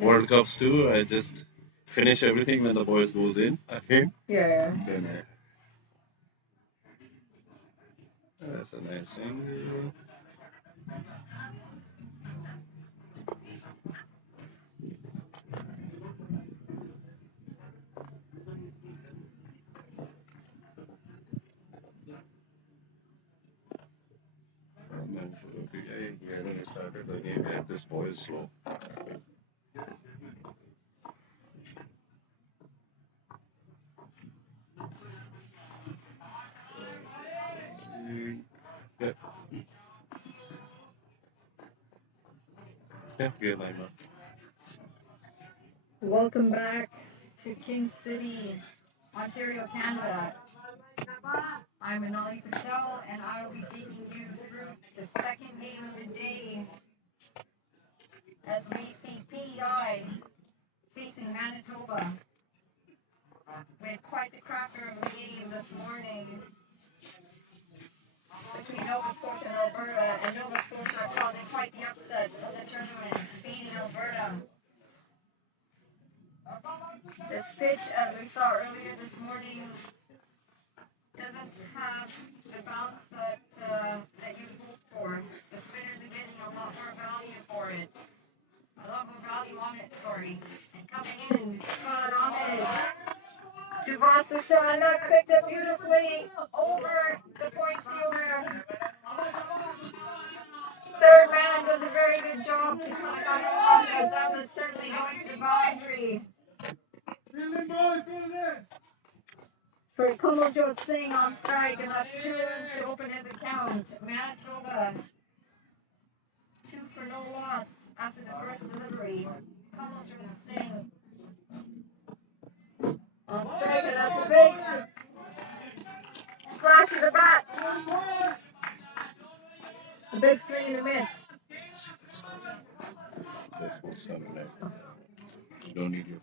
World Cups too. I just finish everything when the boys goes in again. Yeah. Then that's a nice thing. And yeah, when I started the game, yeah, this boy is slow. Yeah, yeah, game I'm up. Welcome back to King City, Ontario, Canada. I'm Anali Patel, and I will be taking you through the second game of the day as we see PEI facing Manitoba. We had quite the cracker of a game this morning between Nova Scotia and Alberta, and Nova Scotia causing quite the upset of the tournament, beating Alberta. This pitch, as we saw earlier this morning, doesn't have the bounce that you hope for. The spinners are getting a lot more value for it. A lot more value on it, sorry. And coming in, Todd Ahmed to Vasusha, and that's picked up beautifully over the point fielder. Third man does a very good job to cut it off, as that was certainly going to the boundary. For Kamaljot Singh on strike, and that's 2 runs to open his account. Manitoba, 2 for no loss after the first delivery. Kamaljot Singh on strike, and that's a big splash of the bat. A big swing and a miss. That's what's happening. You don't need your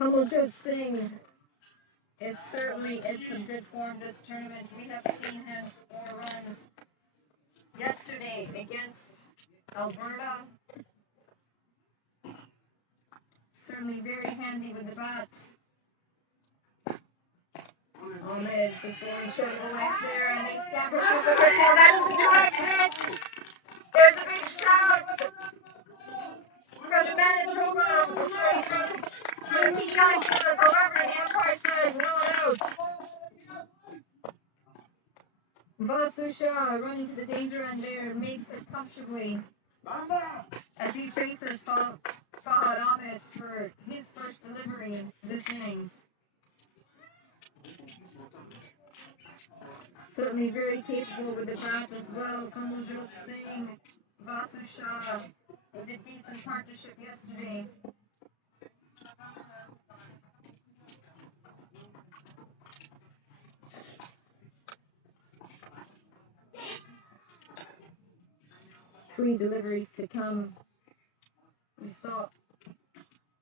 Kamaljot Singh is certainly in some good form this tournament. We have seen him score runs yesterday against Alberta. Certainly very handy with the bat. Ahmed just going short of the length there, and he scampered through the first one. That is a direct hit. There's a big shout from the Manitoba straight from the PEI fielders. However, the umpire said no out. Vasusha running to the danger end there, makes it comfortably as he faces Fahad Ahmed for his first delivery this innings. Certainly very capable with the bat as well. Kamaljot Singh, Vasusha with a decent partnership yesterday. Three deliveries to come. We saw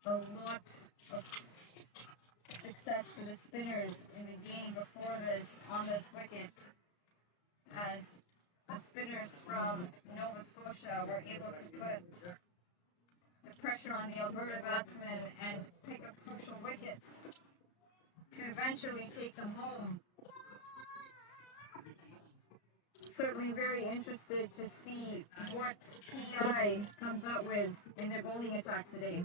a lot of success for the spinners in the game before this on this wicket, as the spinners from Nova Scotia were able to put the pressure on the Alberta batsmen and pick up crucial wickets to eventually take them home. Certainly very interested to see what PEI comes up with in their bowling attack today.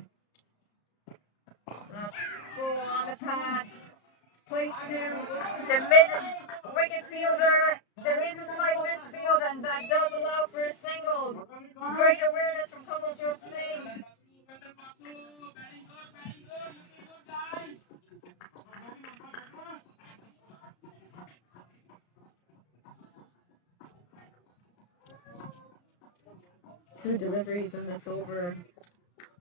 That's full on the pads. Play to the mid-wicket fielder. There is a slight misfield, and that does allow for a single. Great awareness from Kamaljot Singh. Two deliveries in this over.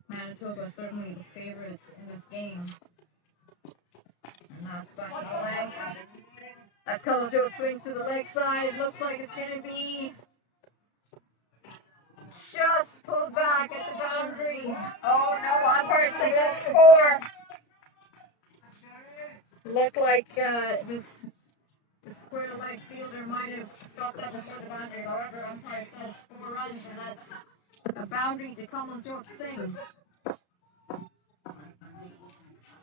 Manitoba certainly the favorites in this game. And that's back on the leg. As Kamaljot swings to the leg side, looks like it's going to be just pulled back at the boundary. Oh no, umpire said that's 4. Looked like the square leg fielder might have stopped that before the boundary. However, umpire says 4 runs, and that's A boundary to Kamaljeet Singh.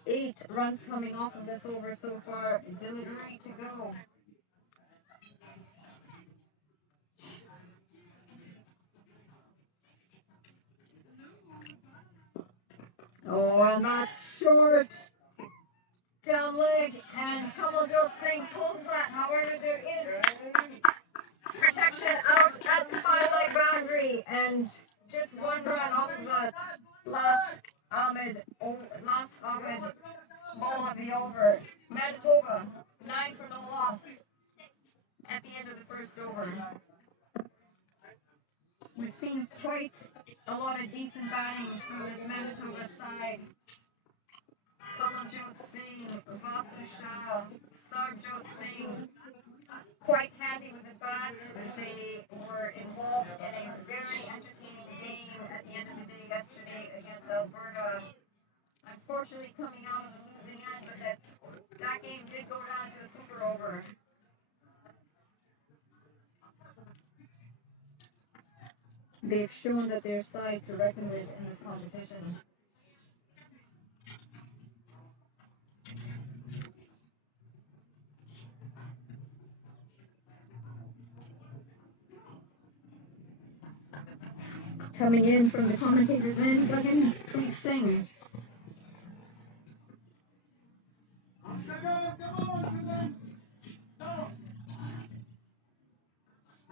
8 runs coming off of this over so far. Delivery to go. Oh, and that's short. Down leg, and Kamaljeet Singh pulls that. However, there is protection out at the 5-leg boundary, and just 1 run off of that last Ahmed ball of the over. Manitoba 9 for no loss at the end of the first over. We've seen quite a lot of decent batting from this Manitoba side. Kamaljeet Singh, Vasu Shah, Sarabjot Singh, quite handy with the bat. They were involved in a very entertaining game at the end of the day yesterday against Alberta. Unfortunately, coming out on the losing end, but that game did go down to a super over. They've shown that they're a side to reckon with in this competition. Coming in from the commentator's end, Gagan Singh.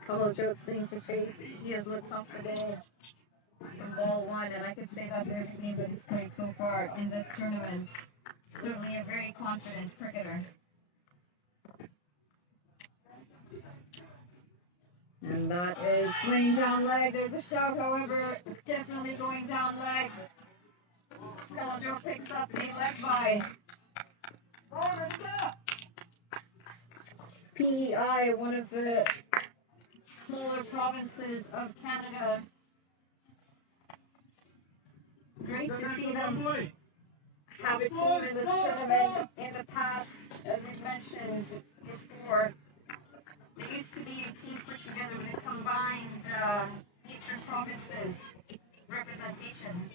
Kamaljeet Singh to face. He has looked comfortable from ball 1, and I could say that for every game that he's played so far in this tournament. Certainly a very confident cricketer. And that is swing down leg. There's a shout, however, definitely going down leg. Kamaljeet picks up a leg by PEI, one of the smaller provinces of Canada. Great to see them have a team in this tournament. In the past, as we've mentioned before, they used to be a team put together with a combined Eastern Provinces representation.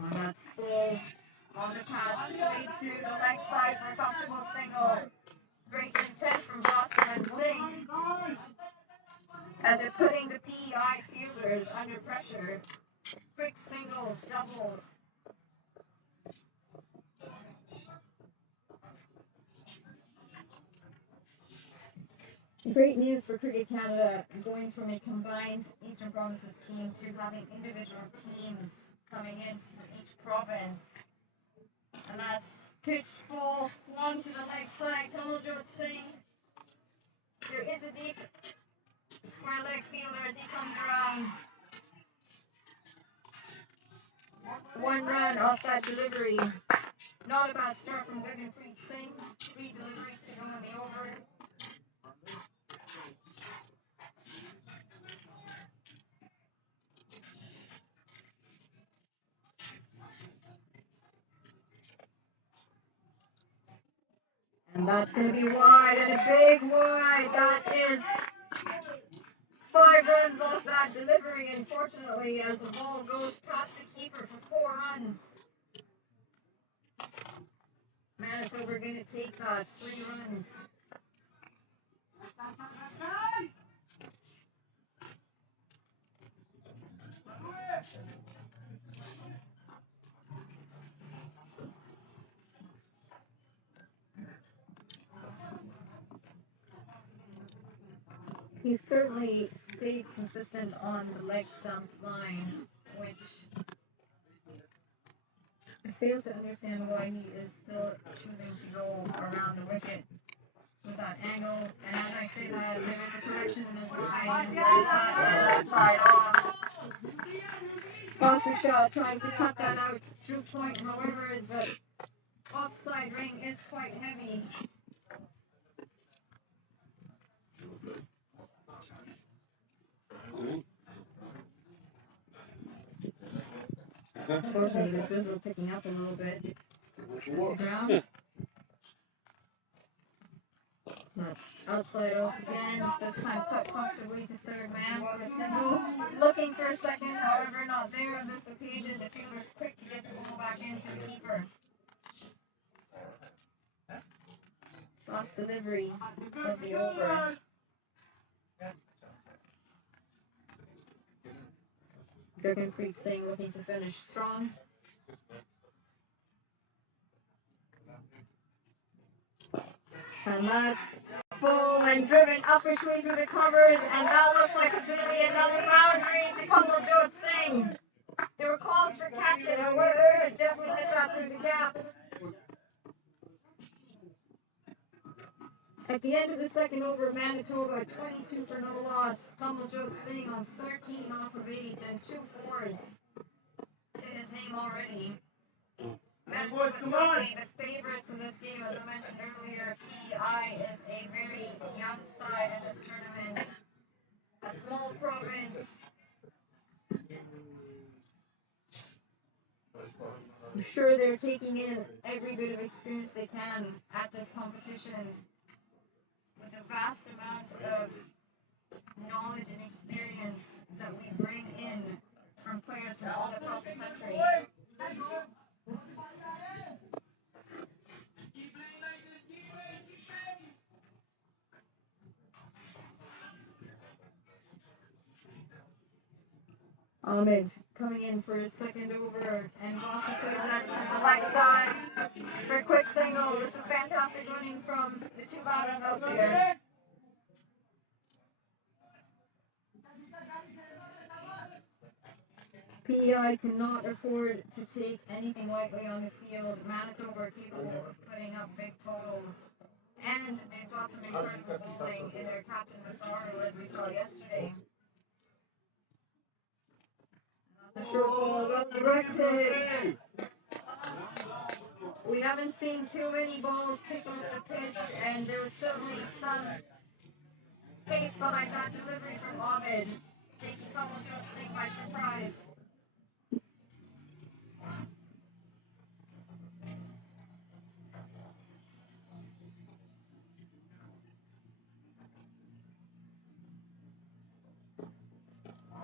Oh, that's full on the pass, play to the leg side for a comfortable single. Great intent from Boston and Singh as they're putting the PEI fielders under pressure. Quick singles, doubles. Great news for Cricket Canada, going from a combined Eastern Provinces team to having individual teams coming in from each province. And that's pitched full, swung to the leg side. Kamaljeet Singh. There is a deep square leg fielder as he comes around. 1 run off that delivery. Not a bad start from Gagan Singh. 3 deliveries to go in the over. And that's going to be wide, and a big wide. That is 5 runs off that delivery, unfortunately, as the ball goes past the keeper for 4 runs. Manitoba going to take that, 3 runs. He's certainly stayed consistent on the leg stump line, which I fail to understand why he is still choosing to go around the wicket with that angle. And as I say that, there was a correction in his line, and that is outside off. Vasu Shah trying to cut that out. True point, however, is that offside ring is quite heavy. Unfortunately, the drizzle picking up a little bit at the ground. That Outside off again, this time cut comfortably to third man for a single. Looking for a second, however, not there on this occasion. The fielder's quick to get the ball back into the keeper. Last delivery of the over. Guggenpreet Singh looking to finish strong. And that's full and driven uppishly through the covers, and that looks like it's going to be another boundary to Kamaljeet Singh. There were calls for catch it, however, it definitely hit that through the gap. At the end of the second over, Manitoba 22 for no loss. Kamaljeet Singh on 13 off of 8 and 2 fours to his name already. Manitoba certainly the favorites in this game, as I mentioned earlier. PEI is a very young side in this tournament. A small province. I'm sure they're taking in every bit of experience they can at this competition. With the vast amount of knowledge and experience that we bring in from players from all across the country. Ahmed coming in for his second over, and Vossi plays that to the leg side for a quick single. This is fantastic running from the two batters out there. PEI cannot afford to take anything lightly on the field. Manitoba are capable of putting up big totals, and they've got some incredible bowling in their captain Matharo, as we saw yesterday. The short ball well directed. We haven't seen too many balls kick off the pitch, and there was certainly some pace behind that delivery from Ahmed, taking Kamaljeet Singh by surprise.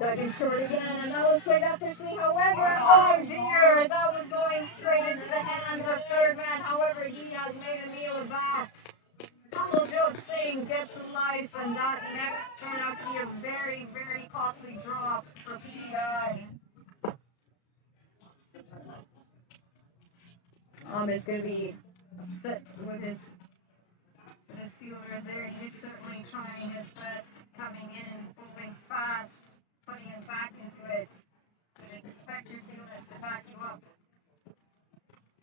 Dug in short again, and that was played uppishly. However, oh dear, that was going straight into the hands of third man. However, he has made a meal of that. Kamaljeet Singh gets a life, and that might turn out to be a very, very costly drop for PEI. Ahmed's going to be upset with his fielders there. He's certainly trying his best, coming in, moving fast, putting his back into it. You'd expect your fielders to back you up.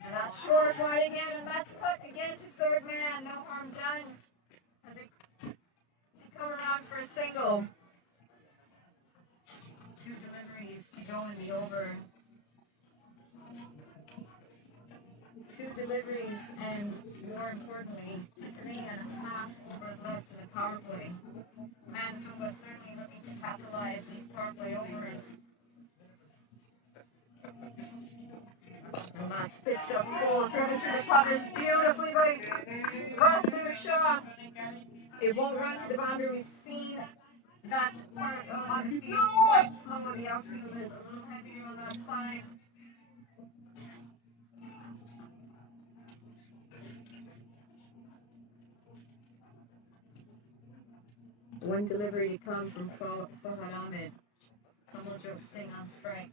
And that's short wide again, and that's cut again to third man. No harm done as they come around for a single. Two deliveries to go in the over. Two deliveries, and more importantly, 3.5 overs left in the power play. Manitoba certainly looking to capitalize these power play overs. And that's pitched up full, driven through the covers beautifully by Vasu Shah. It won't run to the boundary. We've seen that part of the field quite slow. The outfield is a little heavier on that side. One delivery to come from Fahad Ahmed. Kamaljeet Singh on strike.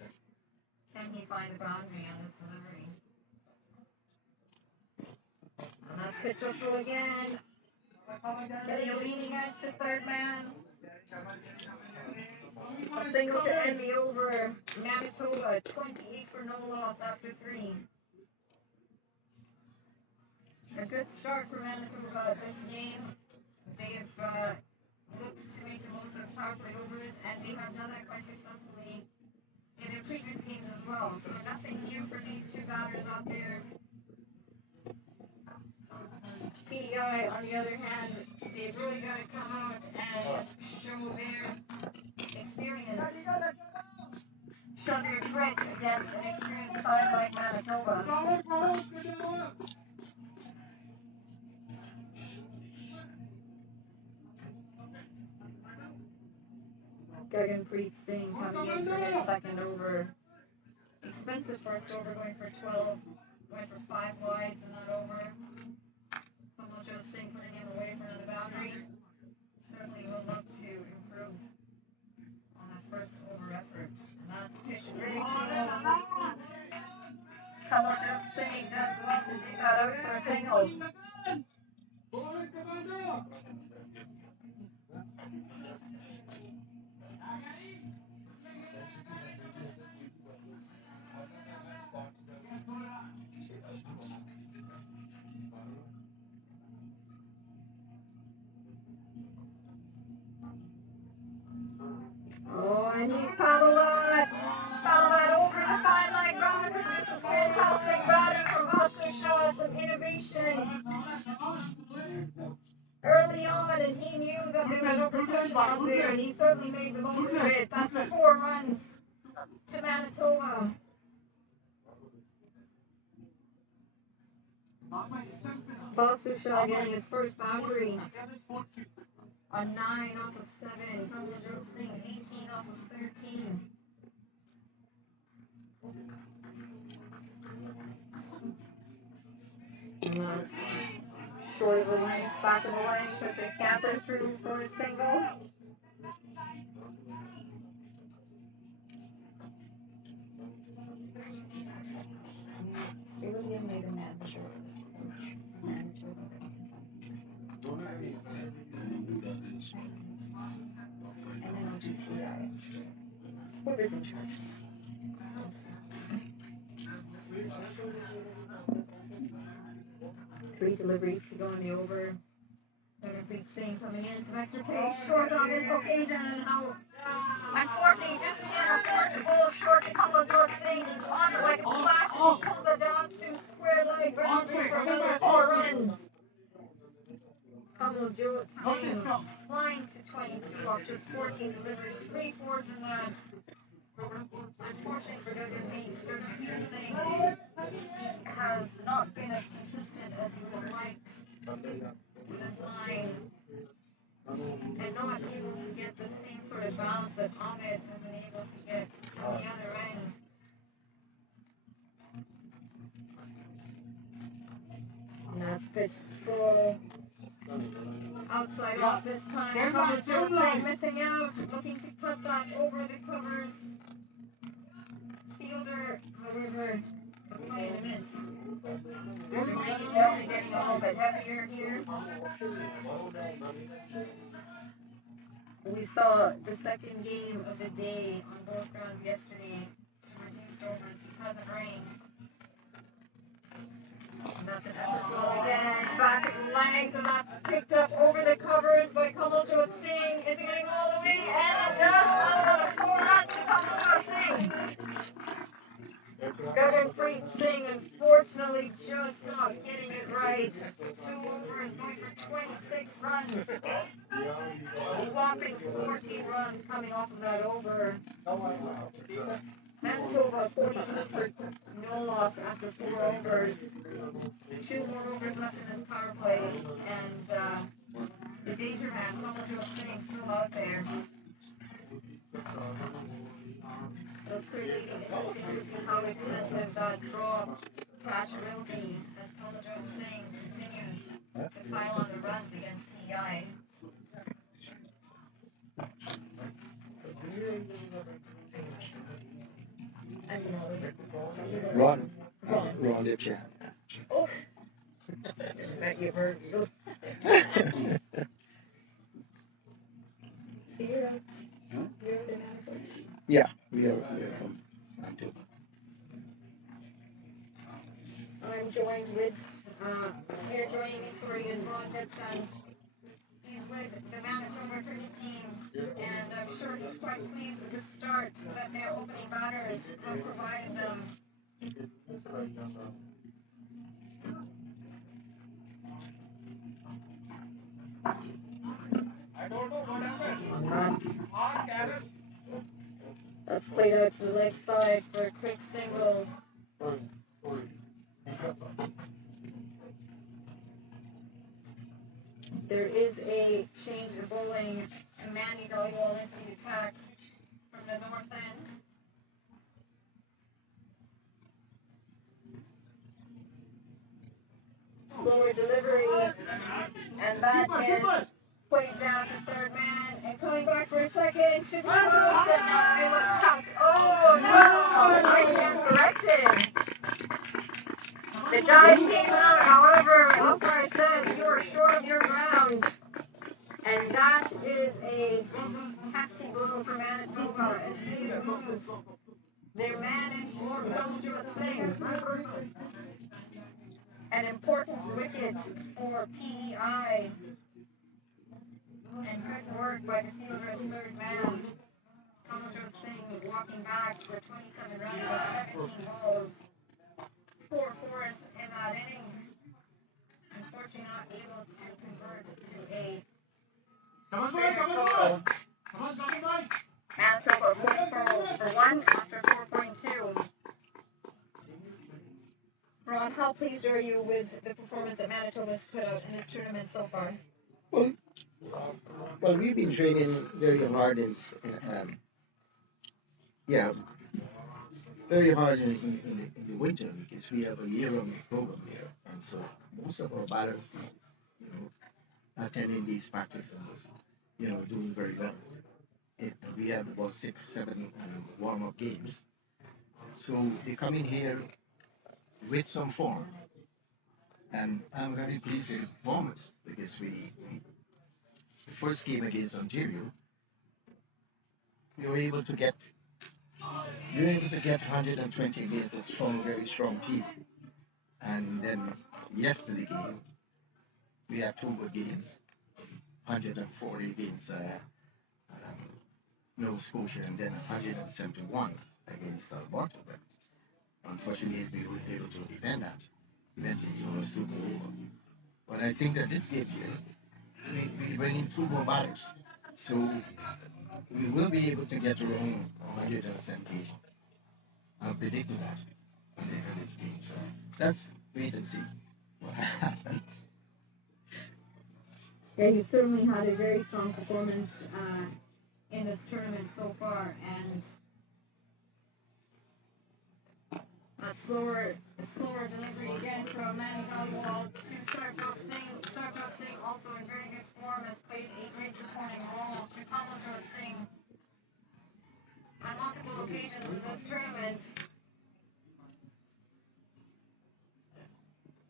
Can he find the boundary on this delivery? And that's pitched up full again. Getting a leaning edge to third man. A single to end the over. Manitoba 28 for no loss after 3. A good start for Manitoba this game. They've looked to make the most of power play overs, and they have done that quite successfully in their previous games as well. So nothing new for these two batters out there. PEI, on the other hand, they've really got to come out and show their experience, show their grit against an experienced side like Manitoba. Gaganpreet Singh coming in for his second over. Expensive first over, going for 12. Went for 5 wides in that over. Kamaljot Singh putting him away for another boundary. Certainly will look to improve on that first over effort. And that's pitched very low. Kamaljot Singh does well to dig that out for a single. Oh, and he's paddled that over the fine line boundary. This is fantastic batting from Vasu Shah. Some innovation early on, and he knew that there was no protection out there, and he certainly made the most of it. That's 4 runs to Manitoba. Vasu Shah getting his first boundary on 9 off of 7. Kamaljot Singh 18 off of 13. And that's short of the length, back of the length as they scamper through for a single. It was giving me the man for sure. And then I'll do PI. Whoever's in charge. Three deliveries to go in the over. Gaganpreet Singh coming in. Some extra pace short on this occasion. And how unfortunately just can't afford to bowl short to Kamaljot Singh. He's on it like a flash and he pulls it down to square leg boundary for another 4 runs. Kamaljot Singh flying to 22 off just 14 deliveries, 3 fours in that. Unfortunately for Gaganpreet Singh, he has not been as consistent as he would have liked with his line, and not able to get the same sort of bounce that Ahmed has been able to get from the other end. And that's pitched full. Outside off this time. Kamaljot Singh missing out, looking to cut that over the covers. Fielder, however, a play and a miss. The rain definitely getting a little bit heavier here. We saw the second game of the day on both grounds yesterday to reduce overs because of rain. And that's an effort ball again, back at the legs, and that's picked up over the covers by Kamaljot Singh. Is it getting all the way? And it does. Another 4 runs to Kamaljot Singh. Gaganpreet Singh, unfortunately, just not getting it right. 2 overs, going for 26 runs. A whopping 14 runs coming off of that over. Manitoba 42 for no loss after 4 overs. 2 more overs left in this power play, and the danger man, Kamaljot Singh, still out there. It'll certainly be interesting to see how extensive that drop catch will be as Kamaljot Singh continues to pile on the runs against PI. Ron. Ron. Yeah. Oh, that you heard. See you out. You're in Manitoba. Yeah, we are from Manitoba. I'm joined with, here joining me sorry is Ron Dipchan. He's with the Manitoba cricket team, and I'm sure he's quite pleased with the start that their opening batters have provided them. That's played out to the leg side for a quick single. There is a change in bowling. Manny Dhaliwal into the attack the north end. Slower delivery, and that is played down to third man, and coming back for a second, should be close, and now it looks out. Oh no! Nice and corrected. The dive came out, however, umpire said you are short of your ground. And that is a hefty blow for Manitoba as they lose their man in form, Kamaljeet Singh. An important wicket for PEI. And good work by the fielder at third man. Kamaljeet Singh walking back for 27 runs of 17 balls. 4 fours in that innings. Unfortunately not able to convert to a total. Manitoba 44 for 1 after 4.2. Ron, how pleased are you with the performance that Manitoba's put out in this tournament so far? Well, well, we've been training very hard yeah, very hard in the winter because we have a year-long program here, and so most of our batters, you know, attending these practices, doing very well. We have about 6, 7 warm-up games, so they come in here with some form, and I'm very pleased with the performance because the first game against Ontario, we were able to get we were able to get 120 against a very strong team. And then yesterday game, we had 2 good games, 140 against Nova Scotia, and then 171 against Alberta. But unfortunately, we were able to defend that. Eventually, it was super over. But I think that this game here, we bring in 2 more batters. So we will be able to get around 170. I'm predicting that in this game. So let's wait and see what happens. Yeah, you certainly had a very strong performance in this tournament so far, and slower delivery again from Manny Dhaliwal to Sarjot Singh. Sarjot Singh also in very good form has played a great supporting role to Kamaljeet Singh on multiple occasions in this tournament.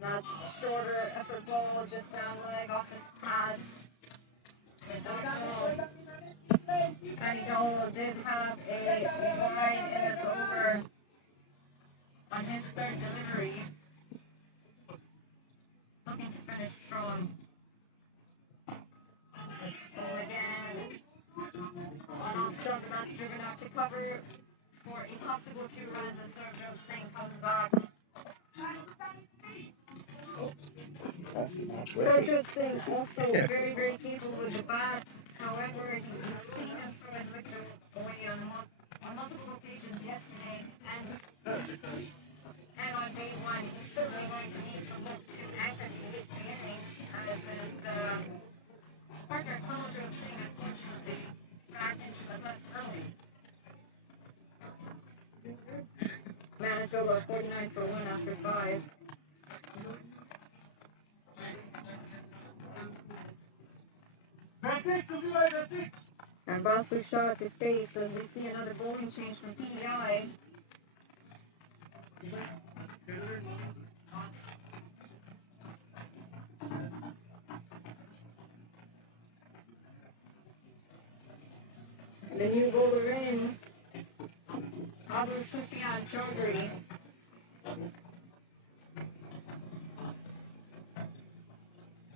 That's shorter effort ball, just down leg off his pads. Manny Dhaliwal did have a wide in this over on his third delivery. Looking to finish strong. It's full again. On off stump, and that's driven out to cover for a comfortable 2 runs as Sarjot Singh comes back. Sarjot Singh also very, very capable with the bat. However, you see him throw his wicket away on multiple occasions yesterday, and on day 1, he's certainly going to need to look to anchor the innings, as is Sparker Kamaljeet Singh, unfortunately, back into the left early. Manitoba 49 for 1 after 5. And Basu shot to face as we see another bowling change from PEI. And the new bowler in, Abu Sufyan Chaudhry.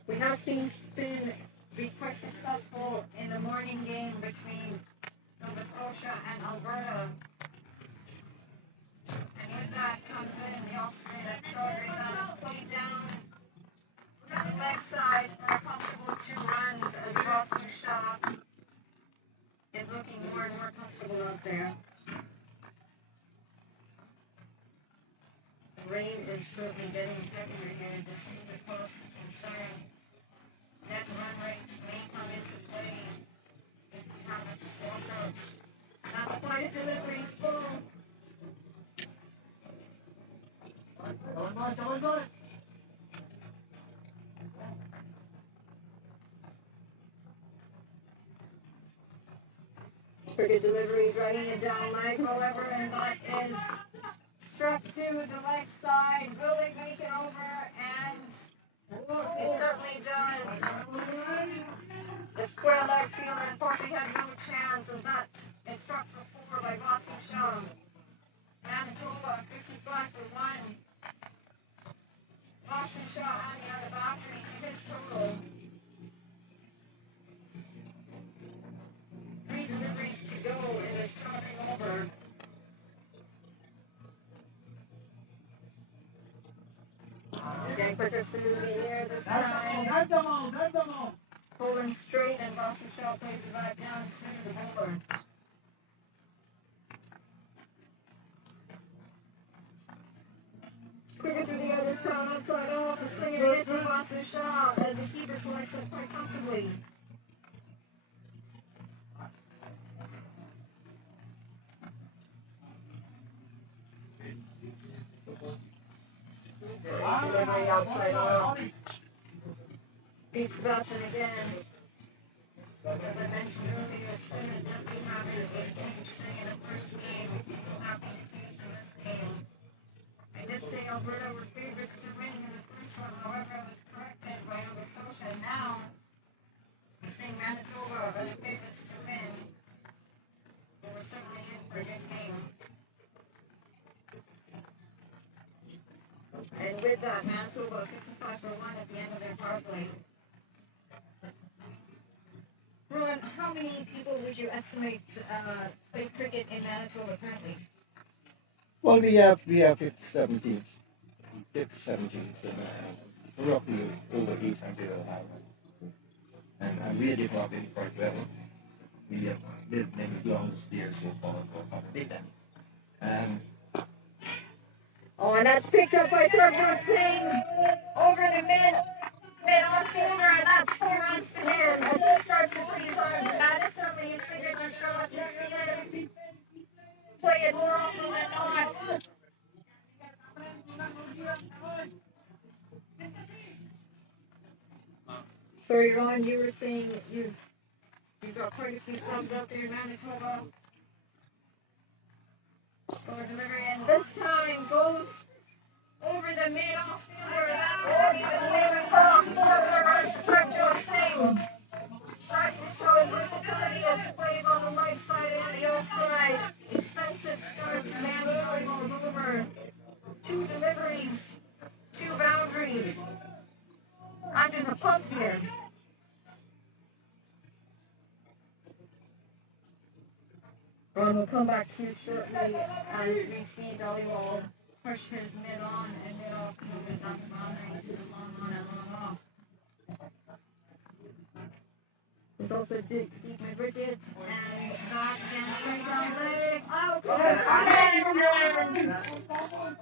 We have seen spin be quite successful in the morning game between Nova Scotia and Alberta. And with that comes in the off-spin of Chaudhry that is played down to the leg side for a comfortable 2 runs as Basu Shah is looking more and more comfortable out there. The rain is certainly getting heavier here. This is a cause for concern. Net run rates may come into play if we have a few washouts. That's quite a delivery, full. Pretty delivery, dragging it down leg, however, and that is struck to the leg side. Will it make it over? And it certainly does. The square leg fielder unfortunately had no chance as that is struck for 4 by Boston Shaw. Manitoba 55 for 1. Boston Shaw adding on the boundary to his total. 3 deliveries to go and is trotting over. Again, quicker through the air this time. Pulling straight and Boston Shaw plays it back down to the bowler. Quicker through the air this time, outside off, a slinger hit to Boston Shaw as the keeper collects it quite comfortably. Delivery outside off. Beats the batsman again. As I mentioned earlier, spinners definitely having a huge say in the first game. People happy to face in this game. I did say Alberta were favorites to win in the first one, however, I was corrected by Nova Scotia. Now, I'm saying Manitoba are the favorites to win. They were certainly in for a good game. And with that, Manitoba 55 for 1 at the end of their power play. Ron, how many people would you estimate play cricket in Manitoba currently? Well, we have 57 teams, 57 teams, and roughly over 800 and we are developing quite well. We have did many longest years so far for Commentator. And Oh, and that's picked up by Sarjot Singh over the mid-on fielder, and that's 4 runs to him as he starts to put his arms. And that is certainly his signature shot. You've seen him play it more often than not. Sorry, Ron, you were saying you've got quite a few clubs out there in Manitoba. Slow delivery, and this time goes over the mid-off fielder, and that's going to be the Sabres' last 4 runs to Sarjot Singh. Starting to show his versatility as he plays on the right side and the offside. Expensive start to land the volleyballs over. 2 deliveries, 2 boundaries. Under the pump here. Ron will come back to you shortly as we see Dollywall push his mid-on and mid-off fielders down the boundary to long on and long off. There's also deep mid-wicket, and that again straight down leg. Out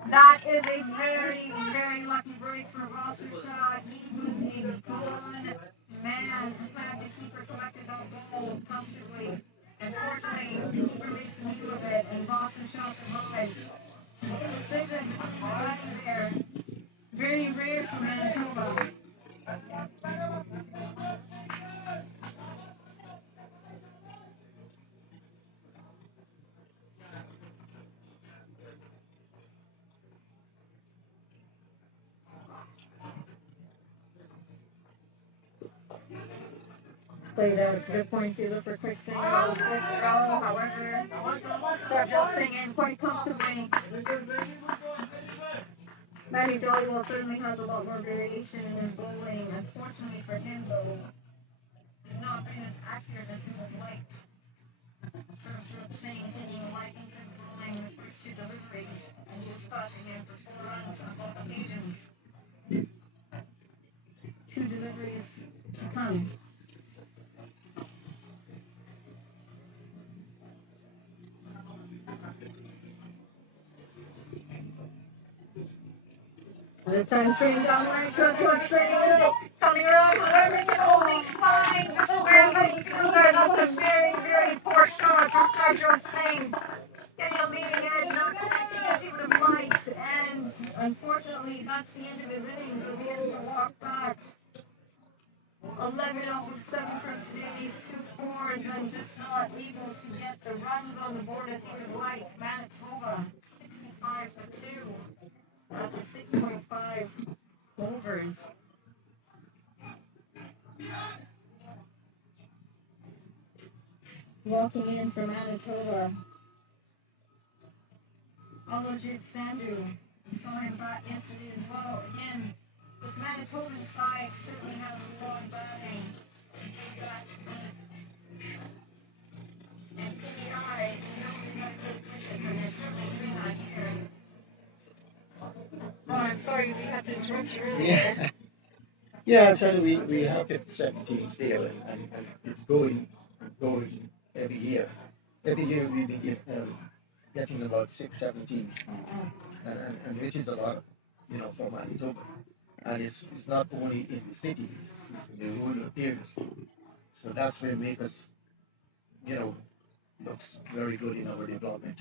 and that is a very, very lucky break for Boston Shaw. He was a gone man, had the keeper collected that ball comfortably. Unfortunately, the keeper makes a meal of it, and Boston Shaw survives. So the decision between the running there, very rare for Manitoba. Played out to the point fielder for quick single. Quick throw, however, Sarjot Singh in quite comfortably. Matty Dollywall certainly has a lot more variation in his bowling. Unfortunately for him, though, he's not been as accurate as he would like. Sarjot Singh taking a liking to his bowling the first 2 deliveries and dispatching him for 4 runs on both occasions. 2 deliveries to come. This time straight down leg, Sarjot Singh coming around, however, he only finds the square leg fielder. That's a very, very poor Four shot from Sergio Singh. Getting a leading edge, not connecting as he would have liked. And unfortunately, that's the end of his innings as he has to walk back. 11 off of 7 from today, 2 fours, and just not able to get the runs on the board as he would have liked. Manitoba, 65 for 2 after 6.5 overs. Walking in for Manitoba, Alojit Sandhu. We saw him back yesterday as well. Again, this Manitoban side certainly has a lot of batting to bat deep. And PEI, you know you're going to take wickets, and they're certainly doing that here. Oh, I'm sorry, we had to interrupt you earlier. Yeah, yeah. So we have 17 there, and it's going every year. Every year we begin getting about 6 17s, and which is a lot, for Manitoba. And it's not only in the city, it's in the rural areas. So that's where make us, you know, looks very good in our development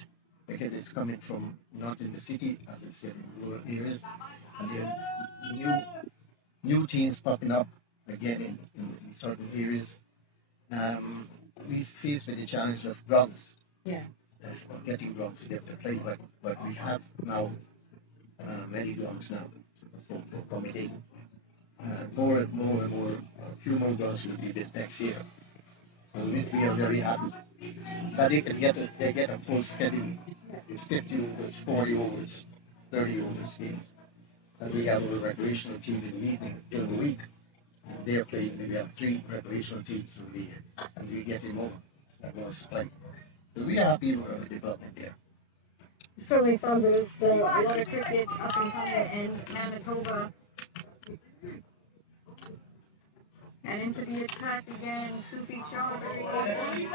because it's coming from not in the city, as I said, in rural areas, and then new new teams popping up again in certain areas. Um, we face with the challenge of grounds, Yeah. of getting grounds to get to play, but we have now many grounds now for accommodate. More and more, a few more grounds will be built next year. So we are very happy that they get a full schedule, 50 overs, 40 overs, 30 overs games. And we have a recreational team in the evening during the week. And they are playing. We have 3 recreational teams in the year, and we get in more that wants to play. So we are happy with the development there. Certainly sounds as if a lot of cricket up and coming in Manitoba. And into the attack again, Sufi Chaudhary.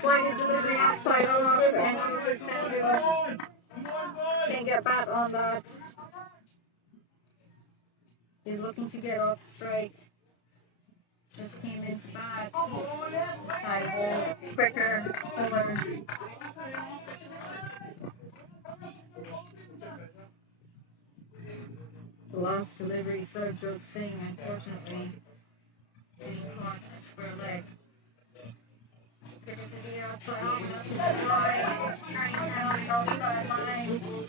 Quite a delivery outside off, and Alfred Sandhu can't get back on that. He's looking to get off strike. Just came into bat. Side hold, quicker, fuller. The last delivery, Sarabjot Singh, unfortunately, getting caught at square leg. Skipping to the outside, that's a good line. Turning down the outside line.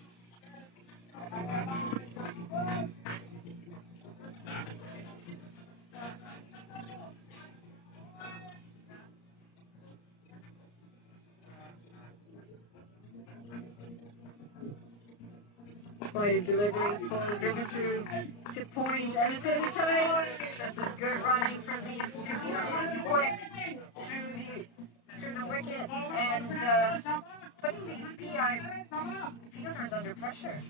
Quite a delivery, fully driven through to point, and it's going to be tight. This is good running from these two, certainly quick through the wicket, and putting these PI fielders under pressure.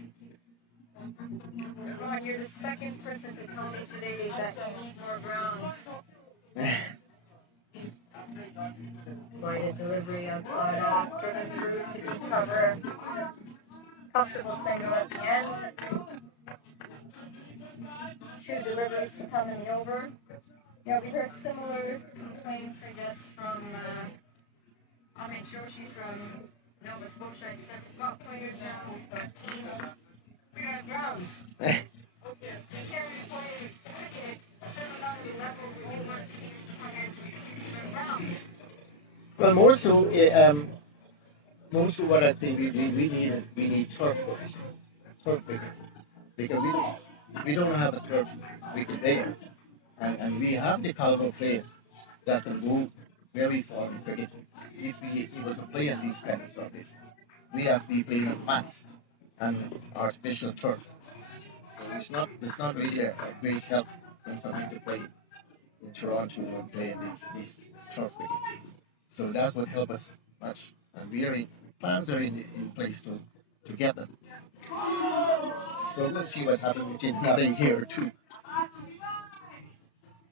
Ron, you're the second person to tell me today that you need more grounds. Quite a delivery outside off, driven through to deep cover. Comfortable single at the end. 2 deliveries to come in the over. Yeah, we heard similar complaints, I guess, from Amit Joshi from Nova Scotia, except we've got players now, we've got teams. We're on grounds. You can't really play cricket a certain amount of the level where you want to come in and compete with grounds. Well, most of what I think we need turf courts, turf wicket, because we don't have a turf wicket there, and we have the caliber players that can go very far in cricket if we able to play on these kind of surface. We have to be playing on mats and artificial turf. So it's not really a great help when coming to play in Toronto and play in these turf wickets. So that's what help us much. And we are in plans are in place to get them. So let's see what happens within another year or two.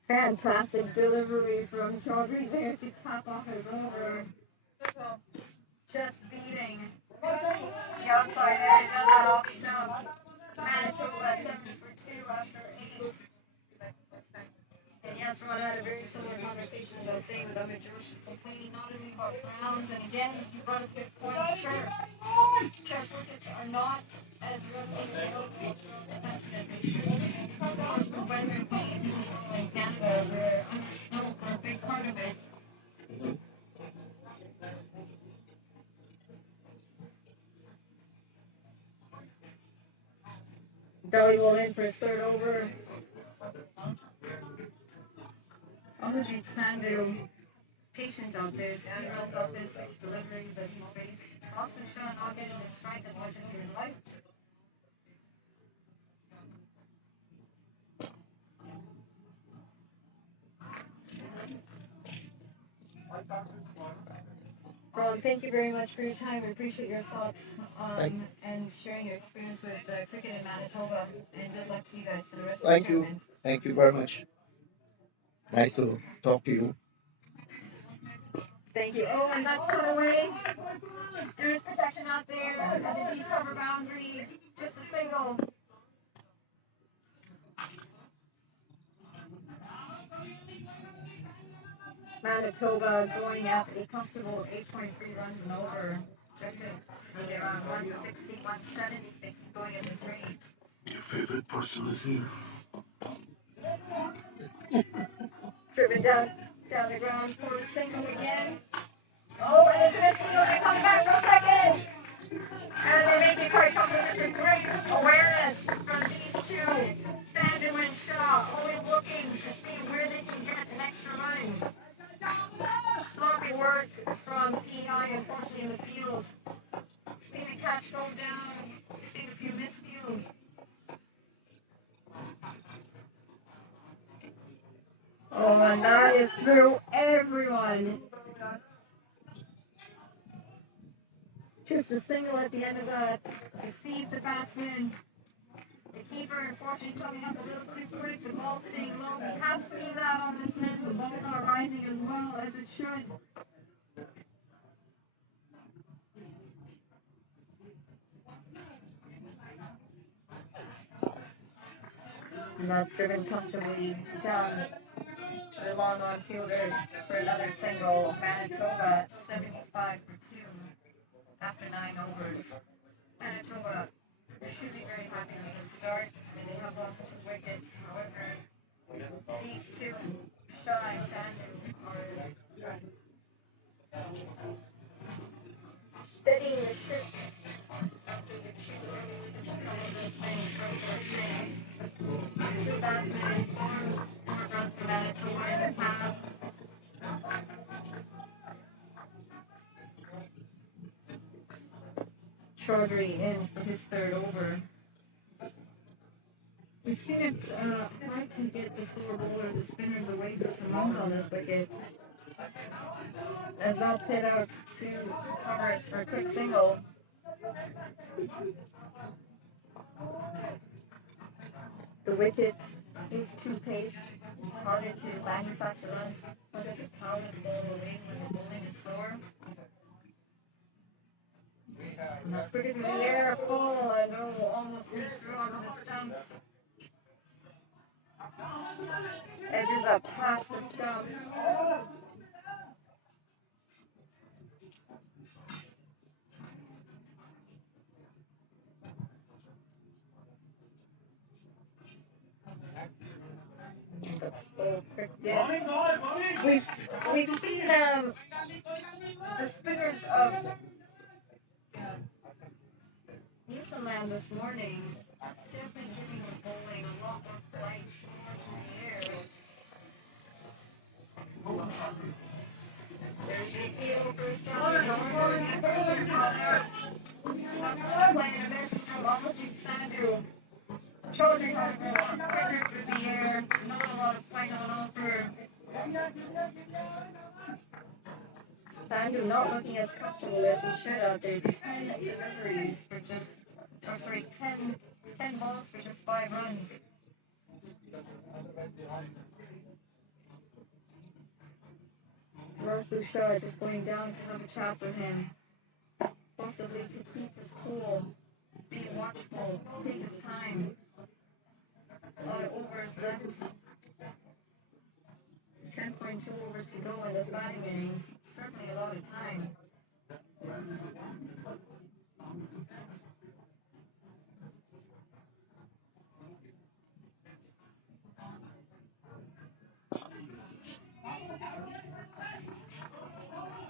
Fantastic delivery from Chaudhary there to cap off his over. Just beating the outside edge of that off stump. Manitoba 7 for 2 after 8. And yes, Ron, I had a very similar conversation as I was saying with Josh, complaining not only about rounds, and again, you brought up a good point, turf. Turf wickets are not as readily available throughout the country as they should be. Of course, the weather playing a huge role in Canada. We're under snow for a big part of it. Mhm. Dolly will in for his third over. Amarjeet Sandhu, patient out there. 3 runs off his 6 deliveries that he's faced. Austin Shaw not getting his strike as much as he would like. Ron, thank you very much for your time. We appreciate your thoughts Thank, and sharing your experience with cricket in Manitoba. And good luck to you guys for the rest of the thank you. tournament. Thank you very much. Nice to talk to you. Thank you. Oh, and that's cut away. There's protection out there at the deep cover boundary. Just a single. Manitoba going at a comfortable 8.3 runs and over. Projected to be around 160, 170 if they keep going at this rate. Your favorite person is here. Driven down the ground for a single again. Oh, and it's a misfield. They come back for a second. And they make it quite comfortable. This is great awareness from these two. Sandhu and Shaw always looking to see where they can get an extra run. Sloppy work from PEI, unfortunately, in the field. Seen a catch go down. Seen a few misfields. Oh, and that is through everyone. Just a single at the end of that deceives the batsman. The keeper, unfortunately, coming up a little too quick. The ball staying low. We have seen that on this net. The ball not rising as well as it should. And that's driven comfortably down to the long on fielder for another single. Manitoba 75 for 2 after 9 overs. Manitoba should be very happy with the start. They have lost 2 wickets. However, these two, Shaw and Sandhu, are steadying the ship after the 2 early wickets have come over and saying so. 2 batsmen in form, 4 runs for Manitoba in the half. Chaudhry in for his third over. We've seen it hard to get the slower bowler, the spinners, away for some runs on this wicket. As Zob's hit out 2 covers for a quick single. The wicket is too paced, harder to manufacture runs, harder to power the ball away when the bowling is slower. And that's quicker through the air, full, and oh, almost sneaks through onto the stumps. Edges up past the stumps. That's so quick. Yeah. We've seen the spinners of Newfoundland this morning definitely giving the bowling a lot more flight, so much in the air. There's your field for Stanley Norwood, and there's your call out. That's one play and a miss from Amarjeet Sandhu. Chaudhry, however, quicker through the air, not a lot of fight on offer. Sandhu not looking as comfortable as he should out there. 10 deliveries for just, 10 balls for just 5 runs. Russell Shaw just going down to have a chat with him, possibly to keep his cool, be watchful, take his time. A lot of overs left. 10.2 overs to go in this batting innings. Certainly a lot of time.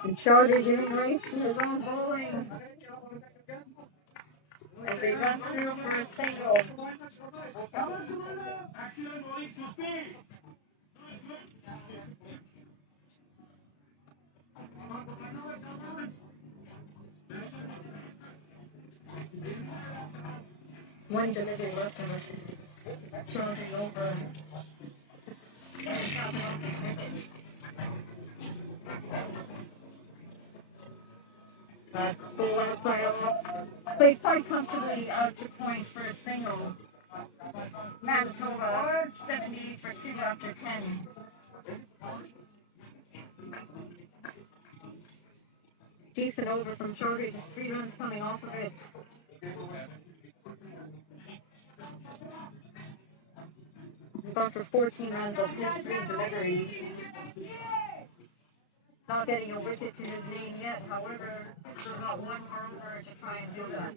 And Charlie giving race to his own bowling as they run through for a single. One delivery left and was charging over and dropping off the wicket. But Bowen played quite comfortably out to point for a single. Manitoba 78 for 2 after 10. Decent over from Chaudhry, just 3 runs coming off of it. He's gone for 14 runs off his 3 deliveries. Not getting a wicket to his name yet, however, still got 1 more over to try and do that.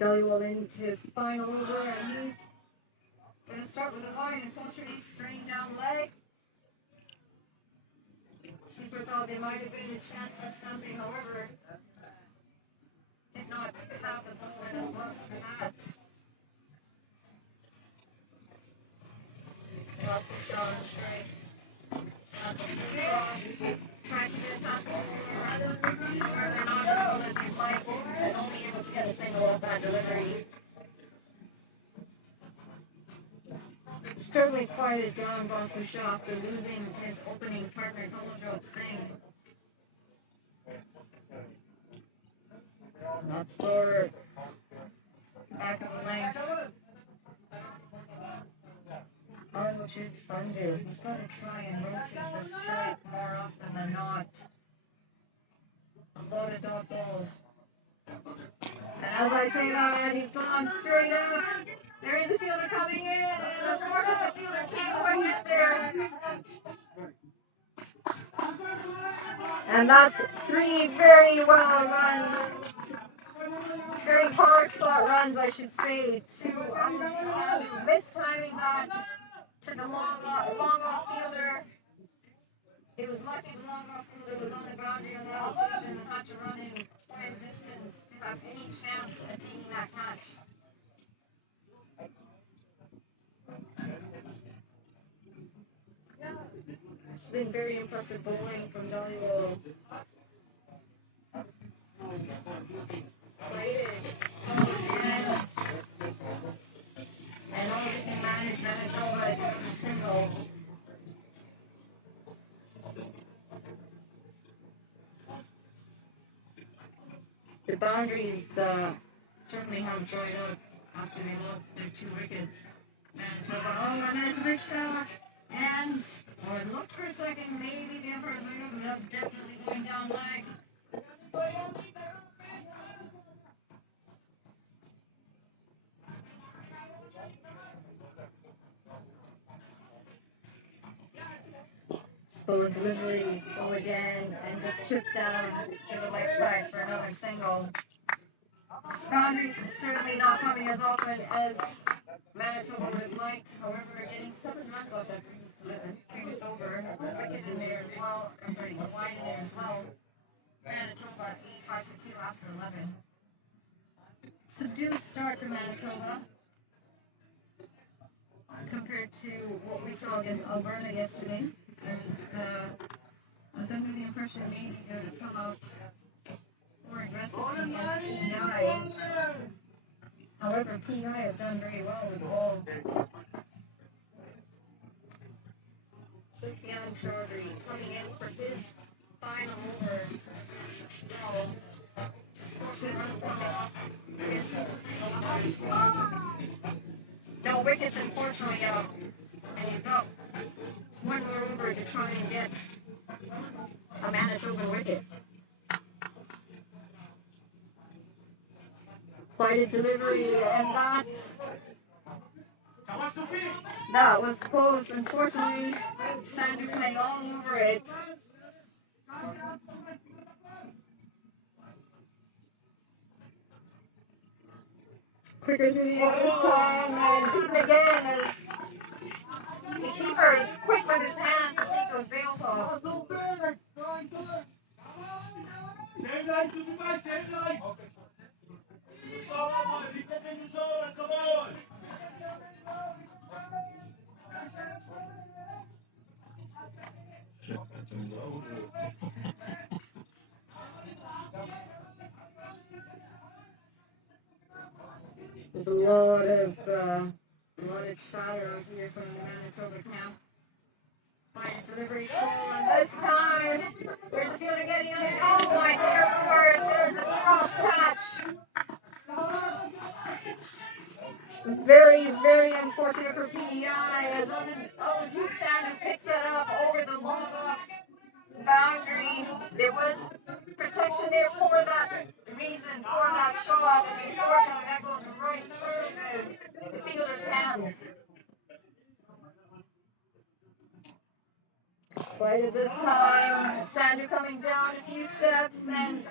Dhaliwal into his final over, and he's going to start with a wide and unfortunately straight down leg. Keeper thought there might have been a chance for stumping, however, did not have the ball in his gloves for that. Lost the shot on strike. Tries to get past the bowler, however, not as well as he'd like, and only able to get a single off that delivery. Certainly quieted down Basu Shah after losing his opening partner, Kamaljot Singh. Not slower. Back of the length. Arnold Sundu. He's got to try and rotate the strike more often than not. A lot of dot balls. And as I say that, he's gone straight up. There is a fielder coming in, and unfortunately the fielder can't quite get there. And that's 3 very well run, very hard fought runs, I should say, to Arnold Sandu. Mistiming that to the long off fielder. It was lucky the long off fielder was on the boundary on that occasion and had to run in quite a distance to have any chance at taking that catch. It's been very impressive bowling from Dhaliwal. Played it again. And all we can manage Manitoba is another single. The boundaries certainly have dried up after they lost their 2 wickets. Manitoba, oh, and there's a big shot. And, it looked for a second, maybe the Emperor's move, but that's definitely going down leg. Slower deliveries, go again, and just chip down to the left side for another single. Boundaries are certainly not coming as often as Manitoba would have liked, however, getting 7 runs off that previous over, a wicket in there as well, a wide in there as well. Manitoba 85 for 2 after 11. Subdued start for Manitoba compared to what we saw against Alberta yesterday. I was under the impression maybe they would come out more aggressively against PEI. However, PEI have done very well with the ball. Sufyan Chaudhry coming in for his final over of this spell. Just 14 runs coming off his no wickets, unfortunately, and he's got one more over to try and get a Manitoba wicket. Flighted delivery, and that was close. Unfortunately, Sandhu coming all over it. Quicker to the end this time, and beaten again as the keeper is quick with his hands to take those bails off. There's a lot of chatter here from the Manitoba camp. Fine delivery full, and this time there's a fielder getting on it. Oh my dear Lord, there's a drop catch. Very, very unfortunate for PEI as Olajit Sandhu picks it up over the long off boundary. There was protection there for that reason, for that shot, and unfortunately that goes right through the fielder's hands. Played this time, Sandhu coming down a few steps and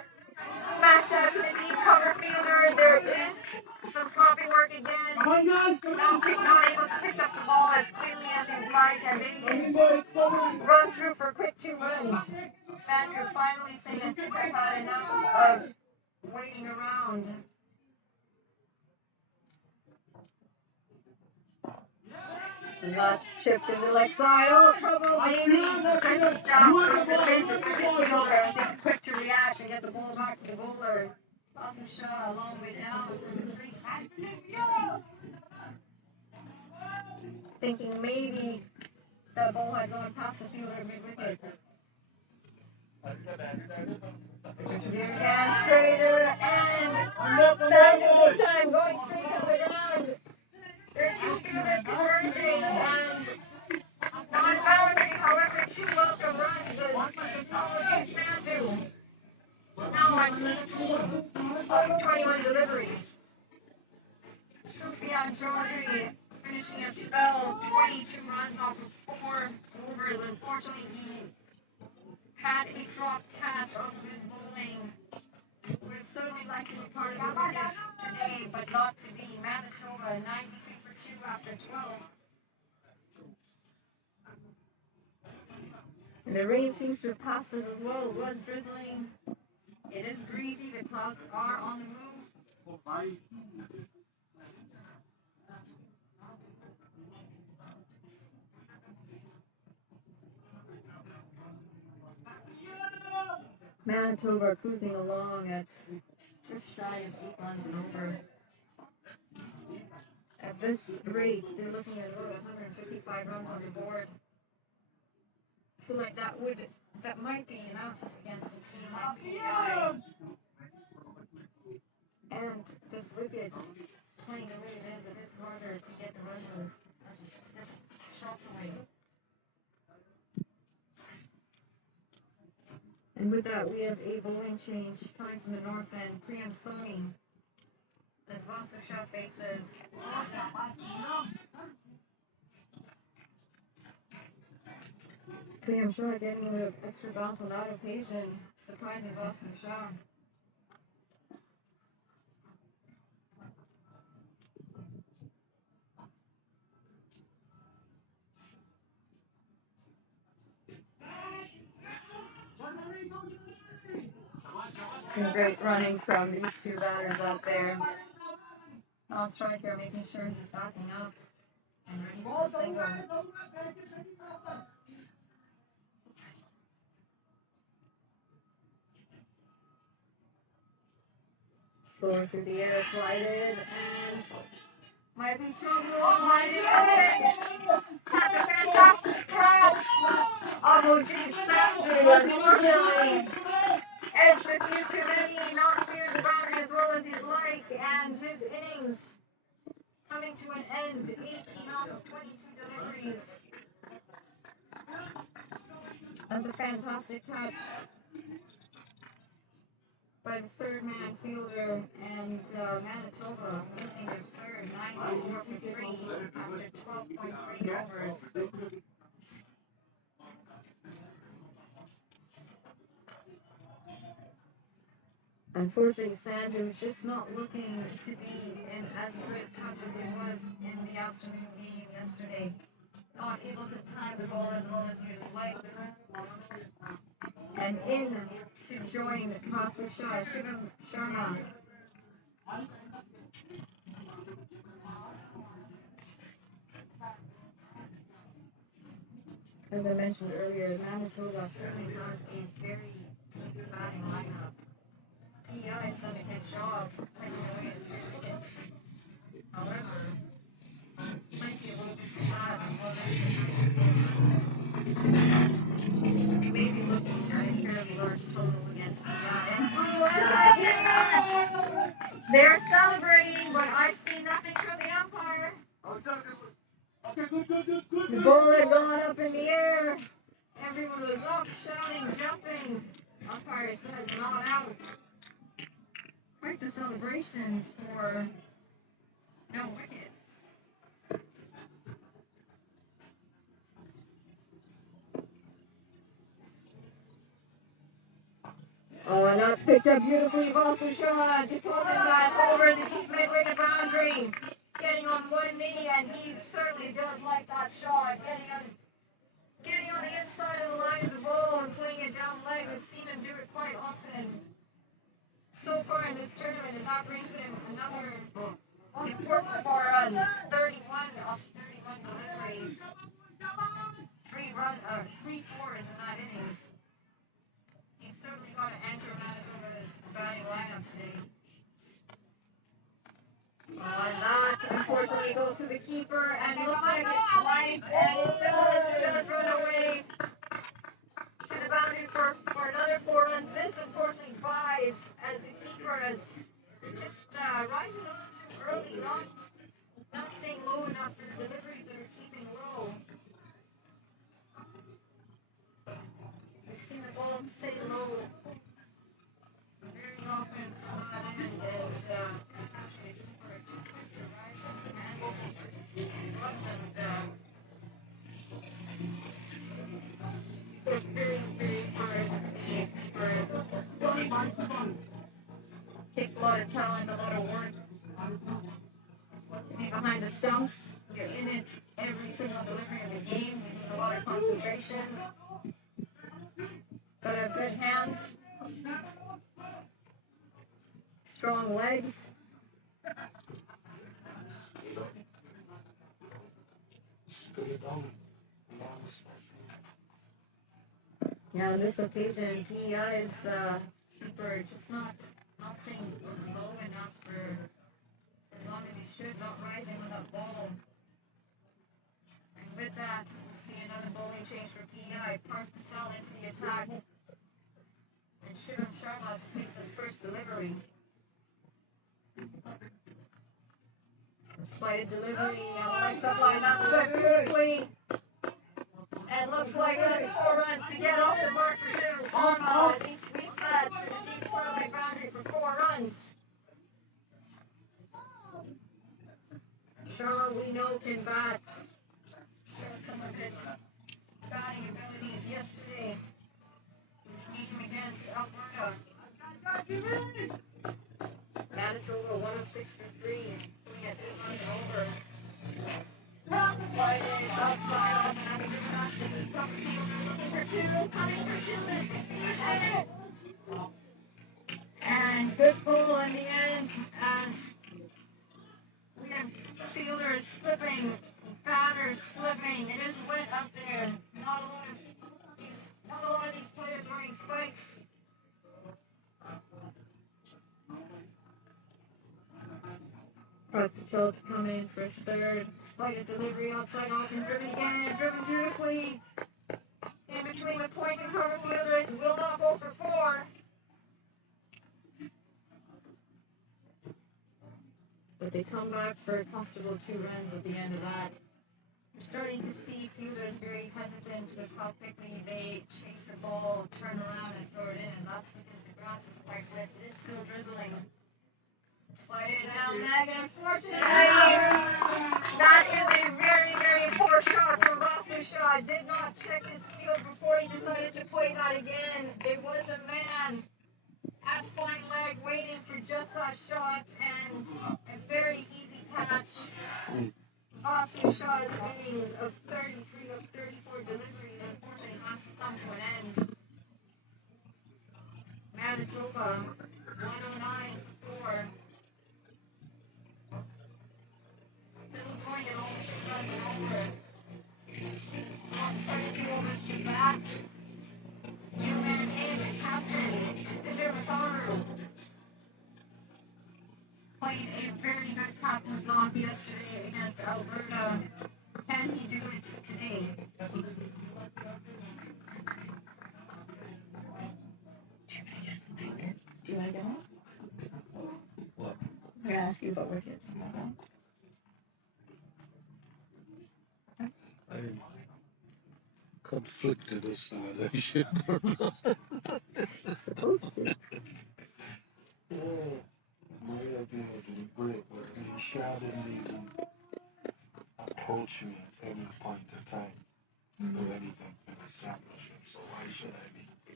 smashed out to the deep cover fielder. There is some sloppy work again. Not able to pick up the ball as clearly as he'd like, and they run through for quick 2 runs. Sandhu finally saying, I think I've had enough of waiting around. And that's chipped into the leg side. Oh, trouble, maybe. Good stuff with the bench of the fielder. I think he's quick to react and get the ball back to the bowler. Awesome shot a long way down through the crease. Thinking maybe that ball had gone past the fielder mid-wicket. And straighter, and Sandhu this time going straight to the ground. There are 2 fielders converging, and on boundary, however, 2 welcome runs as Olajit Sandhu now on 18 of 21 deliveries. Sufyan Chaudhry finishing a spell, 22 runs off of 4 overs. Unfortunately, he had a drop catch off of his bowling. We're certainly like to be part of the wickets today, but not to be. Manitoba, 93 for 2 after 12. And the rain seems to have passed us as well. It was drizzling. It is breezy. The clouds are on the move. Manitoba cruising along at just shy of 8 runs and over. At this rate, they're looking at about 155 runs on the board. I feel like that might be enough against a team like PEI. And this wicket, playing the way it is harder to get the runs of shots away. And with that, we have a bowling change coming from the north end. Priyam Soni as Vasu Shah faces Priyam Shah getting a bit of extra bounce on that occasion, surprising Vasu Shah. And great running from these 2 batters out there. Now striker making sure he's backing up and ready for the single. Slower through the air, slided, and might be trouble, might be it. That's a fantastic catch. Olajit Sandhu, unfortunately, edged a few too many, not cleared the boundary as well as he'd like, and his innings coming to an end, 18 off of 22 deliveries. fantastic catch by the third man fielder, and Manitoba losing their third 9-4 for 3 after 12.3 overs. Unfortunately, Sandhu just not looking to be in as good touch as he was in the afternoon game yesterday. Not able to time the ball as well as you'd like. And in to join Vasu Shah, Shivam Sharma. As I mentioned earlier, Manitoba certainly has a very deep batting lineup. PEI has done a good job picking away at 3 wickets. However, plenty of overs to bat and already at 94 runs. We may be looking at a fairly large total against PEI. And they're celebrating, but I see nothing from the umpire. The ball had gone up in the air. Everyone was up, shouting, jumping. Umpire says not out. Quite the celebration for no wicket. Oh, and that's picked up beautifully. Vasu Shah depositing that over the deep mid-wicket boundary. Getting on one knee, and he certainly does like that shot. Getting on the inside of the line of the ball and putting it down leg. We've seen him do it quite often so far in this tournament, and that brings him another important 4 runs. 31 off 31 deliveries. 3 fours in that innings. He's certainly got to anchor Manitoba's batting lineup today. And that unfortunately goes to the keeper, and it looks like it might, and it does run away to the boundary for another 4 runs. This unfortunately buys as the keeper is just rising a little too early, not staying low enough for the deliveries that are keeping low. We've seen the ball stay low very often from that end, and unfortunately the keeper too quick to rise on his hand and gloves, and it's very, very hard to be a keeper. Takes a lot of talent, a lot of work to be behind the stumps. You're in it every single delivery of the game. You need a lot of concentration. Gotta have good hands, strong legs. Yeah, on this occasion, PEI's keeper just not staying low enough for as long as he should, not rising with that ball. And with that, we'll see another bowling change for PEI. Parth Patel into the attack. And Shivam Sharma to face his first delivery. Slighted delivery on the right side line. That's swept beautifully. And looks like it's 4 runs to get off the mark for Shivam Sharma as he sweeps that to the deep square leg boundary for 4 runs. Sharma, we know, can bat. Showed some of his batting abilities yesterday in the game against Alberta. Manitoba 106 for 3, putting at 8 runs over. Friday outside off, and that's driven out to the deep cover fielder, looking for 2, coming for 2, this could finish it. And good pull in the end as we have fielders slipping, batters slipping. It is wet up there. Not a lot of these players wearing spikes. Parth Patel to come in for his third. Slighted delivery outside off and driven again, driven beautifully. In between the point and cover fielders, will not go for 4. But they come back for a comfortable 2 runs at the end of that. We're starting to see fielders very hesitant with how quickly they chase the ball, turn around, and throw it in, and that's because the grass is quite wet. It is still drizzling. Slide it down leg, and unfortunately, that is a very, very poor shot from Vasu Shah. Did not check his field before he decided to play that again. There was a man at fine leg waiting for just that shot, and a very easy catch. Vasu Shah's innings of 33 of 34 deliveries unfortunately has to come to an end. Manitoba, 109 for 4. Still going at almost 8 runs an over. Not quite a few overs to bat. New man in, captain, Jinder Matharu. Played a very good captain's knock yesterday against Alberta. Can he do it today? Do you want to get home? What? I'm going to ask you about wickets. I'm conflicted as to whether I should or not. Supposed to. My idea of the break was being shrouded in approach me at any point in time to do anything for this championship. So why should I be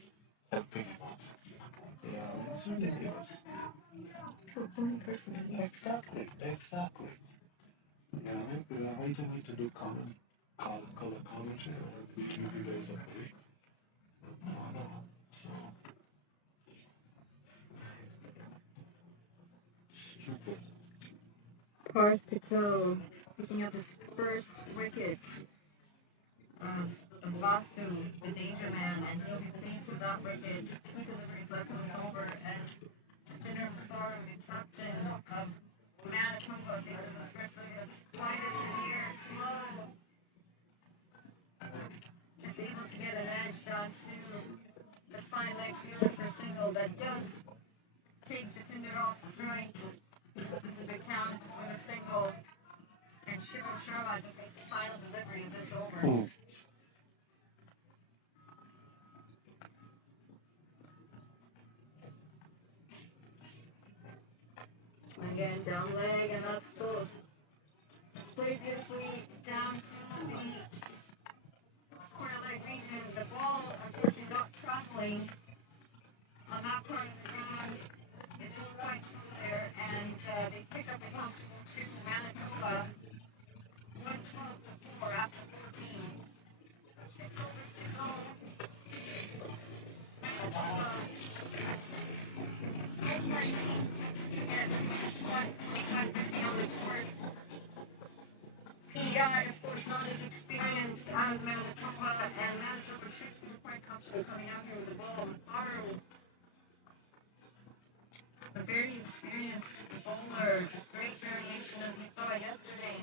helping him out? Yeah, it's ridiculous. Exactly. Yeah, if you're inviting me to do color commentary, or we give you guys a break. No. So stupid. Parth Patel picking up his first wicket of Vasu, the danger man, and he'll be pleased with that wicket. 2 deliveries left in this over as Jinder Matharu, the captain of Manitoba, faces his first wicket. It's flying it through the air, slow. Just able to get an edge down to the fine leg fielder for single that does take Jatinder off strike. This is a count with a single, and Shivam Sharma to face the final delivery of this over. Again, down leg, and that's both. It's played beautifully down to the square leg region. The ball, unfortunately, not traveling on that part of the ground. It is quite slow there, and they pick up a comfortable 2 Manitoba. 112 for 4 after 14. 6 overs to go. Manitoba most likely looking to get at least 150 on the board. PEI, of course, not as experienced as Manitoba, and Manitoba should feel quite comfortable coming out here with the ball. Matharu, a very experienced bowler, great variation as we saw yesterday.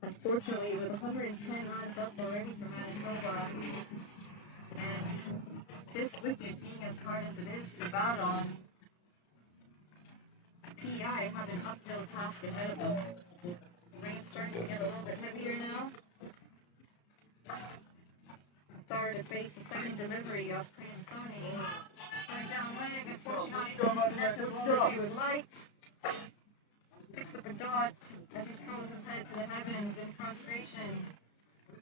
Unfortunately, with 110 runs up already for Manitoba, and this wicket being as hard as it is to bat on, PEI have an uphill task ahead of them. The rain's starting to get a little bit heavier now. Matharu to face the second delivery of Korean Sony. Slowing down leg, unfortunately not able to connect as well as he would like. Picks up a dot as he throws his head to the heavens in frustration.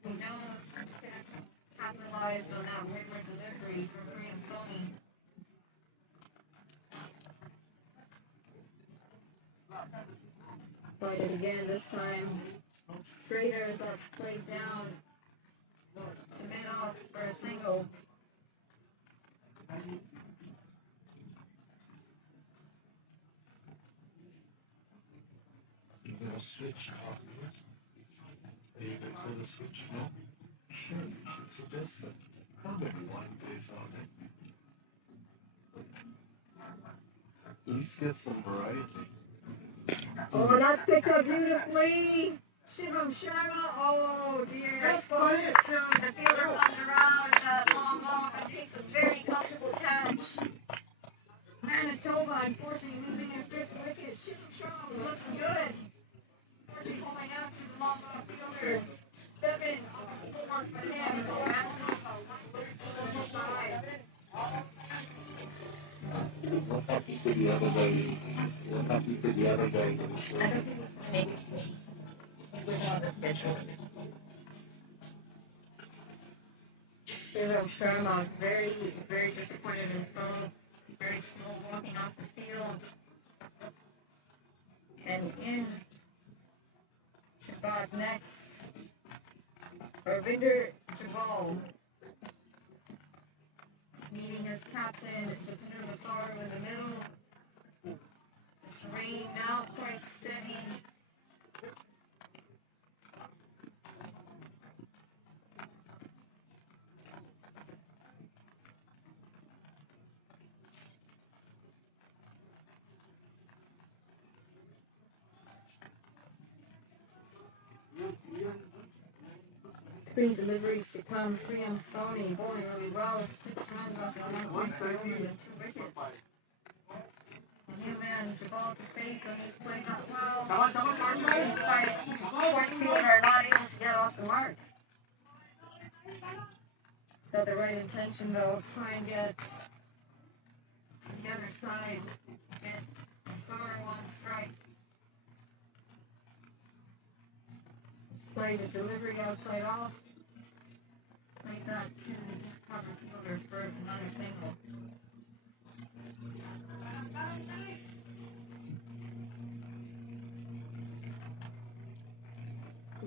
He knows he could have capitalized on that wayward delivery from Korean Sony. Tried it again this time. Straighters, that's played down to mid-off for a single. You gonna switch off this? Are you gonna switch? No? Sure, you should suggest that. Probably one place all day. At least get some variety. Oh, that's picked up beautifully. Shivam Sharma. Oh dear. Spoke too soon. The fielder comes around long off and takes a very comfortable catch. Manitoba Manitoba, unfortunately, losing their fifth wicket. Shaw was looking good. Unfortunately, pulling out to the long off fielder. 7 off 4 for him. Manitoba, 113-5. What happened to the other guy? What happened to the other guy? I don't think he's going to make it to me. He was on the schedule. Shivam Sharma, very, very disappointed in himself. Very slow walking off the field. And in to bat next, Ravinder Jabal, meeting his captain, Jatinder Matharu in the middle. It's rain now quite steady. Three deliveries to come. Priyam Soni bowling really well. 6 runs off his 1.5 overs and 2 wickets. New man Jabal to face on this play not well. Unfortunately, point fielder not able to get off the mark. He's got the right intention though. Try and get to the other side. Get Thor on strike. Let's play the delivery outside off. Play that to the deep cover fielder for another single.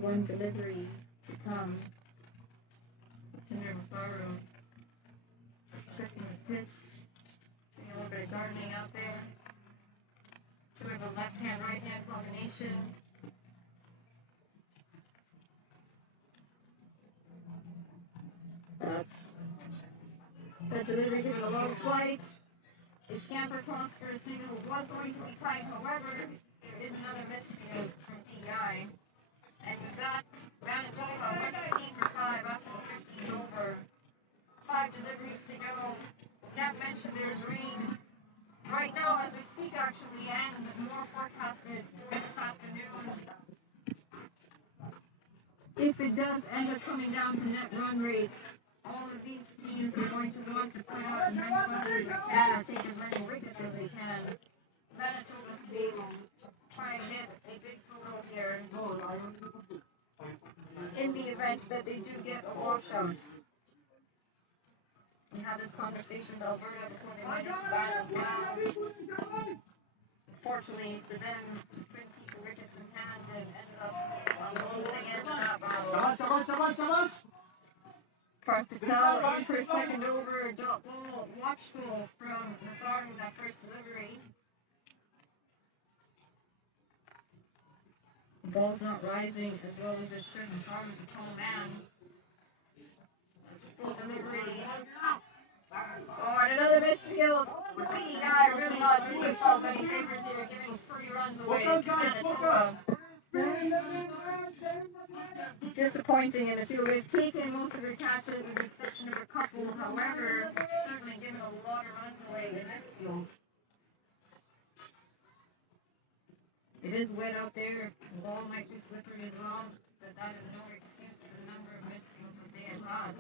One delivery to come. Tinder Matharu just tricking the pitch. Doing a little bit of gardening out there. Sort of a left-hand, right-hand combination. That delivery given a low flight. A scamper cross for a single was going to be tight. However, there is another misfield from PEI. And with that, Manitoba went 15 for 5 after the 15th over. 5 deliveries to go. Not mentioned there's rain right now as we speak actually, and more forecasted for this afternoon. If it does end up coming down to net run rates, all of these teams are going to want to put out as many runs as they can or take as many wickets as they can. Manitoba's case, try and get a big total here in the event that they do get a washout. We had this conversation with Alberta before they went into bat as well. Unfortunately for them, couldn't keep the wickets in hand and ended up losing into that battle. Parth Patel in for a second over, dot ball, watchful from Matharu with that first delivery. The ball's not rising as well as it should. Matharu's a tall man. That's a full delivery. Oh, and another misfield. PEI really not doing themselves any favors here, giving 3 runs away to Manitoba. Disappointing in the field. They've taken most of their catches with the exception of a couple. However, certainly given a lot of runs away in this field. It is wet out there. The ball might be slippery as well, but that is no excuse for the number of misfields that they have had.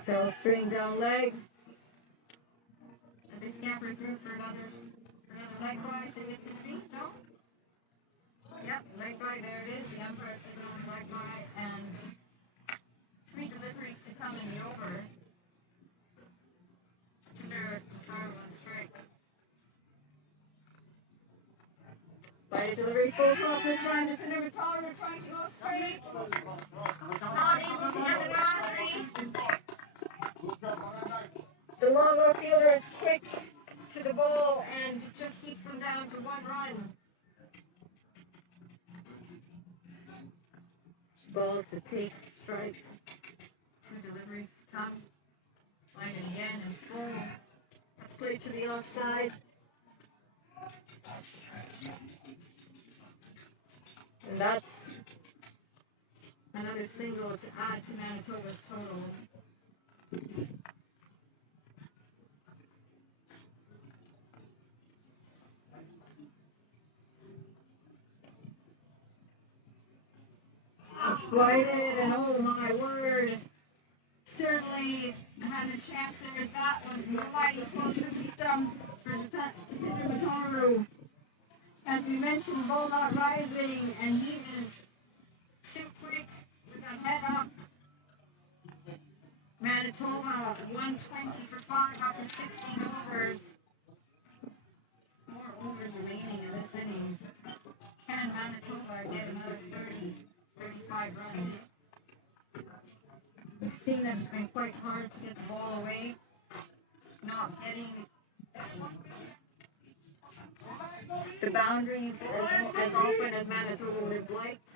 So string down leg as they scamper through for another leg bye. If it gets to feet, no? Yep, leg bye, there it is. The umpire signals leg bye, and 3 deliveries to come in the over. Tinder Matharu on strike. By delivery full toss this time to Tinder Matharu trying to go straight. Not able to get the boundary. The long off fielder is quick to the ball and just keeps them down to 1 run. Ball to take strike. 2 deliveries to come. Find it again in full. Let's play to the offside. And that's another single to add to Manitoba's total. That's flighted, and oh my word. Certainly had a chance there. That was mighty close to the stumps for Mataru. As we mentioned, ball not rising, and he is too quick with that head up. Manitoba 120 for 5 after 16 overs. 4 overs remaining in this innings. Can Manitoba get another 30, 35 runs? We've seen that it's been quite hard to get the ball away. Not getting the boundaries as often as Manitoba would have liked.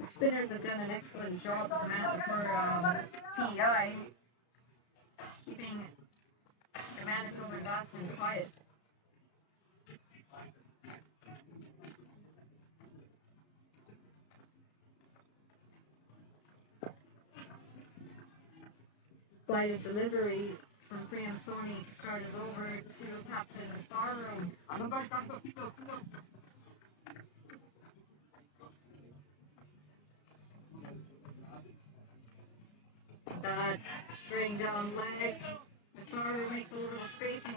The spinners have done an excellent job for PEI, keeping the Manitoba batsmen quiet. Flighted delivery from Priam Soni to start us over to Captain Farrow. That string down leg. Farrow makes a little bit of space and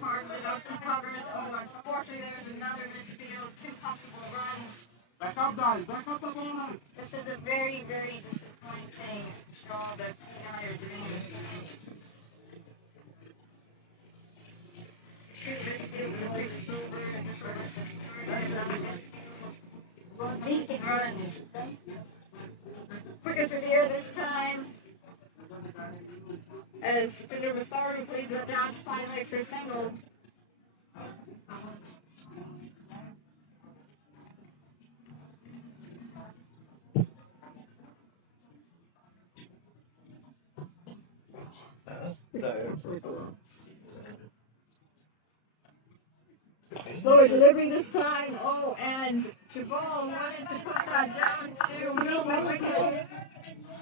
carves it up to covers. Oh, unfortunately, there's another misfield. 2 possible runs. Back up, guys. Back up the ball. This is a very, very disappointing job that PI are doing. 2 misfields in the previous over, and this over is just started. Another misfield. Making runs. Quicker through the air this time. As Jinder Matharu plays that down to fine leg for a single. Slower delivery this time. Oh, and Jabal wanted to put that down to make a wicket.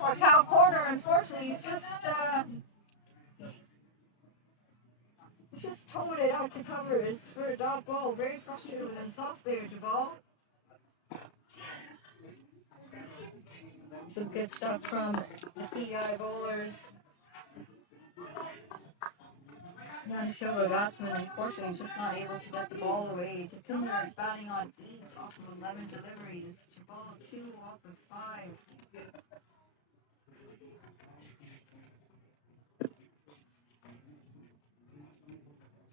Or cow corner, unfortunately, he's just towed it out to covers for a dot ball. Very frustrated with himself there, Jabal. Some good stuff from the PEI bowlers. Manitoba batsman, unfortunately, just not able to get the ball away. Tinder batting on 8 off of 11 deliveries. Jabal 2 off of 5.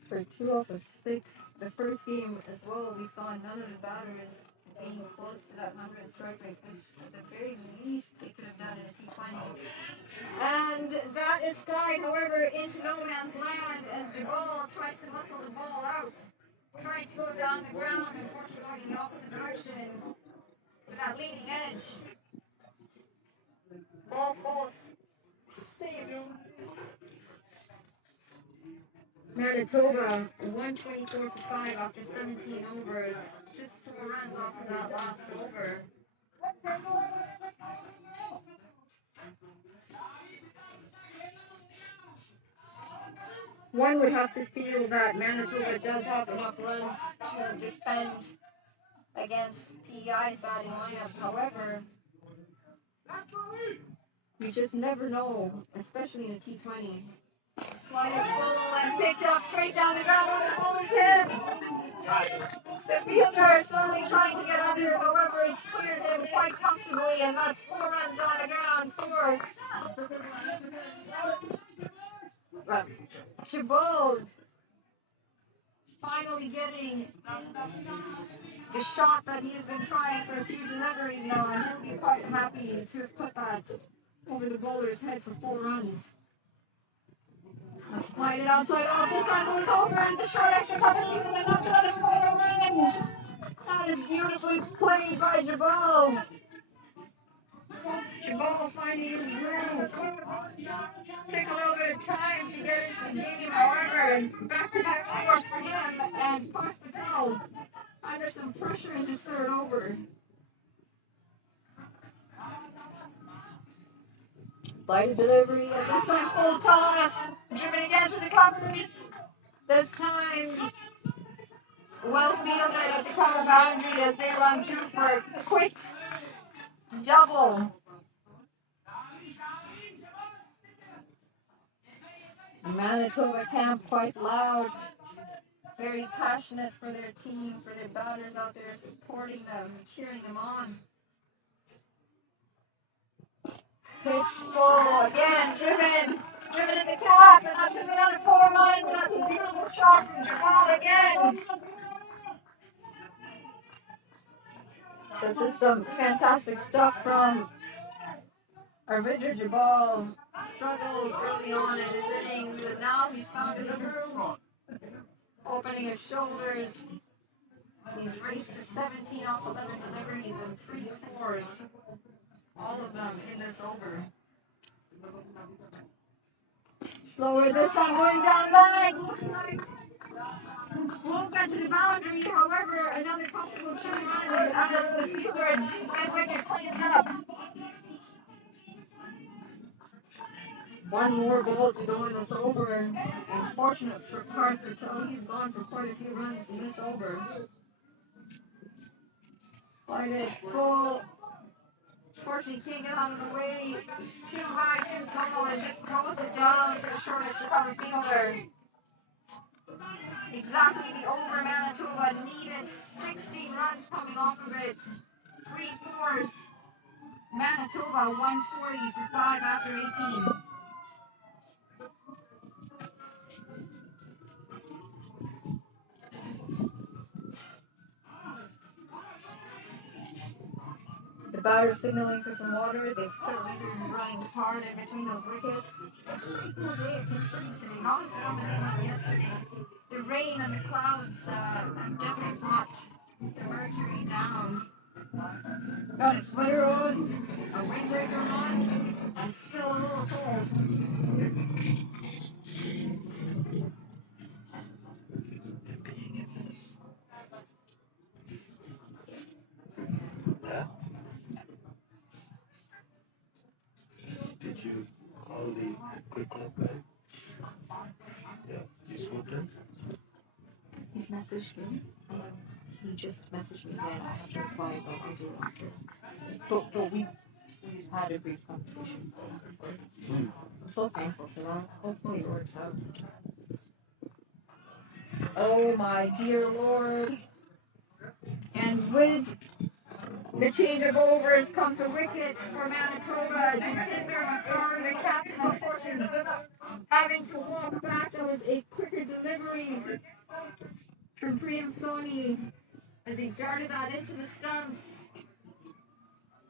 For 2 off of 6. The first game as well, we saw none of the batters being close to that 100 strike rate, which at the very least they could have done in a T20. And that is skied, however, into no man's land as Jabal tries to muscle the ball out. Trying to go down the ground, unfortunately going in the opposite direction with that leading edge. Ball falls safe. Manitoba 124 for 5 after 17 overs. Just 4 runs off of that last over. One would have to feel that Manitoba does have enough runs to defend against PEI's batting lineup. However, you just never know, especially in a T20. Slided full and picked up straight down the ground on the bowler's head. The fielder is slowly trying to get under, however, it's cleared him quite comfortably, and that's 4 runs on the ground for Jabal. Finally getting the shot that he's been trying for a few deliveries now, and he'll be quite happy to have put that over the bowler's head for 4 runs. Let's slide it outside off. This time goes over, and the short extra covers even, and that's another 4 runs. That is beautifully played by Jabal. Jabal finding his groove. Took a little bit of time to get into the game, however, back-to-back scores for him, and Parth Patel under some pressure in his 3rd over. By delivery, and this time full toss, driven again to the covers. This time, well fielded at the cover boundary as they run through for a quick double. Manitoba camp quite loud, very passionate for their team, for their batters out there supporting them, cheering them on. Pitch full again, driven in the cap, and that's going to be under 4 runs. That's a beautiful shot from Jamal again. This is some fantastic stuff from Arvinder Jabal. Struggled early on in his innings, but now he's found his groove, opening his shoulders. He's raced to 17 off 11 deliveries and 3 fours, all of them in this over. Slower this time, going down line. Looks like won't get to the boundary. However, another possible 2 runs as the fielder and wicket cleans up. One more ball to go in this over. Unfortunate for Parker Tull. He's gone for quite a few runs in this over. Fight it full. Unfortunately, can't get out of the way. He's too high, too tall, and just throws it down to the shortest recovery fielder. Exactly the over Manitoba needed. 16 runs coming off of it. 3 fours. Manitoba 140 for 5 after 18. The batters signaling for some water. They've certainly been running hard in between those wickets. It's a pretty cool day at King City today. Not as warm as it was yesterday. The rain and the clouds have definitely brought the mercury down. Got a sweater on, a windbreaker on. I'm still a little cold. Did you call the quick club guy? Yeah, you spoke to him? He's messaged me. He just messaged me then. I have to reply, but I'll do it after. But we've had a brief conversation. I'm so thankful for that. Hopefully it works out. Oh my dear Lord. And with the change of overs comes a wicket for Manitoba. Jatinder Mathur, the captain, unfortunately having to walk back. That was a quicker delivery from Priyam Soni as he darted that into the stumps.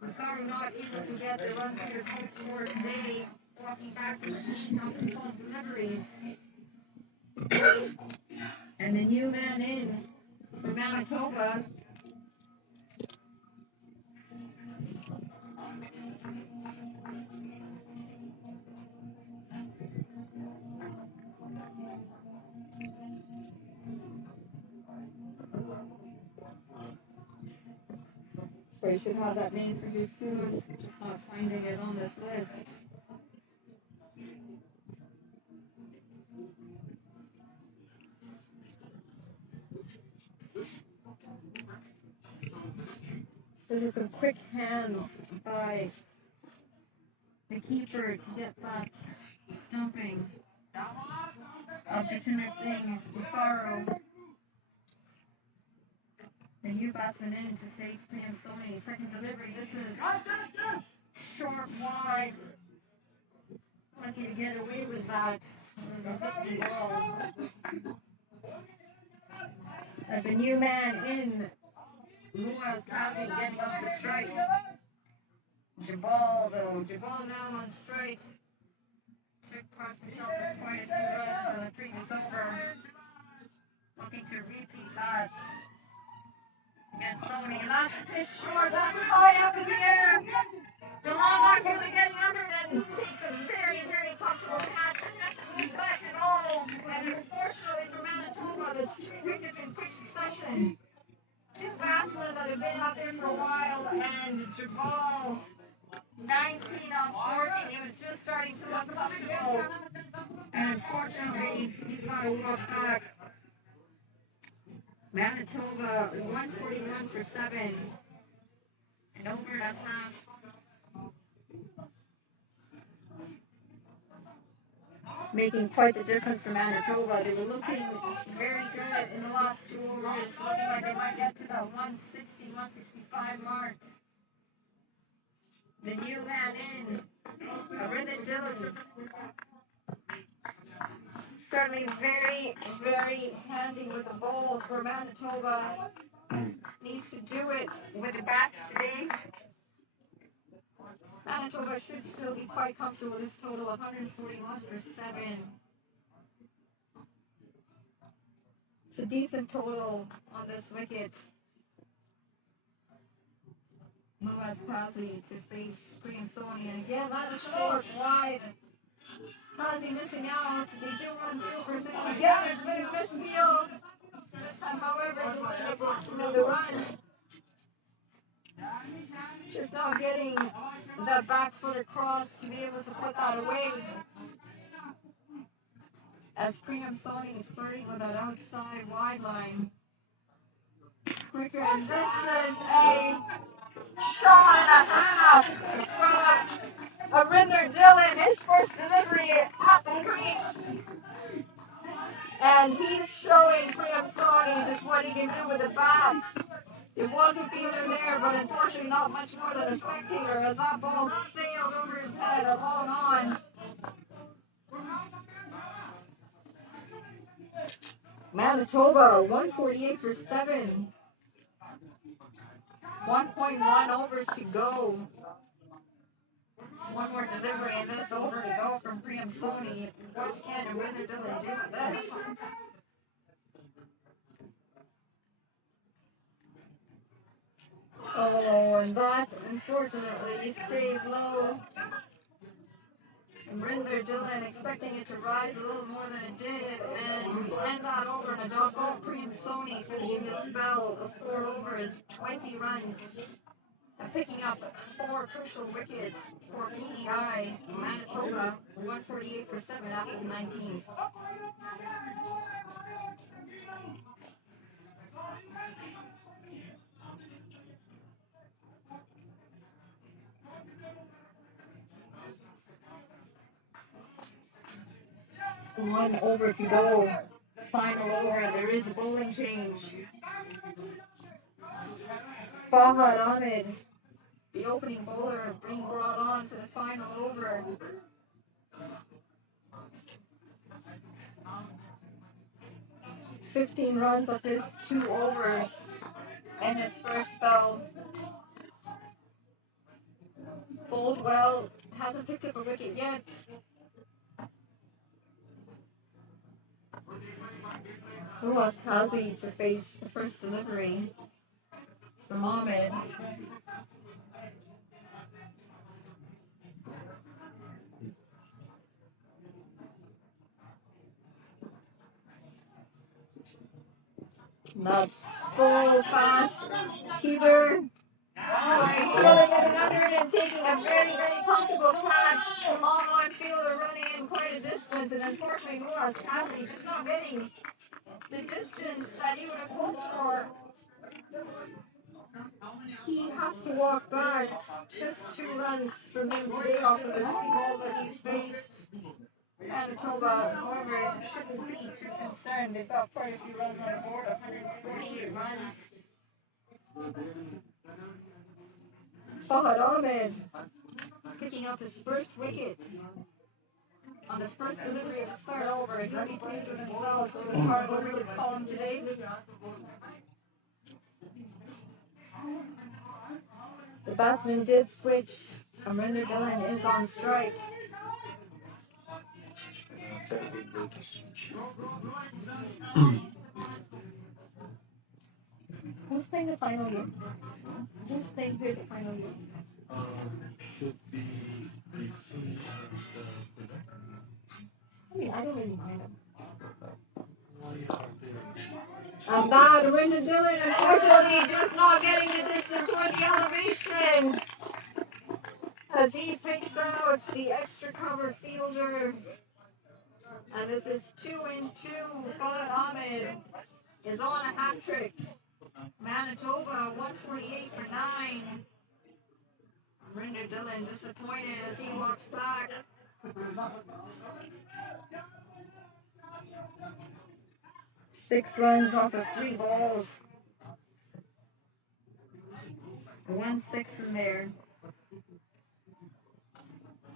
Mathur not able to get the runs he had hoped for today, walking back to the 8 off of 12 deliveries. And the new man in for Manitoba. So you should have that name for you soon. Just not finding it on this list. This is some quick hands by the keeper to get that stumping of Jatinder Singh Mathur. The new batsman in to face Priyam Soni. Second delivery. This is short, wide. Lucky to get away with that. It was a hit ball. As a new man in, Muaz Kazi getting off the strike. Jabal now on strike. Took Park Patel for quite a few runs in the previous over. Looking to repeat that against Sony. And that's pitched short. That's high up in the air. The long arm really getting under it and takes a very, very comfortable catch. Doesn't much at all. And unfortunately for Manitoba, there's 2 wickets in quick succession. 2 batsmen that have been out there for a while, and Jabal 19 off 14. He was just starting to look comfortable. And unfortunately, he's got to walk back. Manitoba 141 for 7. an over and a half. Making quite the difference for Manitoba. They were looking very good in the last 2 overs, looking like they might get to that 160, 165 mark. The new man in, Arindam Dillon, certainly very, very handy with the ball for Manitoba. Needs to do it with the bats today. Manitoba should still be quite comfortable with this total of 141 for 7. It's a decent total on this wicket. Muaz Kazi to face Priyam Soni, and again that's short, wide. Kazi missing out. They do run through for a second. Again, there's a bit of misfield. This time, however, it's able to another run. Just not getting that back foot across to be able to put that away. As Priyam Soni is flirting with that outside wide line. Quicker, and this is a shot and a half from Arindam Dillon. His first delivery at the crease. And he's showing Priyam Soni just what he can do with the bat. It was a fielder there, but unfortunately not much more than a spectator as that ball sailed over his head and long on. Manitoba, 148 for 7. 1.1 overs to go. One more delivery and this over to go from Priyam Soni. What can Arindam Dillon do with this? Oh, and that unfortunately stays low. Arindam Dillon expecting it to rise a little more than it did and end that over in a dot ball. Priyam Soni finishing the spell of 4 overs, 20 runs, and picking up 4 crucial wickets for PEI. Manitoba, 148 for 7 after the 19th. One over to go. Final over. There is a bowling change. Fahad Ahmed, the opening bowler, being brought on for the final over. "15 runs of his 2 overs in his first spell. Bowled well, hasn't picked up a wicket yet. Muaz Kazi to face the first delivery from Ahmed. Nuts. Full fast. Keeper. Sorry, fielder getting under it and taking a very, very comfortable catch. The long line fielder running in quite a distance, and unfortunately Muaz Kazi just not getting the distance that he would have hoped for. He has to walk back. Just 2 runs from him today off of the 3 balls that he's faced. Manitoba, however, shouldn't be too concerned. They've got quite a few runs on the board, 148 runs. Fahad Ahmed picking up his first wicket on the first delivery of his third over. He'll be pleased with himself to be part of the wickets column today. The batsman did switch. Arindam Dillon is on strike. Who's playing the final game? Who's playing here the final game? Should be BC and I mean, I don't really mind him. Quebec. And that Arindam Dillon, unfortunately, just not getting the distance or the elevation as he picks out the extra cover fielder. And this is 2 and 2. Fahad Ahmed is on a hat trick. Manitoba 148 for 9. Dillon disappointed as he walks back. 6 runs off of 3 balls. 1-6 in there.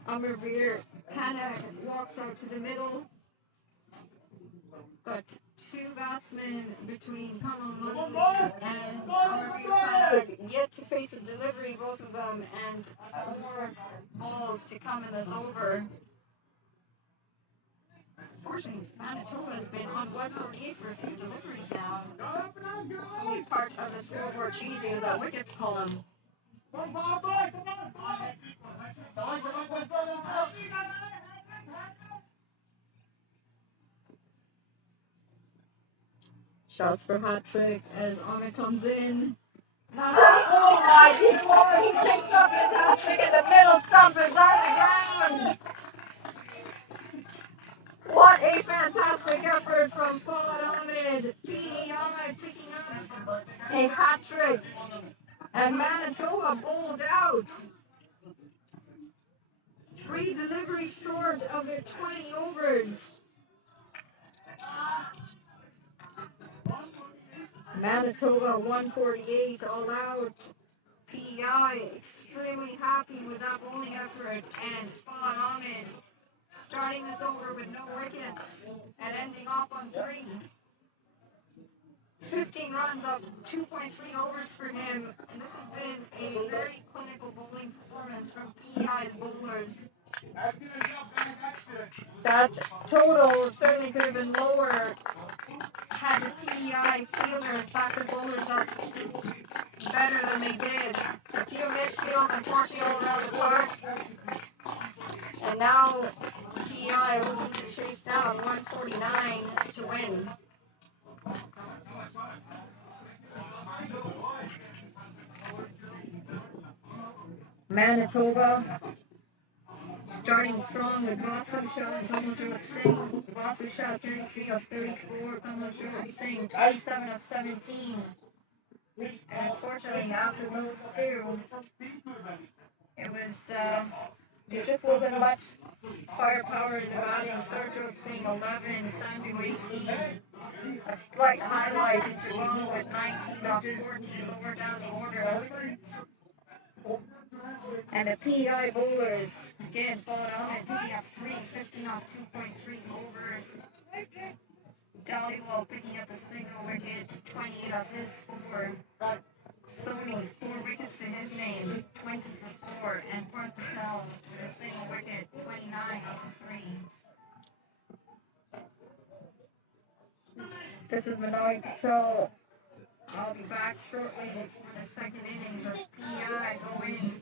Amberveer Panic walks out to the middle. Got 2 batsmen between Kamal and Amberveer Panic. Yet to face a delivery, both of them, and 4 balls to come in this over. Unfortunately, Manitoba has been on 148 for a few deliveries now. Only part of the scoreboard changing that wickets column. Shots for hat trick as Amit comes in. Oh my dear Lord, he picks up his hat trick and the middle stump is on the ground. What a fantastic effort from Fawad Ahmed. PEI picking up a hat trick. And Manitoba bowled out. 3 deliveries short of their 20 overs. Manitoba 148 all out. PEI extremely happy with that bowling effort, and Fawad Ahmed starting this over with no wickets and ending off on 3. 15 runs off 2.3 overs for him, and this has been a very clinical bowling performance from PEI's bowlers. That total certainly could have been lower had the PEI fielders backed the bowlers up better than they did. A few misfield and forcing all around the park. And now PEI looking to chase down 149 to win. Manitoba starting strong with Vasu Shah and Kamaljeet Singh. Vasu Shah 33 of 34, Kamaljeet Singh 27 of 17. And unfortunately, after those two, it was there just wasn't much firepower in the batting. Sarjot Singh 11, Sandhu 18. A slight highlight in Toronto with 19 off 14 lower down the order. And the PEI bowlers, again, Fawad Ahmed picking up 3, 15 off 2.3 overs. Dhaliwal picking up a single wicket, 28 off his 4. Sony, 4 wickets to his name, 20 for 4. And Parth Patel with a single wicket, 29 off 3. This is Manoj Patel. I'll be back shortly for the second innings as PEI go in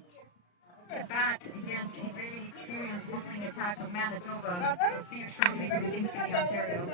to bat against a very experienced bowling attack of Manitoba. We'll see you shortly from King City, Ontario.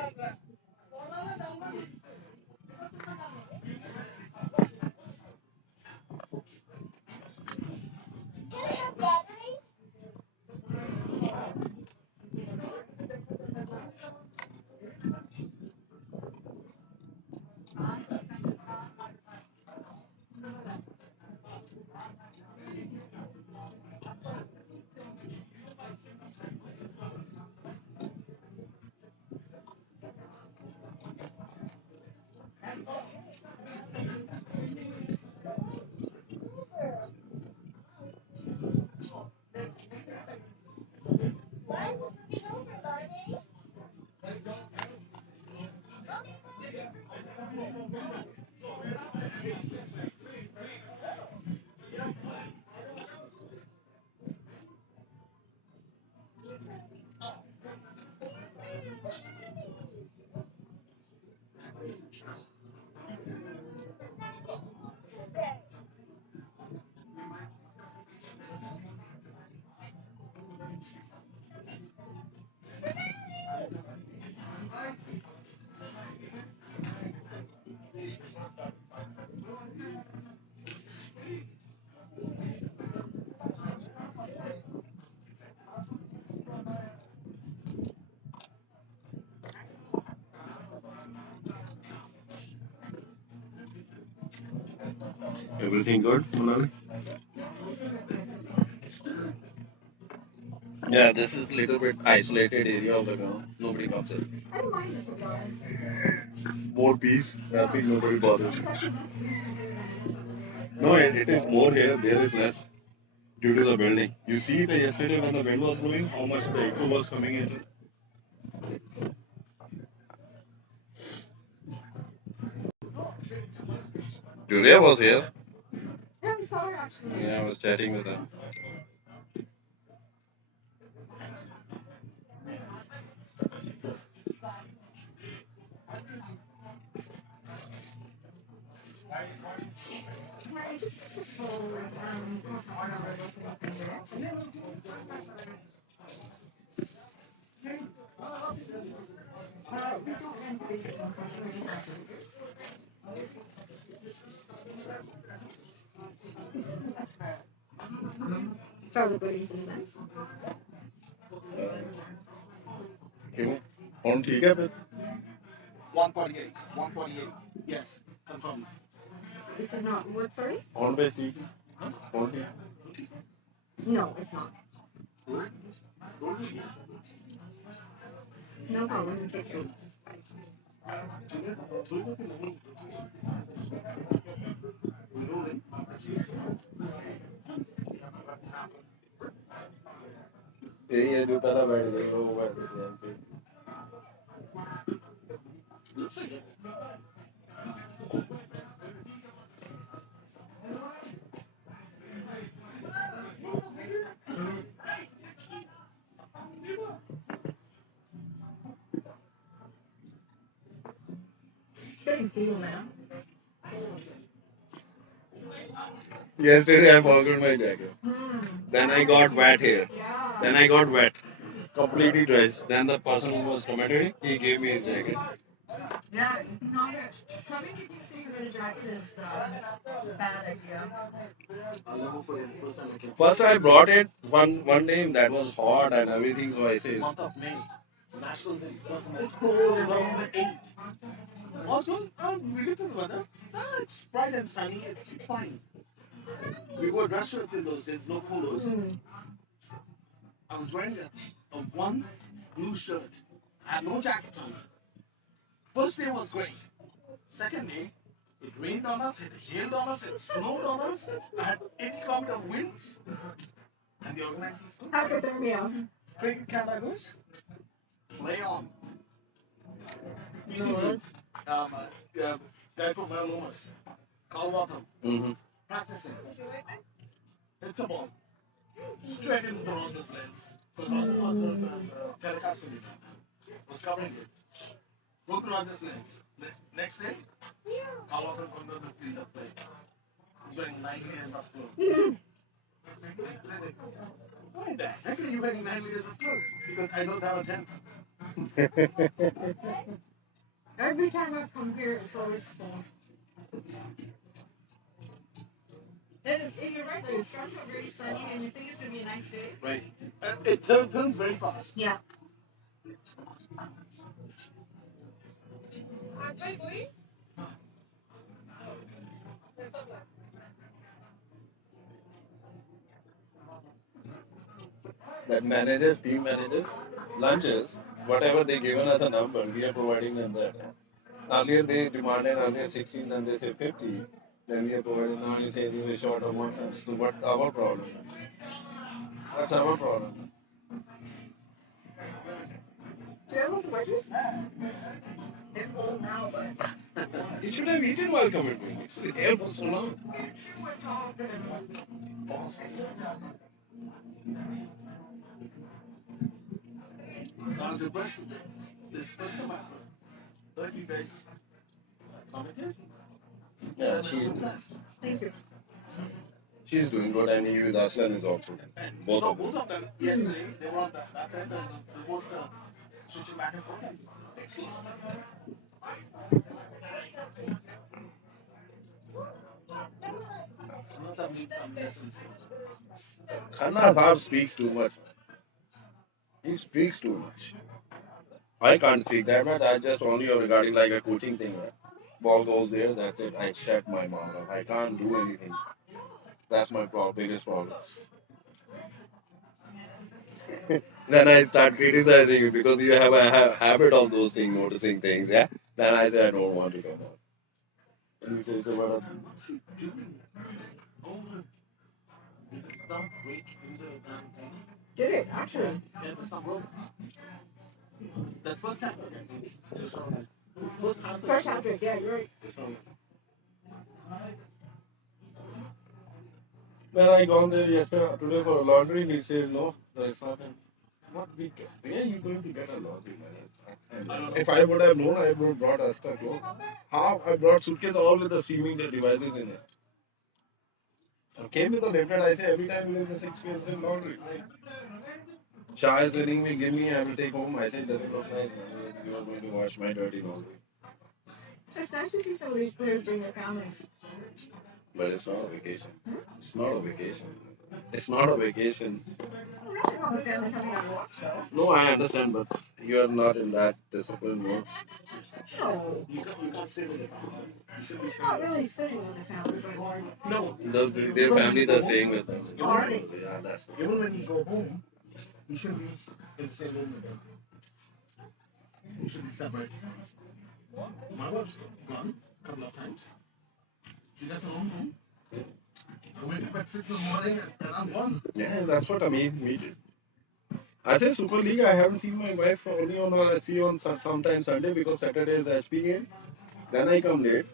Everything good, Manali? Yeah, this is little bit isolated area of the ground. Nobody comes in. I don't mind it to be honest. More peace. I Yeah. think nobody bothers. It's actually less people here than Manitoba. No, it is more here. There is less due to the building. You see, the yesterday when the wind was blowing, how much the echo was coming in. Julia was here. Yeah, we saw her actually. Yeah, I was chatting with her. Yeah, I just suppose we'll talk about our opening thing there. We don't end spaces unfortunately, we just have breakers. Start with what you say next. क्यों? कौन ठीक है फिर? 148. 148. Yes, confirmed. This is not what, sorry? कौन पे ठीक? कौन ठीक? No, it's not. No problem, you take some. ये जो तारा बैठ गई वो बैठ गई यहाँ पे. It's getting cool, man. Yesterday I forgot my jacket. Then I got wet here. Yeah. Then I got wet. Completely dry. Then the person who was commentating, he gave me his jacket. Yeah, not a, coming to DC without a jacket is a bad idea. I'll never forget the first time I came. First I brought it one day that was hot and everything, so I say, Month of May. Nationals in It's cold. November 8th. Also, we get to the weather. It's bright and sunny. It's fine. We wore dress shirts in those days, no polos. I was wearing a one blue shirt. I had no jacket on. First day was great. Second day, it rained on us, it hailed on us, it snowed on us. I had 80-kilometer winds. And the organizers took Hypothermia. cricket Canada goes, play on. No, BCD, guy from Mellomas, Carl Waltham, mm-hmm. practicing. Hits a ball straight into the Rogers lens. Because Rogers was telecasting it, was covering it. Broke Rogers lens. Next day, Carl Waltham converted the field of play. He's wearing 9 layers of clothes. Why that? How can you wear 9 layers of clothes? Because I don't have a tent. Every time I've come here, it's always full. And you're right, though. It starts out very sunny, and you think it's going to be a nice day. Right. And it turns very fast. Yeah. That managers, team managers, lunches, whatever they given us a number, we are providing them that. Earlier they demanded earlier 16, then they say 50. Then we are providing, now you say you are short of one. So what our problem? That's our problem. Do you have those wedges? They're cold now, but. You should have eaten while coming. It's air for so long. We're talking. I was impressed with it. This first time I heard you guys commented. Yeah, Impressed. Thank you. she's doing good. I mean, you with Aslan is also. Both No, of them. both of them yesterday, they were on that side, the both switching back and forth. Excellent. Unless I need some lessons. Khanna Saab speaks too much. He speaks too much. I can't speak that much. I just only regarding like a coaching thing. Right? Ball goes there, that's it. I shut my mouth. I can't do anything. That's my biggest problem. Then I start criticizing you because you have a habit of those things, noticing things. Yeah. Then I say I don't want to come out. And he says, "What?" Did it actually? First hat trick. Yeah, you're right. When I gone there yesterday today for laundry, he said no, there is nothing. What weekend? Where are you going to get a laundry, man? If I would have known, I would have brought extra clothes. How I brought suitcase all with the steaming devices in it. I came with a limited. I say every time there is a 6 piece in laundry. Shah is telling me, give me, I will take home. I say it doesn't look like you are going to wash my dirty laundry. It's nice to see some of these players bring their families. But it's not a vacation. It's not a vacation. It's not a vacation. Well, nothing wrong with family coming out to watch, though. No, I understand, but you are not in that discipline mode. No, it's not really sitting with the family, but more. Their families are staying with them. Are they? Yeah, that's yeah, that's what I mean. Me too. I say Super League. I haven't seen my wife only on I see on sometimes Sunday because Saturday is the HP game. Then I come late.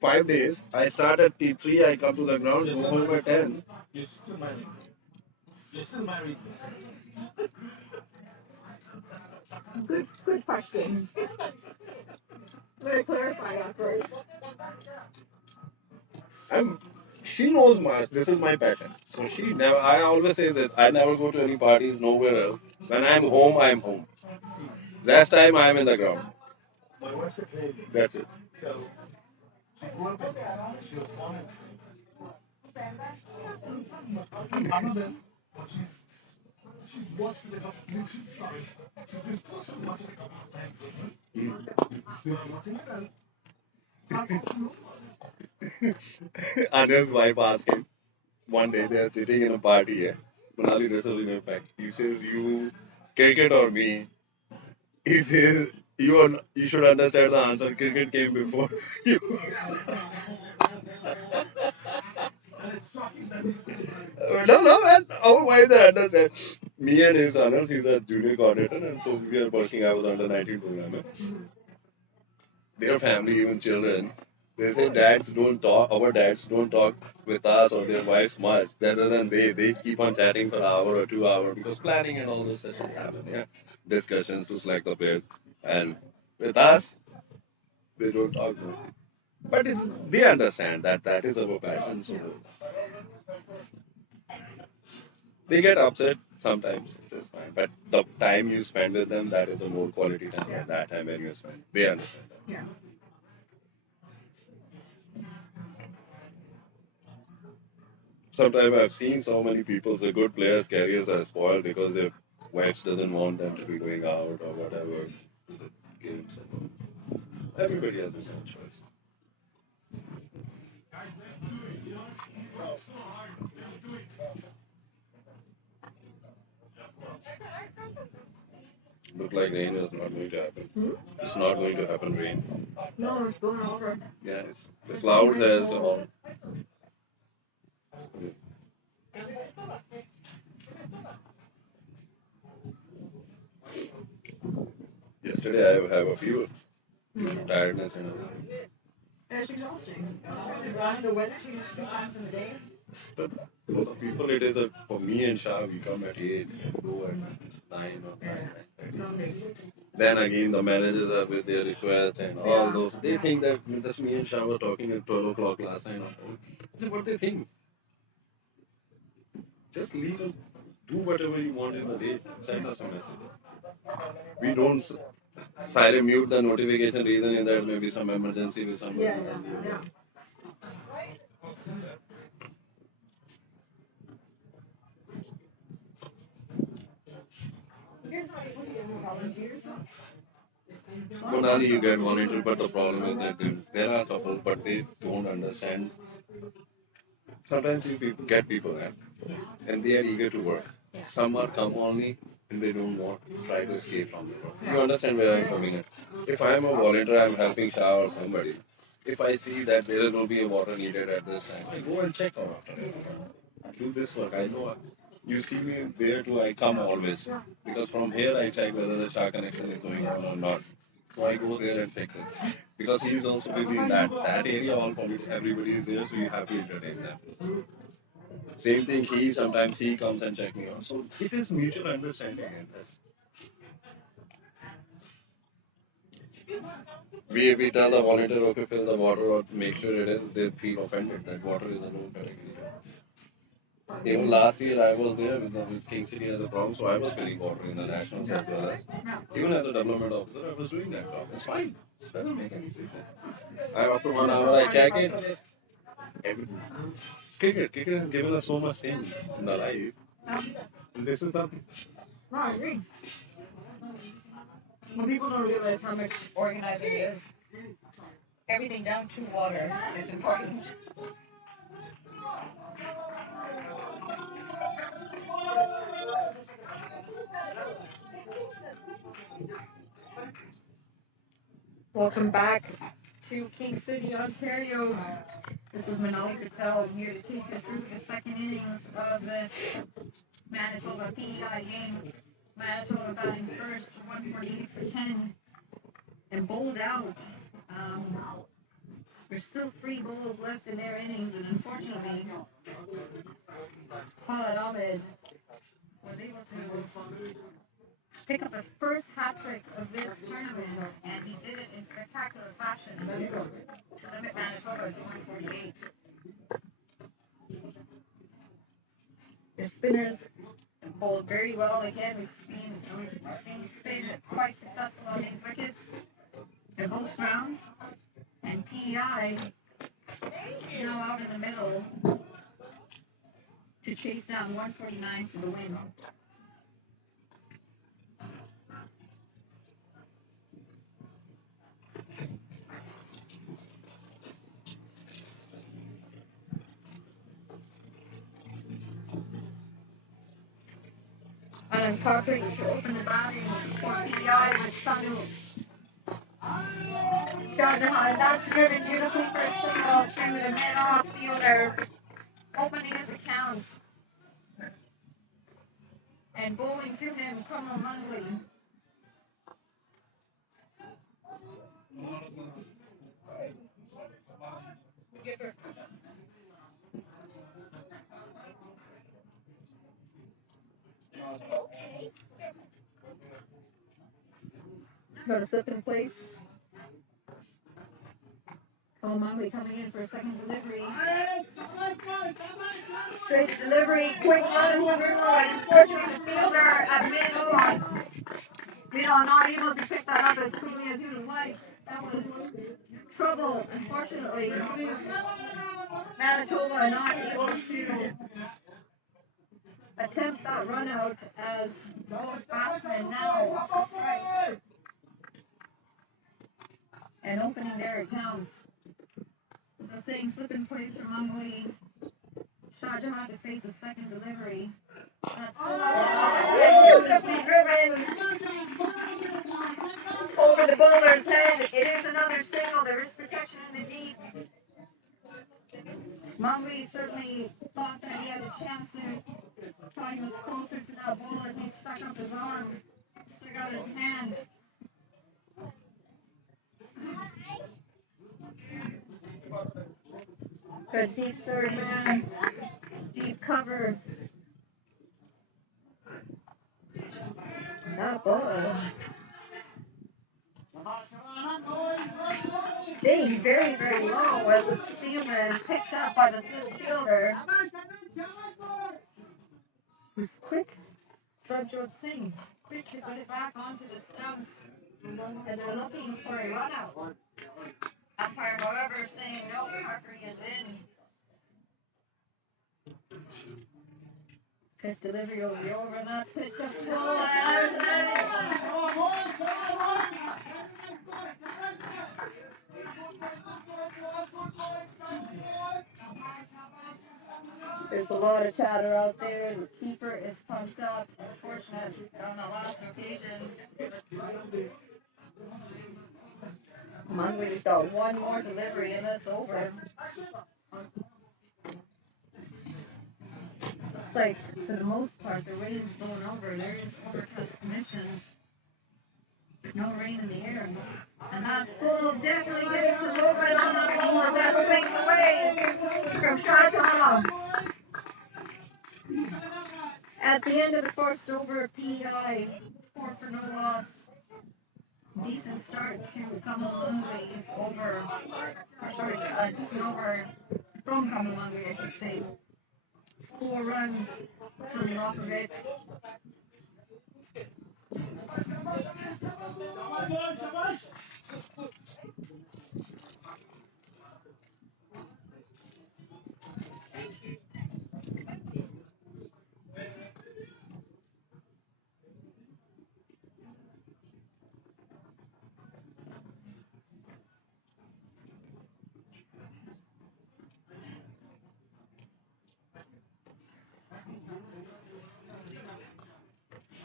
5 days. I start at T3. I come to the ground. Go home at 10. Good question. I'm gonna clarify that first. I'm. She knows my. This is my passion. So she never. I always say that I never go to any parties nowhere else. When I'm home, I'm home. Last time I'm in the ground. That's it. Anil's wife asked him one day they are sitting in a party. Yeah, Manali wrestle in fact. He says, "You cricket or me?" He says, You should understand the answer. Cricket came before you." No, no, man. Our wives are understand. Me and his son, he's a junior coordinator, and so we are working. I was under 19 program. Their family, even children, they say dads don't talk. Our dads don't talk with us or their wives much. Rather than they keep on chatting for an hour or 2 hours because planning and all those sessions happen. Yeah, discussions to select the player, and with us, they don't talk much. But they understand that that is our passion, so they get upset sometimes. It's fine, but the time you spend with them, that is a more quality time. Yeah. Than that time when you spend, they understand that. Yeah. Sometimes I've seen so many people, so good players' careers are spoiled because their wives doesn't want them to be going out or whatever. Games. Everybody has his own choice. Look like rain is not going to happen. Hmm? It's not going to happen. Rain. No, it's going over. Yeah, the clouds has all. Yesterday I have a fever due to tiredness and everything. And it's exhausting. Especially running the weather changes 3 times in a day. But for the people, it is a for me and Shah. We come at 8 and go at 9 or 9, Yeah. 9:30. Long days. Then again, the managers are with their request and all Yeah. those. They think that just me and Shah were talking at 12 o'clock last night. This is what they think. Just leave us, do whatever you want in the day. Send us a message. We don't silent mute the notification. Reason is that maybe some emergency with somebody. Yeah, yeah, yeah. You guys not able to get more volunteers, though? Monali, you get volunteer, but the problem is that there are couples, but they don't understand. Sometimes you get people, and they are eager to work. Yeah. Some are come only. and they don't want to try to escape from the problem. You understand where I'm coming in? If I'm a volunteer, I'm helping Shah or somebody. If I see that there will be a water needed at this time, I go and check out after it. I do this work. I know you see me there too. I come always because from here I check whether the Shah connection is going on or not. So I go there and fix it because he's also busy in that area. Everybody is there, so you have to entertain them. Same thing. He sometimes he comes and check me out. So it is mutual understanding in this. We tell the volunteer, okay, fill the water or make sure it is. They feel offended that water is a known category. Even last year I was there with King City as a problem, so I was filling water in the nationals as well as even as a development officer, I was doing that job. It's fine. It doesn't make any difference. After 1 hour I check it. Every, it's cricket. Cricket has given us so much things in the life. And this is the No, I agree. When people don't realize how much organizing it is, everything down to water is important. Welcome back to King City, Ontario. This is Manali Patel here to take you through the second innings of this Manitoba PEI game. Manitoba batting first, 148 for 10, and bowled out. Um, there's still 3 balls left in their innings, and unfortunately, Khalid Ahmed was able to pick up his first hat trick of this tournament, and he did it in spectacular fashion to limit Manitoba to 148. Their spinners bowled very well again. We've seen spin quite successful on these wickets in both rounds, and PEI is now out in the middle to chase down 149 for the win. Adam Cochran to open the batting for PEI with Samuels. Shahjahan, that's driven beautifully for a single to the mid-off fielder, opening his account. And bowling to him, Kamal Mungli. Got a slip in place. Kamal Mungli coming in for a second delivery. Straight delivery, quick run through, and unfortunately the fielder at mid-on not able to pick that up as quickly as he would have liked. That was trouble, unfortunately. Manitoba not able to attempt that run out as both batsmen now off the strike and opening their accounts. As I was saying, slip in place for Mungli. Shah Jahan to face a second delivery. That's beautifully driven over the bowler's head. It is another single. There is protection in the deep. Mungli certainly thought that he had a chance there. Thought he was closer to that ball as he stuck up his arm, stuck out his hand. Got a deep third man, deep cover. That ball staying very, very low as it's fielded, picked up by the slip fielder. Who's quick? Sarabjot Singh, quick to put it back onto the stumps as they're looking for a run out. Umpire, however, saying no, Harkery is in. Fifth delivery will be over, and that's pitched up full, and there's an edge. There's a lot of chatter out there. The keeper is pumped up. Unfortunate on the last occasion. Munley's got one more delivery in this over. Looks like for the most part the rain's going over. There is overcast conditions. No rain in the air. And that school definitely getting some movement on the ball as that swings away from Shajana. At the end of the first over, PI, 4 for no loss. Decent start to Kamamunga's over. Or sorry, decent over from Kamamunga, I should say. 4 runs coming off of it.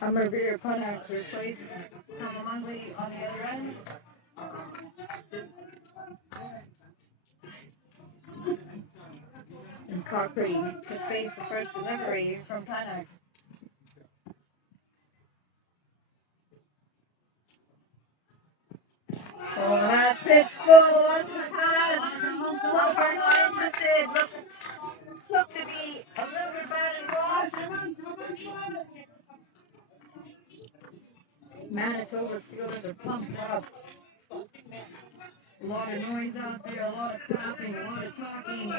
Hammerbeer Punak to replace Kamamunga on the other end. And Cochrane to face the first delivery from Punak. Oh, that's pitch full onto the pads. Umpire not interested. Looked to be a little bit bad involved. Manitoba's fielders are pumped up. A lot of noise out there, a lot of clapping, a lot of talking.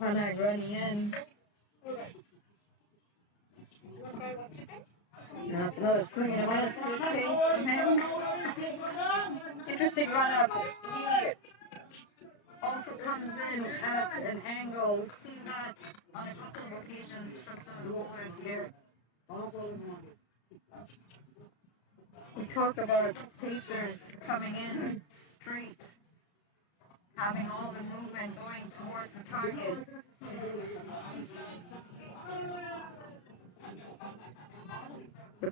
Punak running in. Now it's another swing and a miss. Good pace from him. Interesting run up. He also comes in at an angle. We've seen that on a couple of occasions from some of the bowlers here. We talk about pacers coming in straight, having all the movement going towards the target.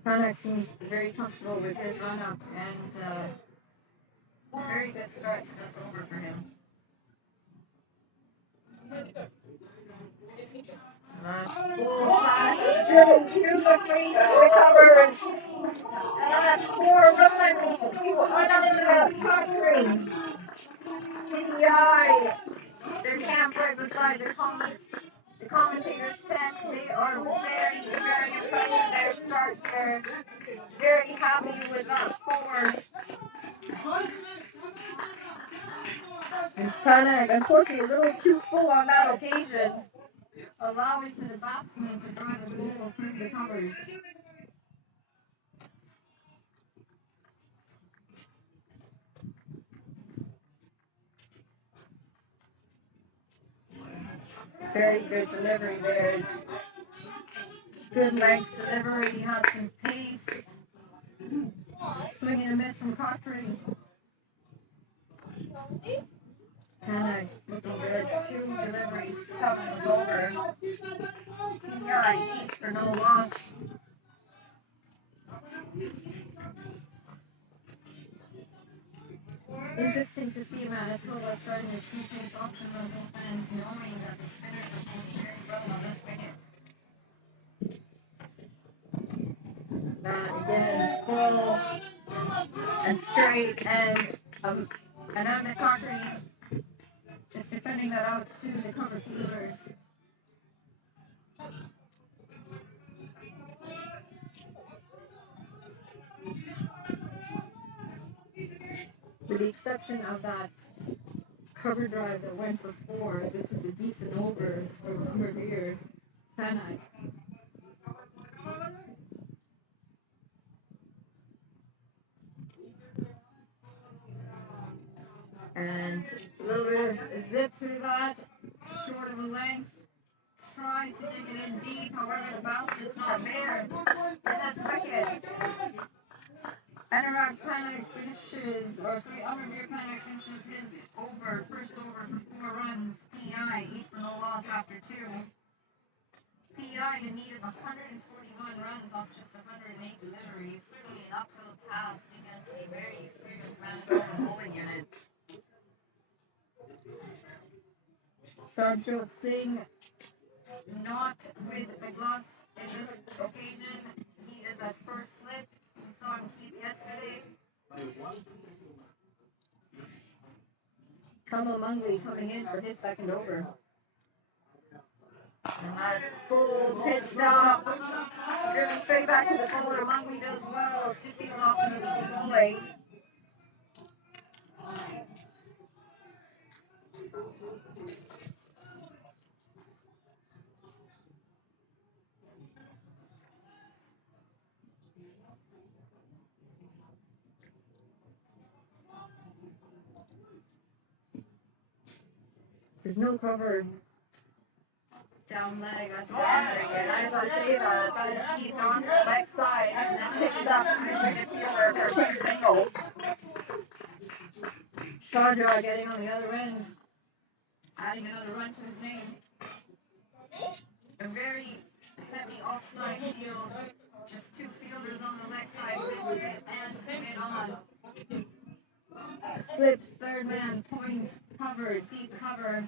Punak seems very comfortable with his run-up and very good start to this over for him. Nice full pass beautifully recovers. And that's 4 runs to Ananda Cochrane. PEI, their camp right beside the commentator's tent. They are very, very impressed with their start here. Very happy with that 4. And Punak, unfortunately, a little too full on that occasion, allowing for the batsman to drive the ball through the covers. Very good delivery there. Good length delivery, he had some pace. Swing and a miss from Cochrane. Punak looking good. 2 deliveries to come in this over. PEI each for no loss. Interesting to see Manitoba starting a 2-piece option on both ends, knowing that the spinners are playing very well on this wicket. That again is full and straight, and Ananda Cochrane just defending that out to the cover fielders. With the exception of that cover drive that went for 4, this is a decent over from Hammerbeer Punak. And a little bit of a zip through that, short of a length. Trying to dig it in deep, however the bounce is not there in this wicket. Anurag Panax finishes, or sorry, Amarveer Panax finishes his first over for 4 runs. PI, 8 for no loss after 2. PI in need of 141 runs off just 108 deliveries. Certainly an uphill task against a very experienced Manitoba bowling unit. Sarabjot Singh not with the gloves in this occasion. He is at first slip. We saw him keep yesterday. Kamal Mungli coming in for his second over. And that's full pitched up. Driven straight back to the bowler. Mungli does well. Shifting off another boy. There's no cover down leg at the boundary, and as I say that is heaved onto the leg side and then picks up mid-wicket fielder for a quick single. Shahjaw getting on the other end, adding another run to his name. A very heavy offside field, just 2 fielders on the leg side, mid-wicket and mid-on. A slip, third man, point, cover, deep cover,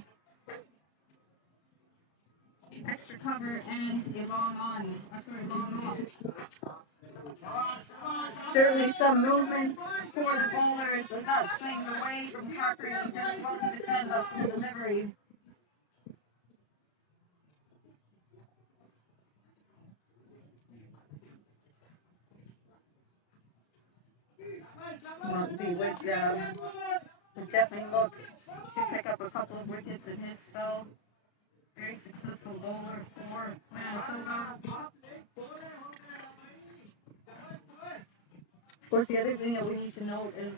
extra cover, and a long off. Certainly some movement for the bowlers, and that swings away from Carper. He does well to defend that full delivery. Won't be with would definitely look to pick up a couple of wickets in his spell. Very successful bowler for Manitoba. Of course, the other thing that we need to note is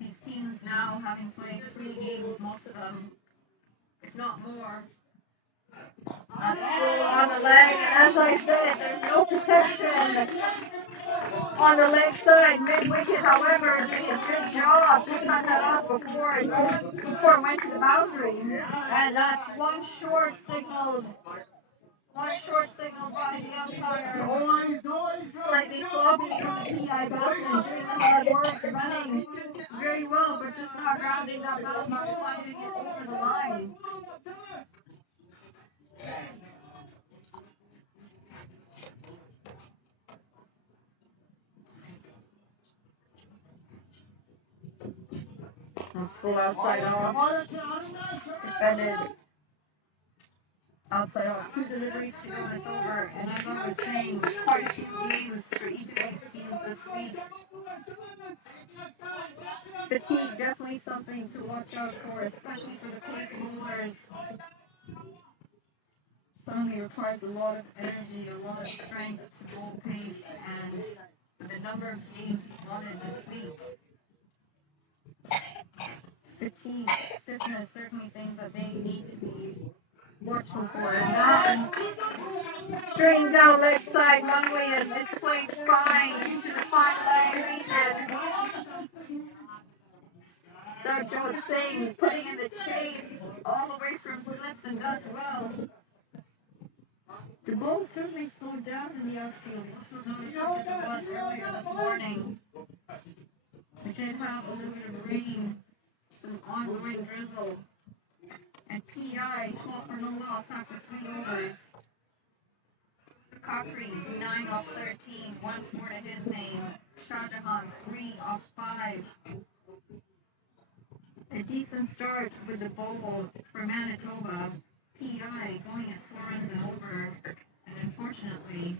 these teams now having played 3 games, most of them, if not more. That's full on the leg, and as I said, there's no protection on the leg side, mid-wicket, however, did a good job to cut that off before it went to the boundary. And that's one short signaled by the umpire. Slightly sloppy from the PI batsman, doing the hard work, running very well, but just not grounding that ball, not sliding it over the line. That's full outside off. Defended outside off. 2 deliveries to go this over. And as I was saying, quite a few games for each of these teams this week. Fatigue, definitely something to watch out for, especially for the pace bowlers. Certainly requires a lot of energy, a lot of strength to bowl pace, and with the number of games wanted this week, fatigue, stiffness, certainly things that they need to be watchful for. And that straight down left side, Mungli is misplayed fine into the fine leg region. Sarabjot Singh putting in the chase all the way from slips and does well. The ball certainly slowed down in the outfield, which was noticeable as it was earlier this morning. We did have a little bit of rain, some ongoing drizzle, and PI 12 for no loss after 3 overs. Khakri 9 off 13, 1-4 to his name. Shahjahan 3 off 5. A decent start with the bowl for Manitoba. PI going at 4 runs and over, and unfortunately,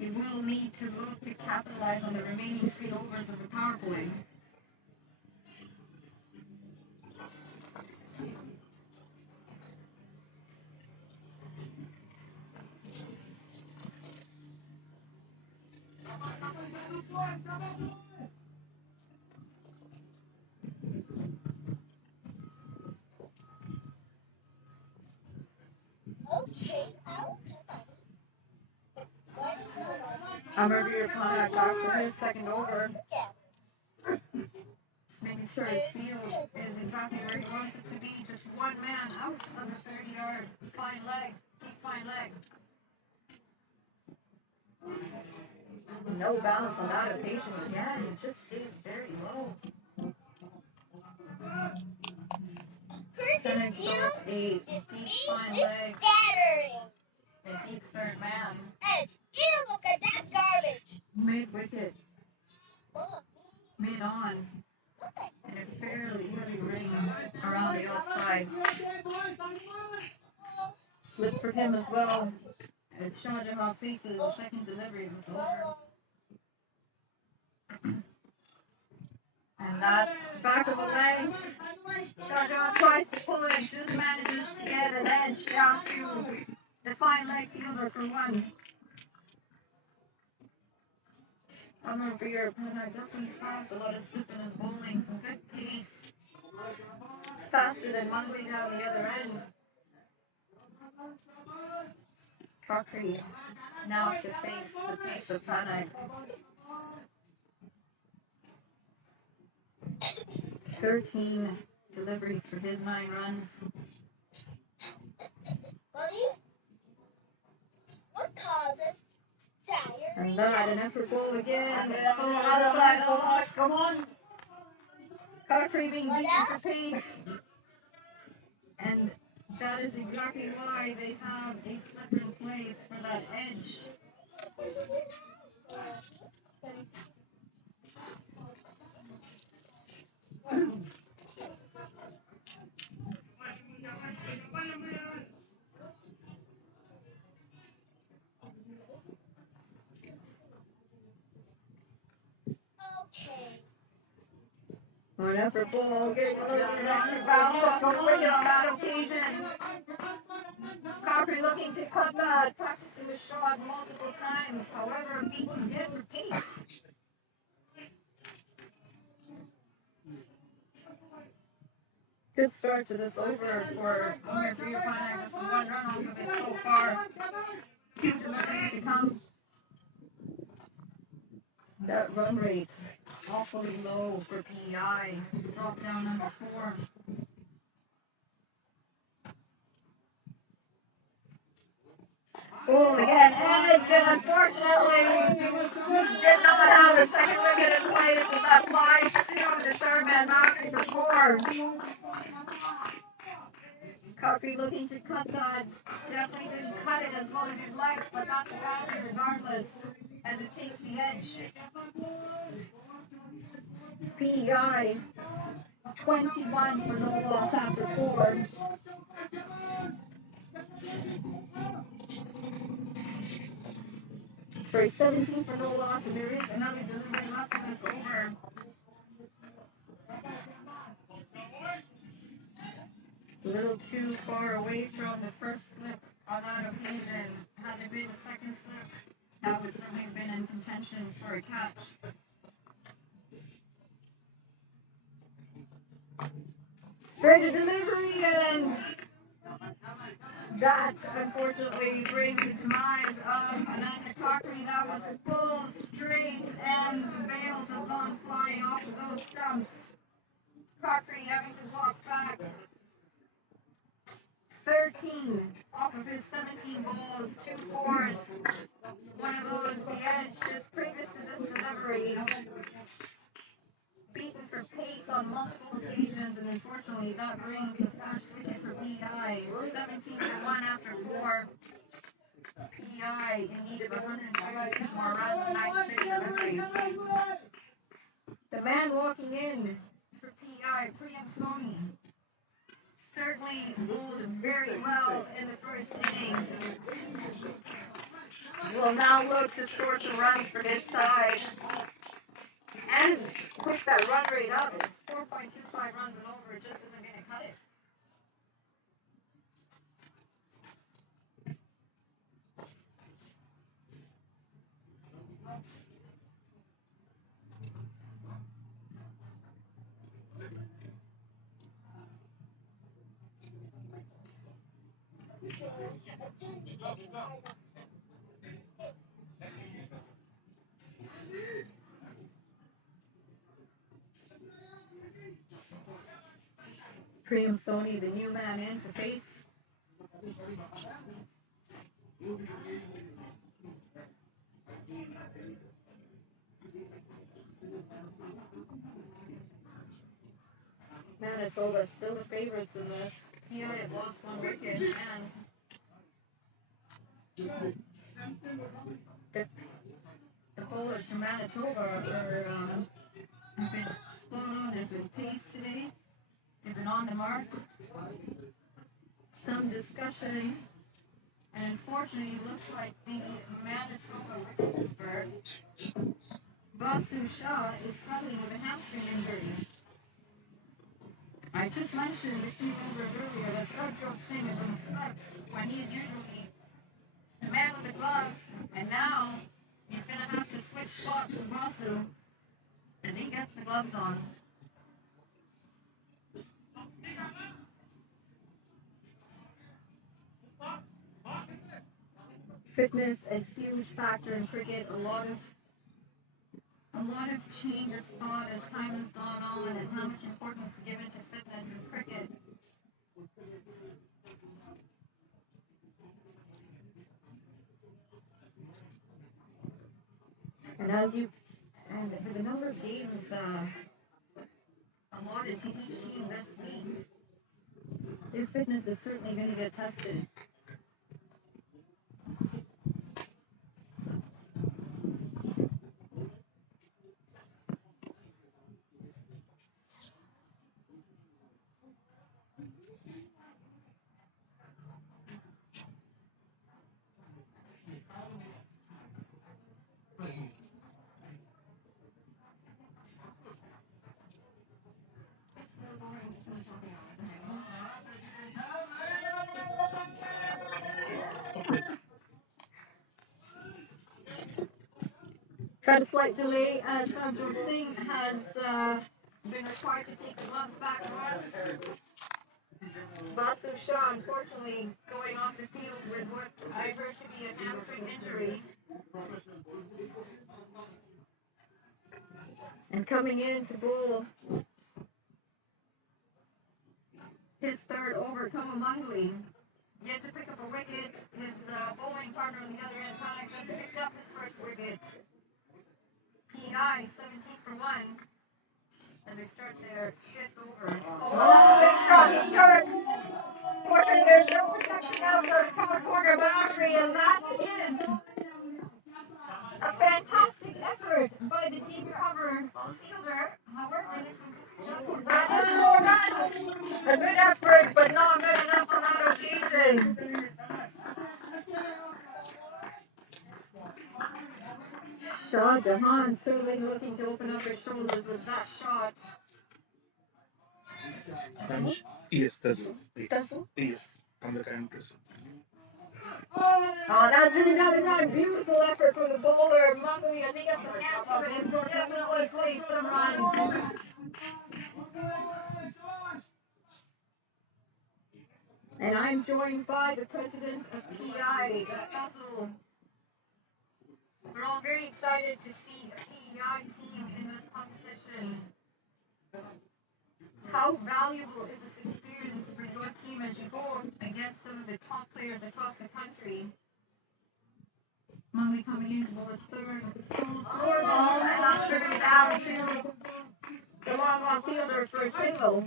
it will need to look to capitalize on the remaining 3 overs of the power play. Amir Khan back for his second over. Just making sure his field is exactly where he wants it to be. Just one man out of the 30-yard fine leg, deep fine leg. No bounce on that occasion again. It just stays very low. Then it's got a deep fine leg, a deep third man. Look at that garbage. Mid wicket, mid on, and a fairly heavy ring around the outside. Slip for him as well, as Shah Jahan faces the second delivery of this over. And that's back of the length. Shah Jahan tries to pull it, just manages to get an edge down to the fine leg fielder for one. Amar Beer definitely has a lot of zip in his bowling, some good pace. Faster than Mungley down the other end. Crockery now to face the pace of Panic. 13 deliveries for his 9 runs. What causes tire? And that an effort ball again. Full outside off. Come on. Crockery being beaten for pace. And that is exactly why they have a slip in place for that edge. Okay. One effort ball, getting a little bit of extra bounce off the wicket on that occasion. Crockery looking to cut that, practicing the shot multiple times, however, beaten again for pace. Good start to this over for Amir Panak. Just 1 run off of it so far. 2 deliveries to come. That run rate awfully low for PEI. It's dropped down under 4. Oh, again, edge, and unfortunately, did not have a second wicket in place, and that flies to the third man boundary for 4. Coffey looking to cut that. Definitely didn't cut it as well as you'd like, but that's a boundary regardless, as it takes the edge. PEI 21 for no loss after 4. Sorry, 17 for no loss, and there is another delivery left in this over. A little too far away from the first slip on that occasion. Had there been a second slip, that would certainly have been in contention for a catch. Straight to delivery, and that unfortunately brings the demise of Ananda Cochran. That was full straight, and the bails have gone flying off of those stumps. Cochran having to walk back 13 off of his 17 balls, 2 fours. One of those, the edge, just previous to this delivery. Beaten for pace on multiple occasions, and unfortunately that brings the first wicket for PEI. 17 for 1 after 4. PEI in need of 132 more runs and 96 deliveries. The man walking in for PEI, Priyam Soni, certainly bowled very well in the first innings. Will now look to score some runs for his side and push that run rate up. 4.25 runs and over, just isn't going to cut it. Priyam Soni, the new man in to face. Manitoba still the favorites in this. PI have lost one wicket, and the, the bowlers from Manitoba are have been spot on. There's been pace today. They've been on the mark. Some discussion, and unfortunately, it looks like the Manitoba wicketkeeper Basu Shah is struggling with a hamstring injury. I just mentioned a few overs earlier that Sarjot Singh is on steps when he's usually the man with the gloves, and now he's going to have to switch spots with Basu as he gets the gloves on. Fitness a huge factor in cricket. A lot of change of thought as time has gone on, and how much importance is given to fitness in cricket. And with the number of games allotted to each team this week, their fitness is certainly going to get tested. Had a slight delay as Sarjot Singh has been required to take the gloves back on. Basu Shah, unfortunately, going off the field with what I heard to be a hamstring injury. And coming in to bowl his third over, Kamamangli, yet to pick up a wicket. His bowling partner on the other end, Panak, just picked up his first wicket. PI 17 for 1 as they start their fifth over. Oh, that's a big shot to start. Fortunately, there's no protection out for the cover corner boundary, and that is a fantastic effort by the deep cover fielder. However, there's some confusion. That is four runs. A good effort, but not good enough on that occasion. Shah Jahan certainly looking to open up his shoulders with that shot. Yes, that's yes, on the current press. Oh, that's another beautiful effort from the bowler. Mungly, as he gets a hand to it, and definitely saves some runs. And I'm joined by the president of PI, Faisal. We're all very excited to see a PEI team in this competition. How valuable is this experience for your team as you go against some of the top players across the country? Mungly coming into his third full score ball, and that's driven down to the long off fielder for a single.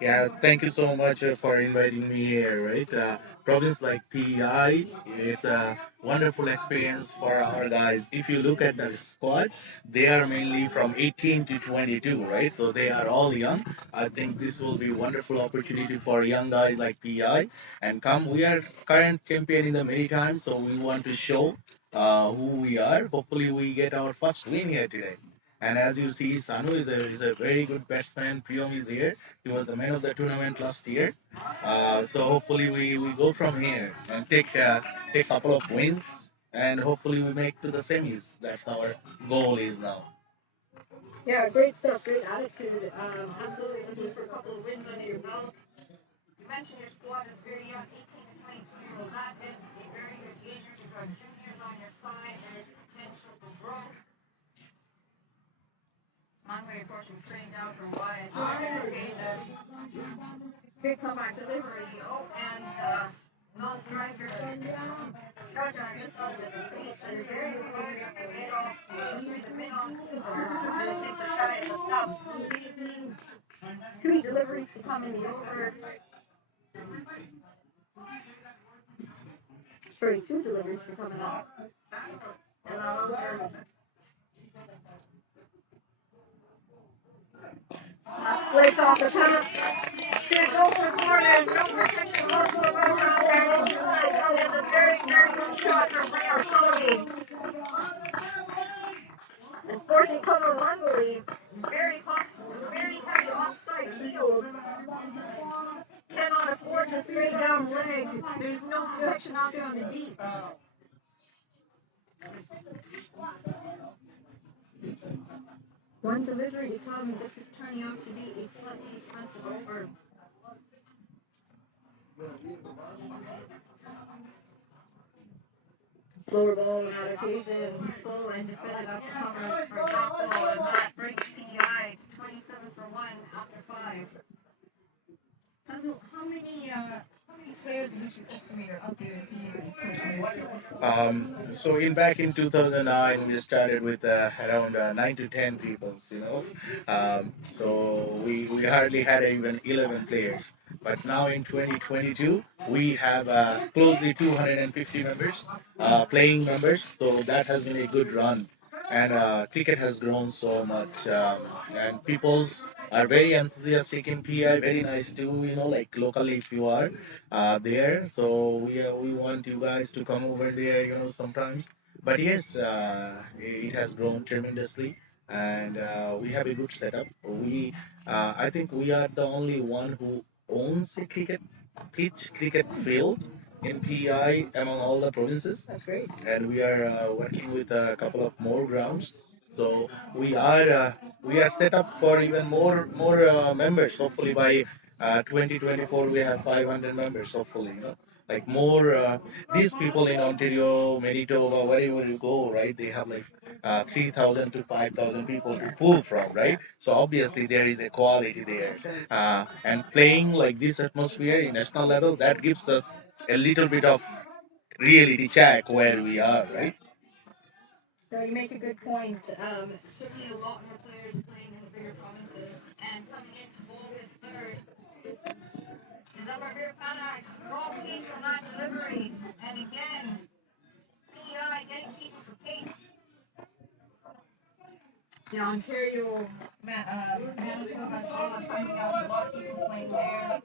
Yeah, thank you so much for inviting me here, right? Province like PEI is a wonderful experience for our guys. If you look at the squad, they are mainly from 18 to 22, right? So they are all young. I think this will be a wonderful opportunity for young guys like PEI. And come, we are current champion in the Maritime, so we want to show who we are. Hopefully, we get our first win here today. And as you see, Sanu is a very good batsman. Priyom is here. He was the man of the tournament last year. So hopefully we go from here and take a couple of wins and hopefully we make to the semis. That's our goal is now. Yeah, great stuff, great attitude. Absolutely looking for a couple of wins under your belt. You mentioned your squad is very young, 18 to 22-year-old. That is a very good age group. You've got juniors on your side. There's potential for growth. Manway unfortunately straight down for wide on this occasion. Good comeback delivery. Oh, and non-striker. Shotgun just off his crease and very large mid off, sorry, the mid on fielder. And it takes a shot at the stumps. Three deliveries to come in the over. Sorry, two deliveries to come in the over. Last blades off the tennis. Should go for corners. No protection whatsoever out there. And it does. That is a very, very good shot from Leo Sony. Enforcing cover Wembley. Very heavy offside field. Cannot afford to straight down leg. There's no protection out there on the deep. One delivery to come. This is turning out to be a slightly expensive over. Slower ball on that occasion. Full and defended up to Summers for drop ball, and that brings PEI to 27 for 1 after 5. Puzzle, how many players would you estimate are out there in PEI? So in back in 2009, we started with around 9 to 10 people, you know. So we hardly had even 11 players. But now in 2022, we have closely 250 members, playing members. So that has been a good run. And cricket has grown so much. And people's are very enthusiastic in PI, very nice too, like locally if you are there. So we want you guys to come over there, sometimes. But yes, it has grown tremendously, and we have a good setup. I think we are the only one who owns a cricket pitch, cricket field in PI among all the provinces, That's great. and we are working with a couple of more grounds. So we are set up for even more members. Hopefully by 2024 we have 500 members. Hopefully, like more these people in Ontario, Manitoba, wherever you go, right? They have like 3,000 to 5,000 people to pull from, right? So obviously there is a quality there, and playing like this atmosphere in national level that gives us a little bit of reality check where we are, right? So you make a good point. Certainly a lot more players playing in the bigger provinces. And coming into August 3rd is Upper Panak. Raw pace on that delivery. And again, PEI getting people for pace. Yeah, Ontario, Manitoba, so sending out a lot of people playing there.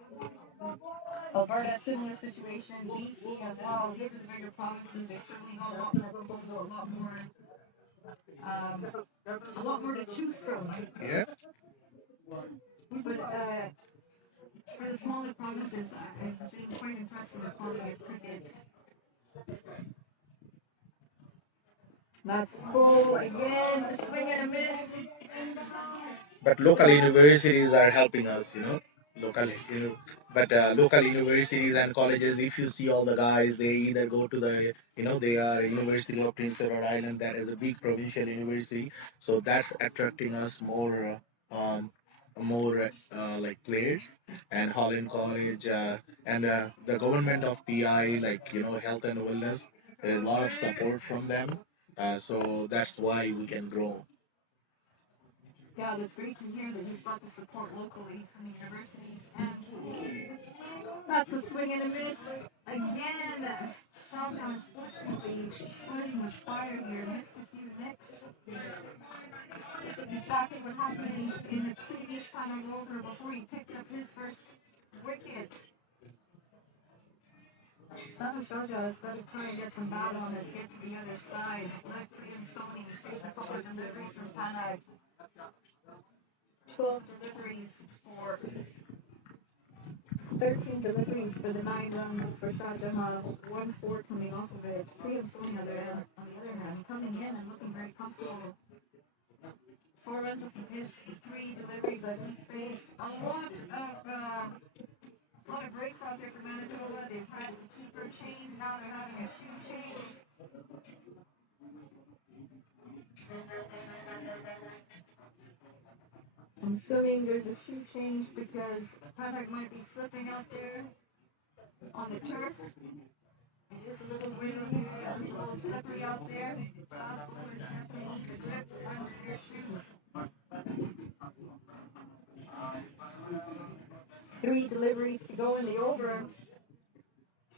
Alberta, similar situation. BC as well. These are the bigger provinces. They certainly got a lot more pull, um, a lot more to choose from. Yeah. But for the smaller provinces, I've been quite impressed with the quality of cricket. That's full again. The swing and a miss. But local universities are helping us, local, but local universities and colleges, if you see all the guys, they either go to they are University of Prince Edward Island, that is a big provincial university, so that's attracting us more like players, and Holland College, and the government of PI, like, health and wellness, there's a lot of support from them, so that's why we can grow. Yeah, that's great to hear that you've got the support locally from the universities. And that's a swing and a miss again. Shawsha, unfortunately, starting with fire here, missed a few nicks. This is exactly what happened in the previous final over before he picked up his first wicket. Son of Shawsha has got to try and get some bat on his get to the other side. Let Priam Sony face a couple of deliveries from Panag. 12 deliveries for 13 deliveries for the 9 runs for Shah Jahan, 1-4 coming off of it. Priam Soni on the other hand, coming in and looking very comfortable. 4 runs of his 3 deliveries that he's faced. A lot of breaks out there for Manitoba. They've had the keeper change. Now they're having a shoe change. assuming there's a shoe change because Panak might be slipping out there on the turf. It is a little windy there, it's a little slippery out there. Fast bowlers definitely need the grip under their shoes. 3 deliveries to go in the over.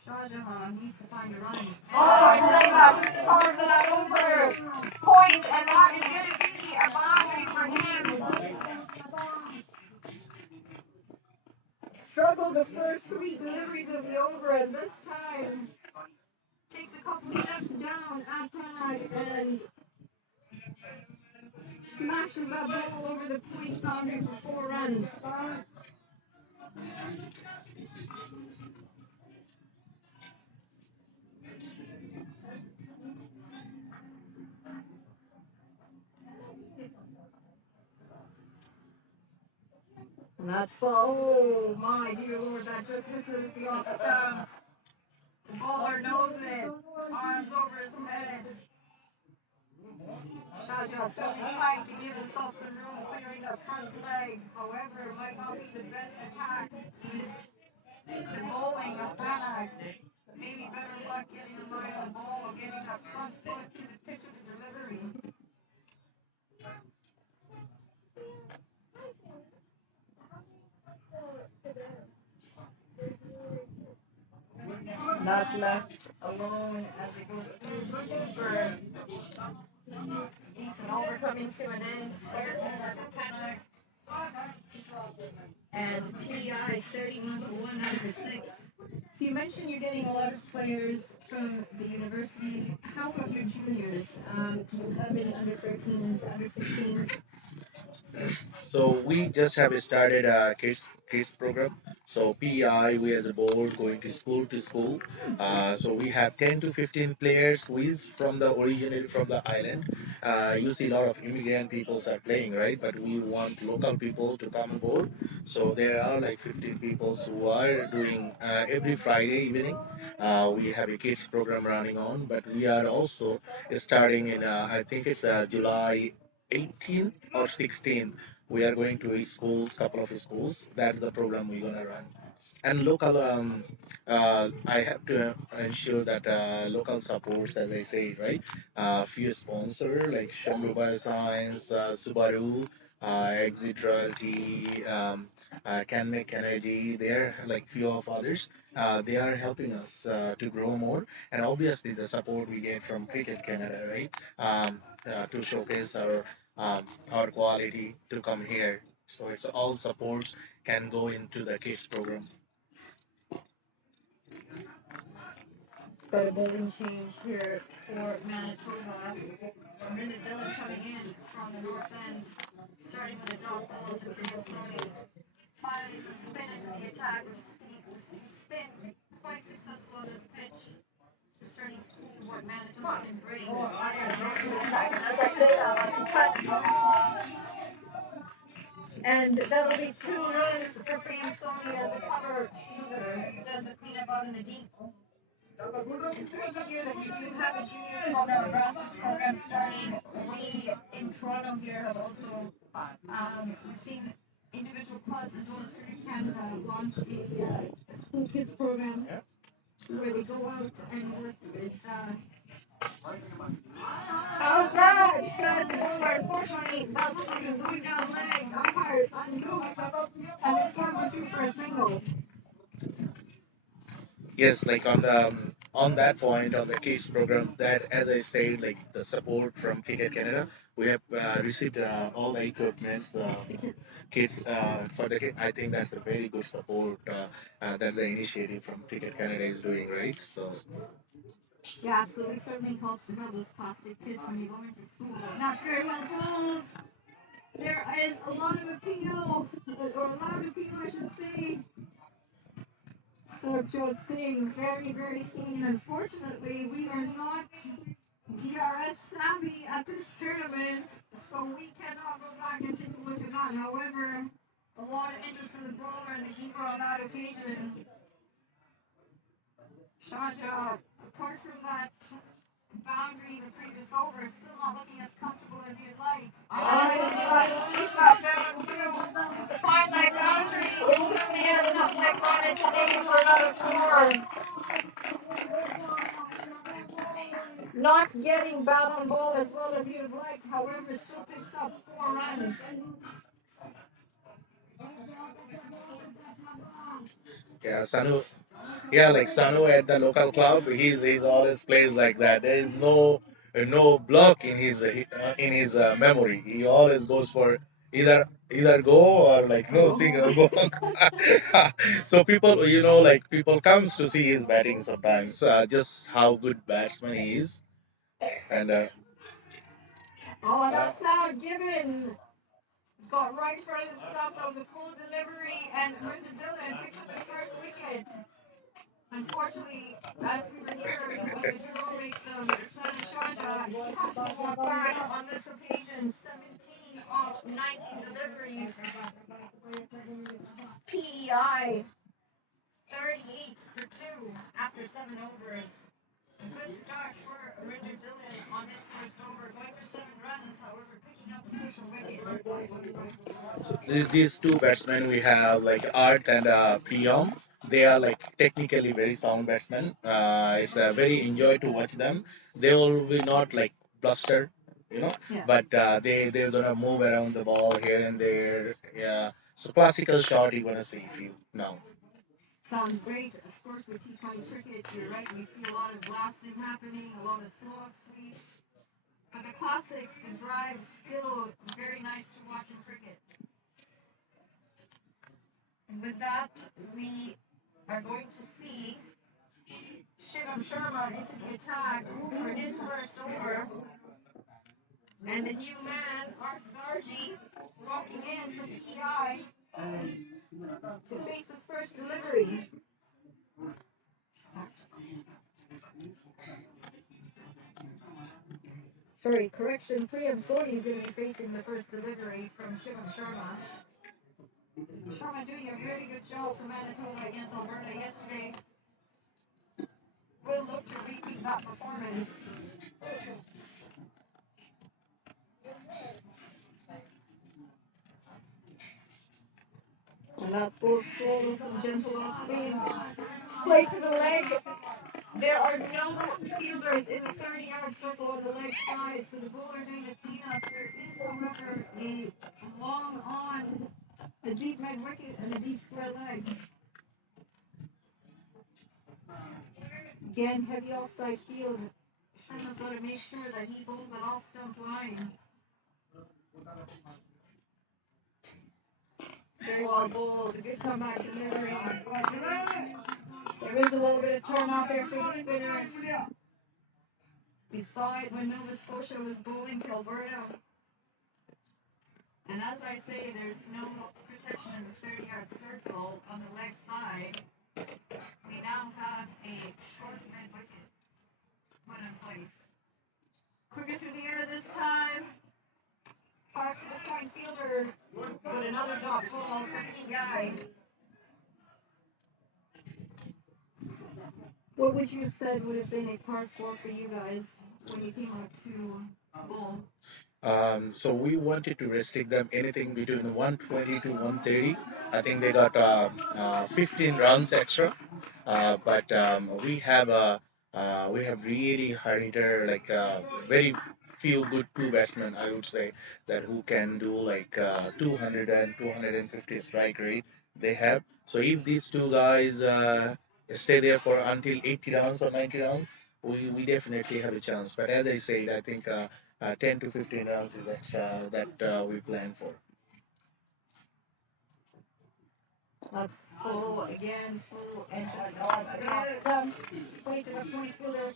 Shah Jahan needs to find a run. Oh, he's covered for that over point, and that is going to be a boundary for him. Struggled the first 3 deliveries of the over, and this time takes a couple steps down at Panak and smashes that ball over the point boundary for 4 runs. And that's the, oh my dear lord, that just misses the off stump. The bowler knows it. Arms over his head. Shahjahan certainly trying to give himself some room clearing the front leg. However, it might not be the best attack with the bowling of Panak. Maybe better luck getting the line of the ball, getting that front foot to the pitch of the delivery. That's left alone as it goes through for Cooper. Decent over coming to an end. Third over for Panak. And PEI 31 for 1 out of the 6. So you mentioned you're getting a lot of players from the universities. How about your juniors? Do you have any under 13s, under 16s? So we just have started a kids program. So PEI, we are the board going to school to school. So we have 10 to 15 players who is from the originated from the island. You see a lot of immigrant people are playing, right? But we want local people to come on board. So there are like 15 people who are doing every Friday evening. We have a kids program running on, but we are also starting in I think it's July 18th or 16th. We are going to schools, couple of schools. That's the program we're gonna run. And local, I have to ensure that local supports, as I say, right? Few sponsor like Shambhu Bioscience, Subaru, Exit Realty, Can Make Energy. There, like few of others. They are helping us to grow more, and obviously the support we get from Cricket Canada, right? To showcase um, our quality to come here. So it's all supports can go into the kids program. Got a bowling change here for Manitoba. Minadilla coming in from the north end, starting with a drop ball to Priyansoni. Finally, some spin into the attack with spin. Quite successful on this pitch. We're starting to see what Manitoba can bring. As it goes to the attack, and as I say that, let's cut. And that'll be 2 runs for Priyansoni as a cover fielder. Does the cleanup out in the deep. It's great to hear that you do have a juniors program, a grassroots program starting. We in Toronto here have also seen individual clubs as well as Cricket Canada launch a school kids program where they go out and work with. How's that? Says the bowler. Unfortunately, that bowler is going down leg. Umpire unmoved as it's coming through for a single. Yes, like on that point on the kids program, that as I said, like the support from Cricket Canada, we have received all the equipments, the kids for the kid. I think that's a very good support. That the initiative from Cricket Canada is doing, right? So Yeah, absolutely. Certainly helps to have those plastic pits when you go into school. That's very well bowled. There is a lot of appeal, or a loud appeal, I should say. Sarabjot Singh, very, very keen. Unfortunately, we are not DRS savvy at this tournament, so we cannot go back and take a look at that. However, a lot of interest in the bowler and the keeper on that occasion. Shahjahan, apart from that boundary the previous over. Still not looking as comfortable as you'd like. He's got down to find that boundary. It certainly has enough legs on it to aim for another four. Not getting bat on ball as well as you'd have liked, however, still picks up 4 runs. Yeah, Sanu. Yeah, like Sanu at the local club, he's always plays like that. There is no block in his memory. He always goes for either go or like no single ball. So people, like people comes to see his batting sometimes, just how good batsman he is. And Oh, and that's out. Given got right in front of the stumps. That was a full delivery, and Brendan Dillon picks up his first wicket. Unfortunately, as we were here, when the hero makes Shannon Sharda, he has to walk back on this occasion. 17 off 19 deliveries. PEI 38 for 2 after 7 overs. A good start for Rinder Dillon on his first over, going for 7 runs, however, picking up a crucial wicket. so these two batsmen we have like Art and Priyam. They are like technically very sound batsmen. It's very enjoy to watch them. They will be not like bluster, Yeah. but they're gonna move around the ball here and there. Yeah, so classical shot you're gonna see if you now. Sounds great. Of course, with T20 cricket, you're right, we see a lot of blasting happening, a lot of slow sweeps. But the classics, the drives, still very nice to watch in cricket. And with that, we are going to see Shivam Sharma into the attack for his first over. And the new man, Arth Darji, walking in for PI to face his first delivery. Sorry, correction, Priyam Soni is going to be facing the first delivery from Shivam Sharma. Sharma doing a really good job for Manitoba against Alberta yesterday. We'll look to repeat that performance. And that's both full with some gentle off spin. Play to the leg. There are no fielders in the 30-yard circle on the leg side, so the bowler doing the cleanup. There is, however, a long on, a deep mid wicket, and a deep square leg. Again, heavy offside field. Sharma's got to make sure that he bowls it off stump line. Very well bowled. A good comeback delivery. There is a little bit of torn out there for the spinners. We saw it when Nova Scotia was bowling to Alberta. And as I say, there's no protection in the 30-yard circle on the leg side. We now have a short mid wicket put in place. Quicker through the air this time. Far to the point fielder, but another drop ball for PEI. What would you have said would have been a par score for you guys when you came out to bowl? So we wanted to restrict them anything between 120 to 130. I think they got 15 runs extra, but we have really hard hitter like very few good two batsmen I would say that who can do like 200 and 250 strike rate they have. So if these two guys stay there for until 80 rounds or 90 rounds, we definitely have a chance. But as I said, I think 10 to 15 rounds is extra that we plan for. That's full again, full and just off stump. Play to the point fielder.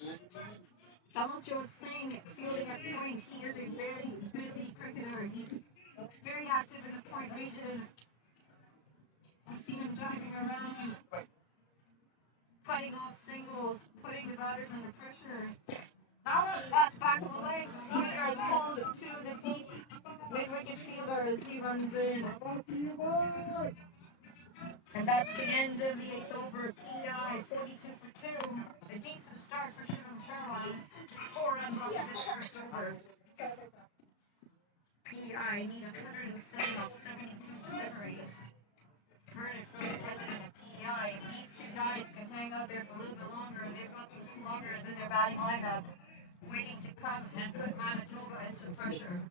Donald Jones saying fielding at point. He is a very busy cricketer. He's very active in the point region. I've seen him diving around, fighting off singles, putting the batters under pressure. That's back of the legs. Sawyer pulled to the deep mid-wicket fielder as he runs in. And that's the end of the 8th over. PI, 42 for 2. A decent start for Shivam Sharma. 4 runs off of this first over. PI need 107 off 72 deliveries. Heard it from the president of PEI. If these two guys can hang out there for a little bit longer, they've got some sluggers in their batting lineup waiting to come and put Manitoba in some pressure.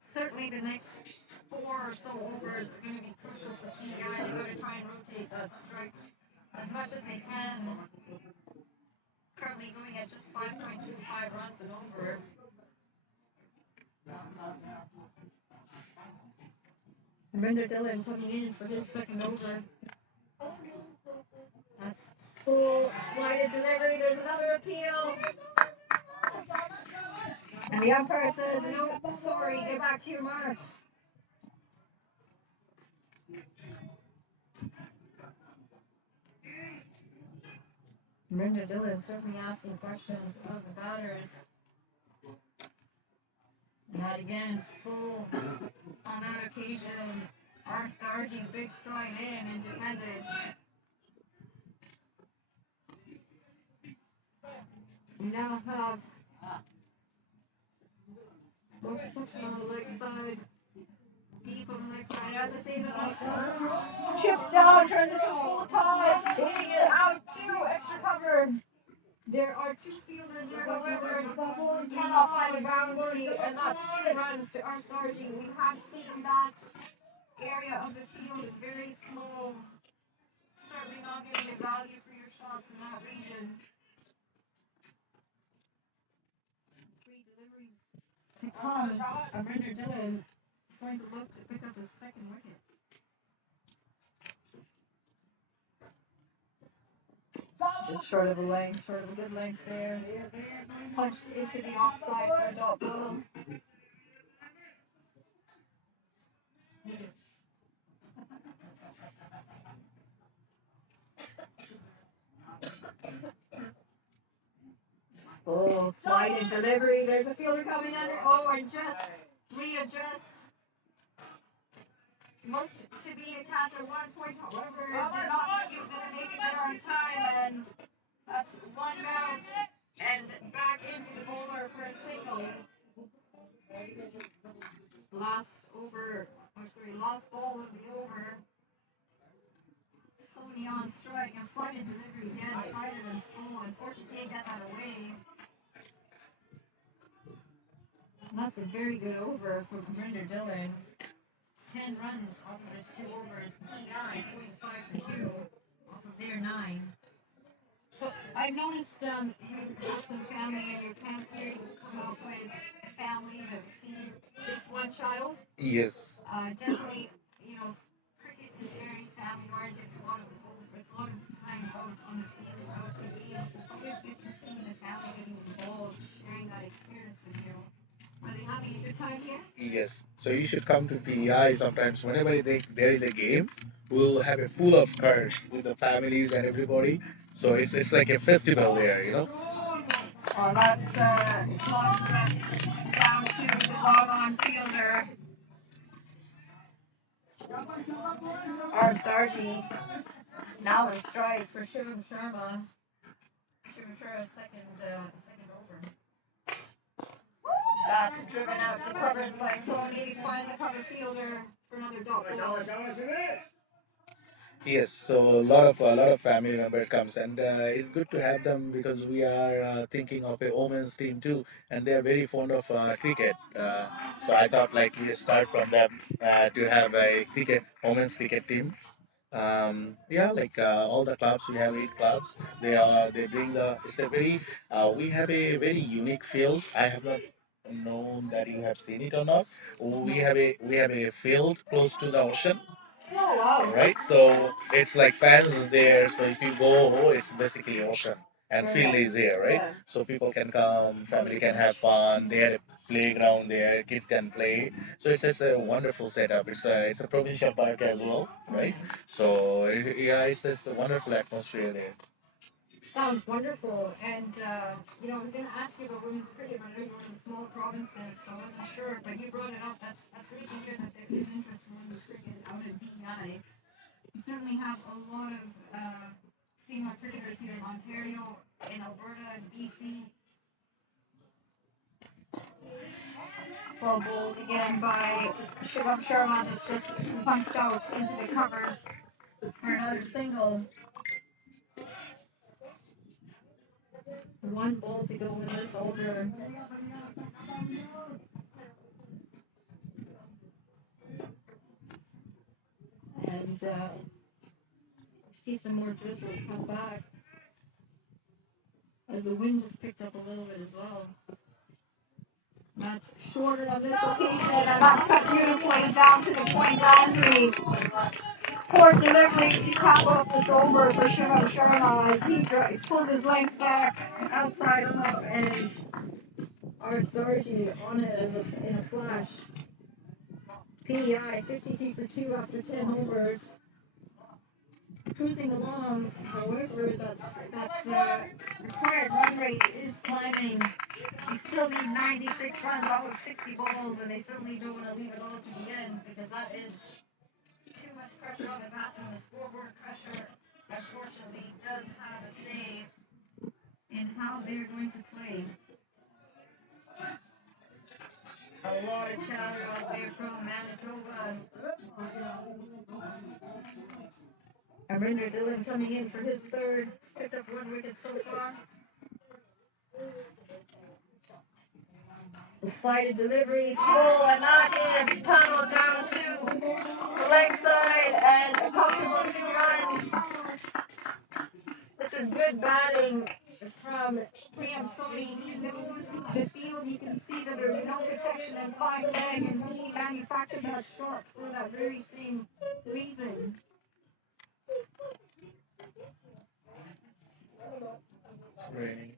Certainly the next 4 or so overs are going to be crucial for PEI. They've got to try and rotate that strike as much as they can. Currently going at just 5.25 runs an over. Render Dillon coming in for his second over. That's full slided delivery. There's another appeal. And the umpire says, no, sorry, get back to your mark. Render Dillon certainly asking questions of the batters. And that again, full on that occasion. Arth Dargy, big stride in and defended. We now have more protection on the leg side. Deep on the leg side. As I say, the chips down, turns into a full toss, hitting it out to extra cover. There are 2 fielders there, however, cannot find the boundary, and that's 2 runs to Arth Dargy. We have seen that area of the field is very small. Certainly not getting the value for your shots in that region. 3 deliveries to come. Render Dillon is going to look to pick up his second wicket. Just short of a length, short of a good length there. Punched into the offside for a dot ball. Oh, flight and delivery. There's a fielder coming under. Oh, and just readjusts. Looked to be a catch at one point, however, did not think he was going to make it there on time, and that's 1 bounce and back into the bowler for a single. Last ball of the over. Sony on strike and flight and delivery again, fighter and full. Unfortunately, can't get that away. And that's a very good over for Render Dillon. 10 runs off of his 2 overs. PI 45 for 2 off of their 9. So I've noticed you have some family in your camp here. You come out with a family that see this one child. Yes. Definitely, cricket is very family oriented. It's a lot of time out on the field, out to games. It's always good to see the family getting involved, sharing that experience with you. Are they having a good time here? Yes. So you should come to PEI sometimes. Whenever there is a game, we'll have a full of cars with the families and everybody. So it's like a festival there, you know. Well, that's slot swept down to the log on fielder. Arth Darji now in stride for Shivam Sharma. Shivam Sharma's second over. That's driven out to covers by Sony. Finds a cover fielder for another dot ball. Yes, so a lot of family member comes, and it's good to have them because we are thinking of a women's team too, and they are very fond of cricket. So I thought like we start from them to have a women's cricket team. Yeah, like all the clubs, we have 8 clubs. They bring the it's a very we have a very unique field. I have not known that you have seen it or not. We have a field close to the ocean, Oh, wow. right? So it's like fans is there. So if you go, it's basically ocean and Very field is nice. here, right? Yeah. So people can come, family can have fun. They had a playground there, kids can play. So it's a wonderful setup. It's a provincial park as well, right? So yeah, it's a wonderful atmosphere there. Sounds wonderful. And, I was going to ask you about women's cricket, but I know you're in small provinces, so I wasn't sure. But you brought it up. That's great to hear that there is interest in women's cricket out in BEI. We certainly have a lot of female cricketers here in Ontario, in Alberta, and BC. Ball bowled again by Shivam Sharma. That's just punched out into the covers for another single. One ball to go in this over. And see some more drizzle come back as the wind just picked up a little bit as well. That's shorter on this occasion, and that's cut beautifully down to the point boundary. Poor delivery to cap off this over for Shivam Sharma as he pulled his length back outside off, and Artharji on it in a flash. PEI 53 for 2 after 10 overs. Cruising along, however, that required run rate is climbing. You still need 96 runs out of 60 balls, and they certainly don't want to leave it all to the end because that is too much pressure on the batsman. The scoreboard pressure, unfortunately, does have a say in how they're going to play. A lot of chatter out there from Manitoba. Arinder Dillon coming in for his third. He's picked up 1 wicket so far. The flighted delivery full, and that is paddled down to the leg side and a comfortable 2 runs. This is good batting from Priyam Soni. He knows the field. You can see that there's no protection in fine leg, and he manufactured that shot for that very same reason. It's raining.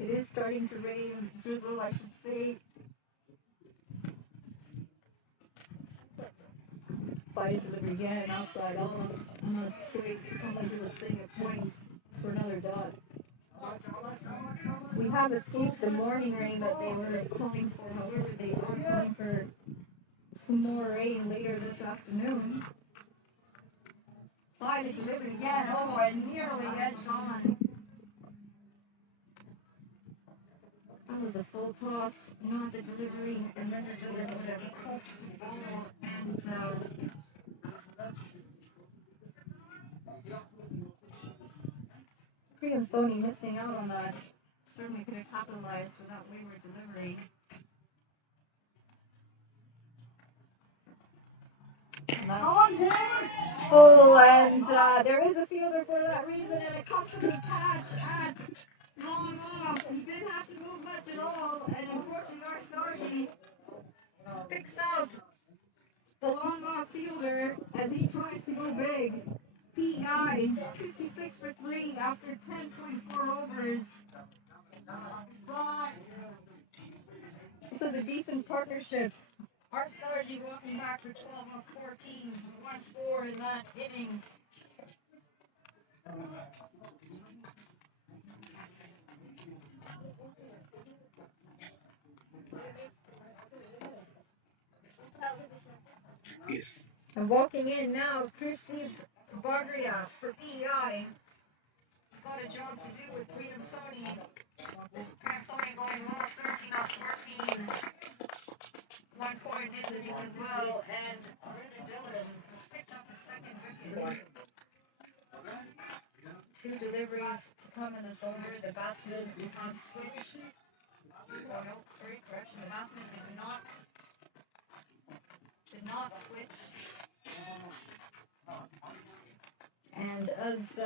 It is starting to rain, drizzle, I should say. Flighted delivery again, outside off, and that's quick to come into the single point for another dot. We have escaped the morning rain that they were calling for. However, they are calling for some more rain later this afternoon. Flighted delivery again. Oh, and nearly edged on. That was a full toss, not the delivery, and then the delivery would have coached the ball, and Priyam Soni missing out on that. Certainly could have capitalized for that wayward delivery. Oh, and there is a fielder for that reason, and a comfortable catch at long off. He didn't have to move much at all, and unfortunately, Artharji picks out the long off fielder as he tries to go big. PEI 56 for 3 after 10.4 overs. This was a decent partnership. Artharji walking back for 12 off 14, 1-4 in that innings. Yes. And walking in now, Christine Bagria for PEI. He's got a job to do with Priyam Soni. Priyam Soni going well, 13 off 14. 1-4 in his innings as well. And Arinder Dillon has picked up his second wicket. 2 deliveries to come in this over. The batsman have switched. Oh no, sorry, correction. The batsman did not switch. And as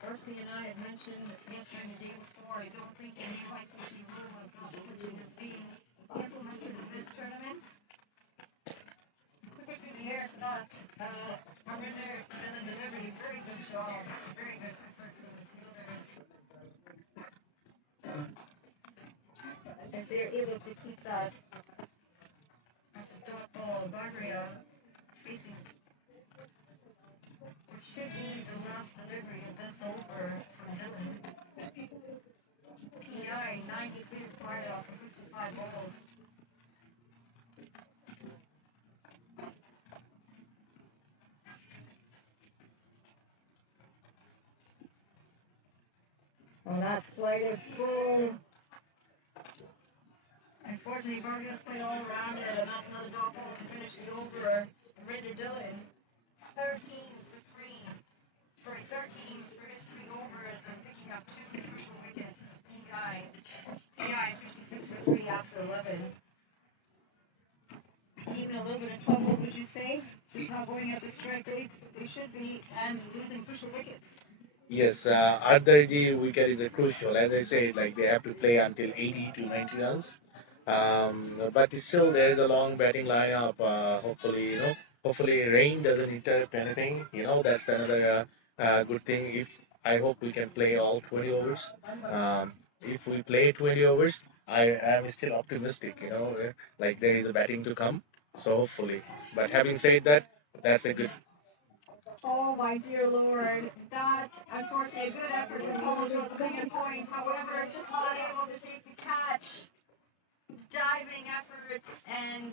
Darcy and I had mentioned yesterday and the day before, I don't think the new ICC rule of not switching is being implemented in this tournament. Quicker through the air for that. Arinder Dillon delivery, very good job, very good effort from the fielders. As they're able to keep that as a dot ball. Bagria facing what should be the last delivery of this over from Dillon. PEI 93 required off of 55 balls. Oh, that's flight is full. Unfortunately, Vargas played all around it, and that's another dog ball to finish the over. Rinder Dillon, 13 for three. Sorry, 13 for his three overs and picking up two crucial wickets. PI. PI is 56 for three after 11. Team in a little bit of trouble, would you say? Just not going at the strike rate they should be and losing crucial wickets. Yes, Ardarji wicket is a crucial. As I said, like they have to play until 80 to 90 runs. But still, there is a long batting lineup. Hopefully, hopefully rain doesn't interrupt anything. That's another good thing. If I hope we can play all 20 overs. If we play 20 overs, I am still optimistic. Like there is a batting to come. So hopefully. But having said that, that's a good. Oh my dear lord, that unfortunately a good effort from Collins on the second point. However, just not able to take the catch. Diving effort, and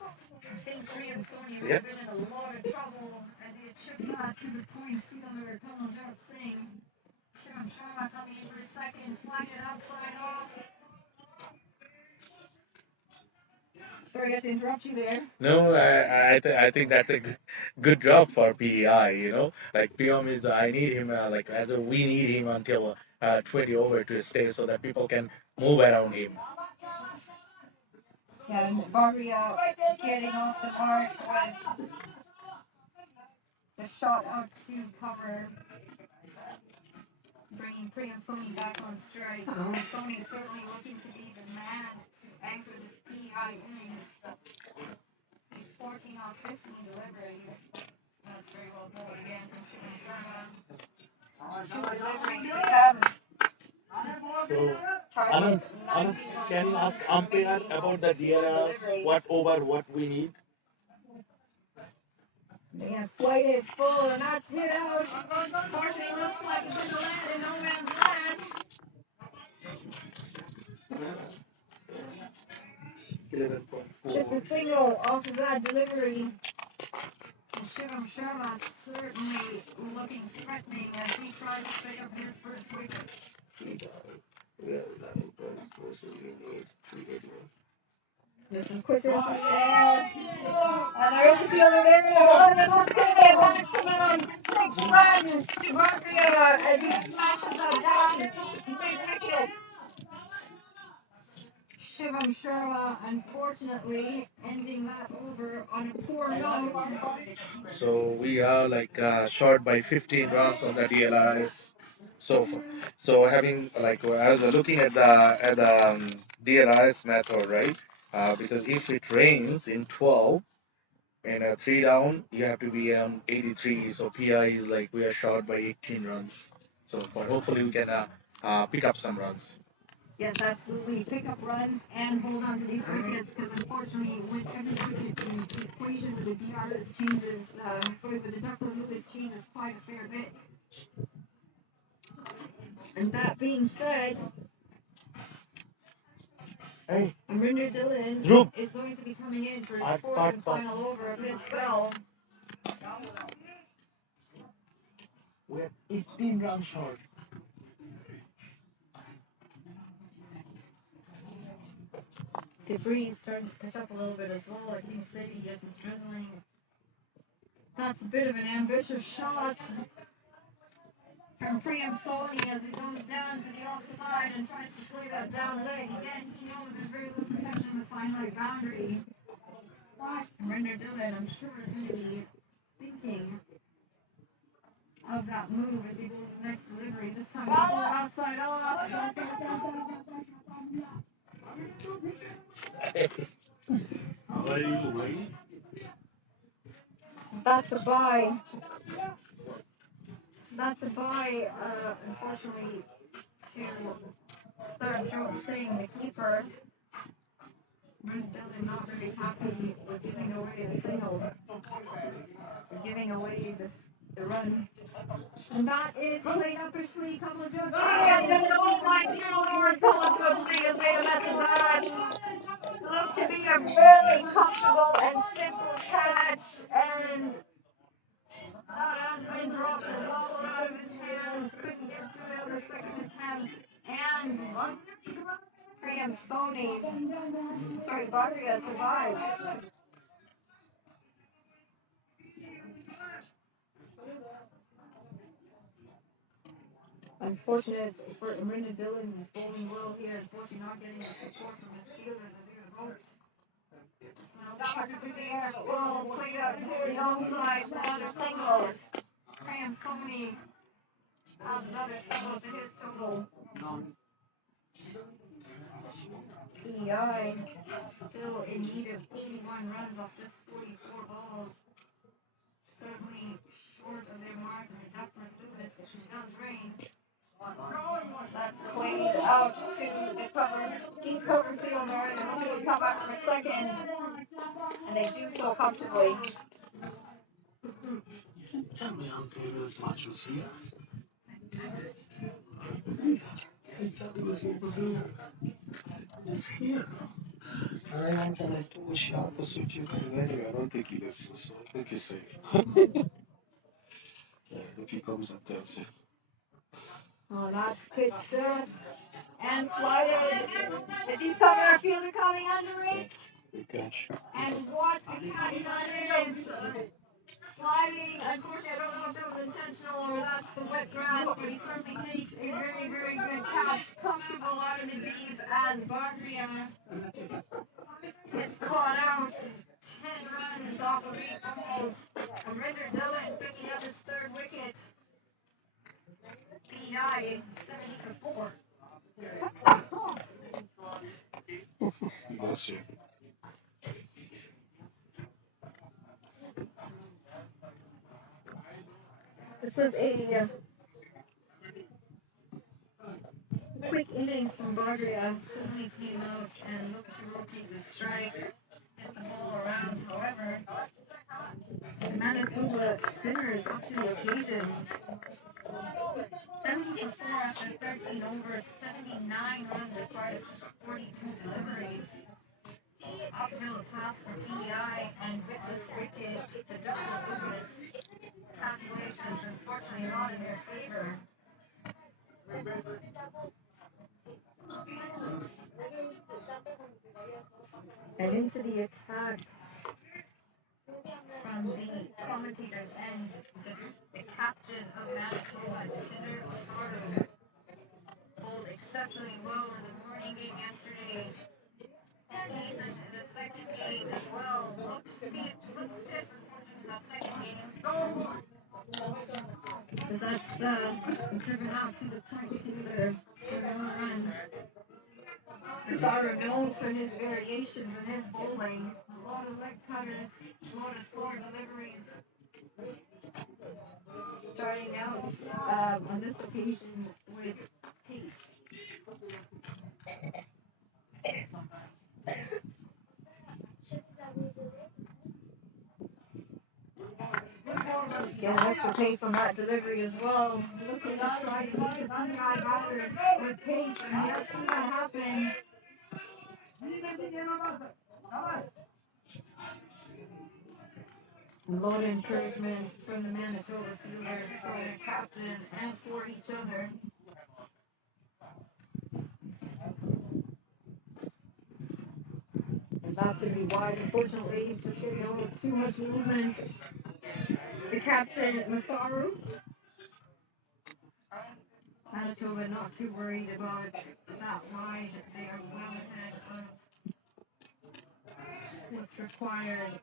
I think Graham Sony would Yeah. have been in a lot of trouble as he had chipped that to the point fielder Kamaljeet Singh. Shivam Sharma coming into the second, flagged it outside off. Sorry, I had to interrupt you there. No, I think that's a good job for PEI. Like Piom is, I need him. Like we need him until 20 over to stay so that people can move around him. Yeah, and Barria getting off the mark with the shot out to cover, bringing Priyam Sony back on strike. Sony certainly looking to be the man to anchor this PEI innings. He's 14 off 15 deliveries. That's very well bowled again from Shivam Sharma. Two deliveries to come. So, Target Anand, 91 Anand, can you ask balls umpire remaining about in the three DRS? What deliveries. over what we need? And flight is full, and that's hit out. Unfortunately, looks like it's going to land in no man's land. 11.4. Just a single off of that delivery. And Shivam Sharma certainly looking threatening as he tries to pick up his first wicket. There's some quick runs in there. And there is a fielder there. And it looks good. Maximum 6 runs to Barcia as he smashes that down mid-wicket. Shivam Sharma, unfortunately, ending that over on a poor note. So we are like short by 15 runs on the DLRS so far. So having like I was looking at the DLRS method, right? Because if it rains in 12 and three down, you have to be 83. So PI is like we are short by 18 runs. So for hopefully we can pick up some runs. Yes, absolutely. Pick up runs and hold on to these wickets because unfortunately, with every wicket, the equation with the DRS changes. Sorry, with the Duckworth Lewis changes quite a fair bit. And that being said, Hey, Amrinder Dillon Dhruv, is going to be coming in for his part, fourth part, and part. final over of his spell. We're 18 runs short. The breeze starting to pick up a little bit as well at King City as it's drizzling. That's a bit of an ambitious shot from Priyam Soni as it goes down to the offside and tries to play that down leg. Again, he knows there's very little protection on the fine leg boundary. And Render Dillon, I'm sure, is going to be thinking of that move as he goes his next delivery. This time he'll pull it outside off. Where are you, Wade? That's a buy. That's a buy, unfortunately, to start Joe Singh, the keeper. Render Dillon not very happy with giving away the single, giving away the run. And that is played up officially. Couple of jokes. Oh my dear lord, Couple Singh has made a mess of that. Looked to be a very comfortable and simple catch, and that has been dropped and ball out of his hands. Barria survives. Unfortunate for Miranda Dillon, who's bowling well here. Unfortunately, not getting the support from his fielders as they would hoped. Now back into the air, well played out to the outside for another singles. Graham Sony adds another single to his total. PEI still in need of 81 runs off just 44 balls. Certainly short of their mark in the Duckworth business, which it does rain. That's played out to the East Cover fielder, and they're looking to come back for a second, and they do so comfortably. Tell me how Davis match was here. He thought it was overdue. He's here. And I went and I told Sharp to switch you. And anyway, I don't think he listens, so I think you're safe. Yeah, if he comes and tells you. Oh, that's pitched up and flighted. The deep cover fielder coming under it. Good catch. And what a catch that is! Sliding. Unfortunately, I don't know if that was intentional or that's the wet grass, but he certainly takes a very, very good catch. Comfortable out in the deep as Bargria is caught out. 10 runs off of 8 balls. Rinder Dillon picking up his third wicket. PEI 70 for 4. Bless you. This was a quick innings from Bargria. Suddenly came out and looked to rotate the strike, hit the ball around. However, the Manitoba spinners up to the occasion. 70 for 4 after 13 overs, 79 runs required of just 42 deliveries. Uphill task for PEI, and with this wicket, the double Lucas calculations unfortunately not in their favor. And into the attack from the commentator's end, the captain of Manitoba, Tinder Faru, bowled exceptionally well in the morning game yesterday. Decent in the second game as well. Looked stiff, unfortunately, in that second game. Because that's driven out to the point fielder for no runs. Faru known for his variations in his bowling. A lot of leg cutters, a lot of slower deliveries. Starting out on this occasion with pace. Get an extra pace on that delivery as well. Looking to try and beat the PI batters with pace, and we have seen that happen. A lot of encouragement from the Manitoba fielders for their captain and for each other. And that's going to be wide. Unfortunately, just getting a little too much movement. The captain, Matharu. Manitoba not too worried about that wide. They are well ahead of what's required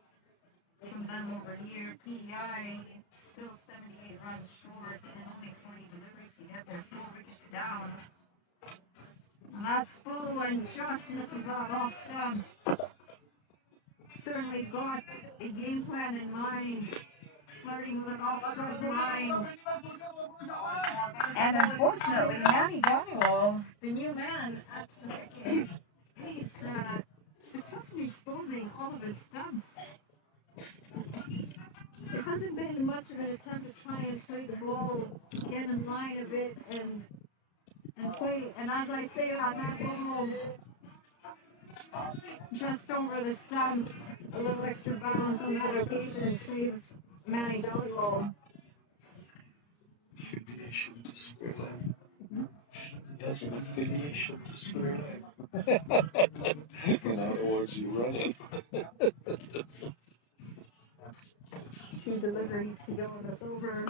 from them over here. PEI still 78 runs short and only 40 deliveries to get their 4 wickets down. And that's full and just misses that off stump. Certainly got a game plan in mind, flirting with an off stump line. And unfortunately, Manny Daniel, the new man at the wicket, is successfully exposing all of his stumps. There hasn't been much of an attempt to try and play the ball, get in line a bit, and play. And as I say that ball just over the stumps, a little extra bounce on that occasion saves Manny Dollywall. Affiliation to square leg. He has an affiliation to square leg. In other words, you run it. Two deliveries to go in this over.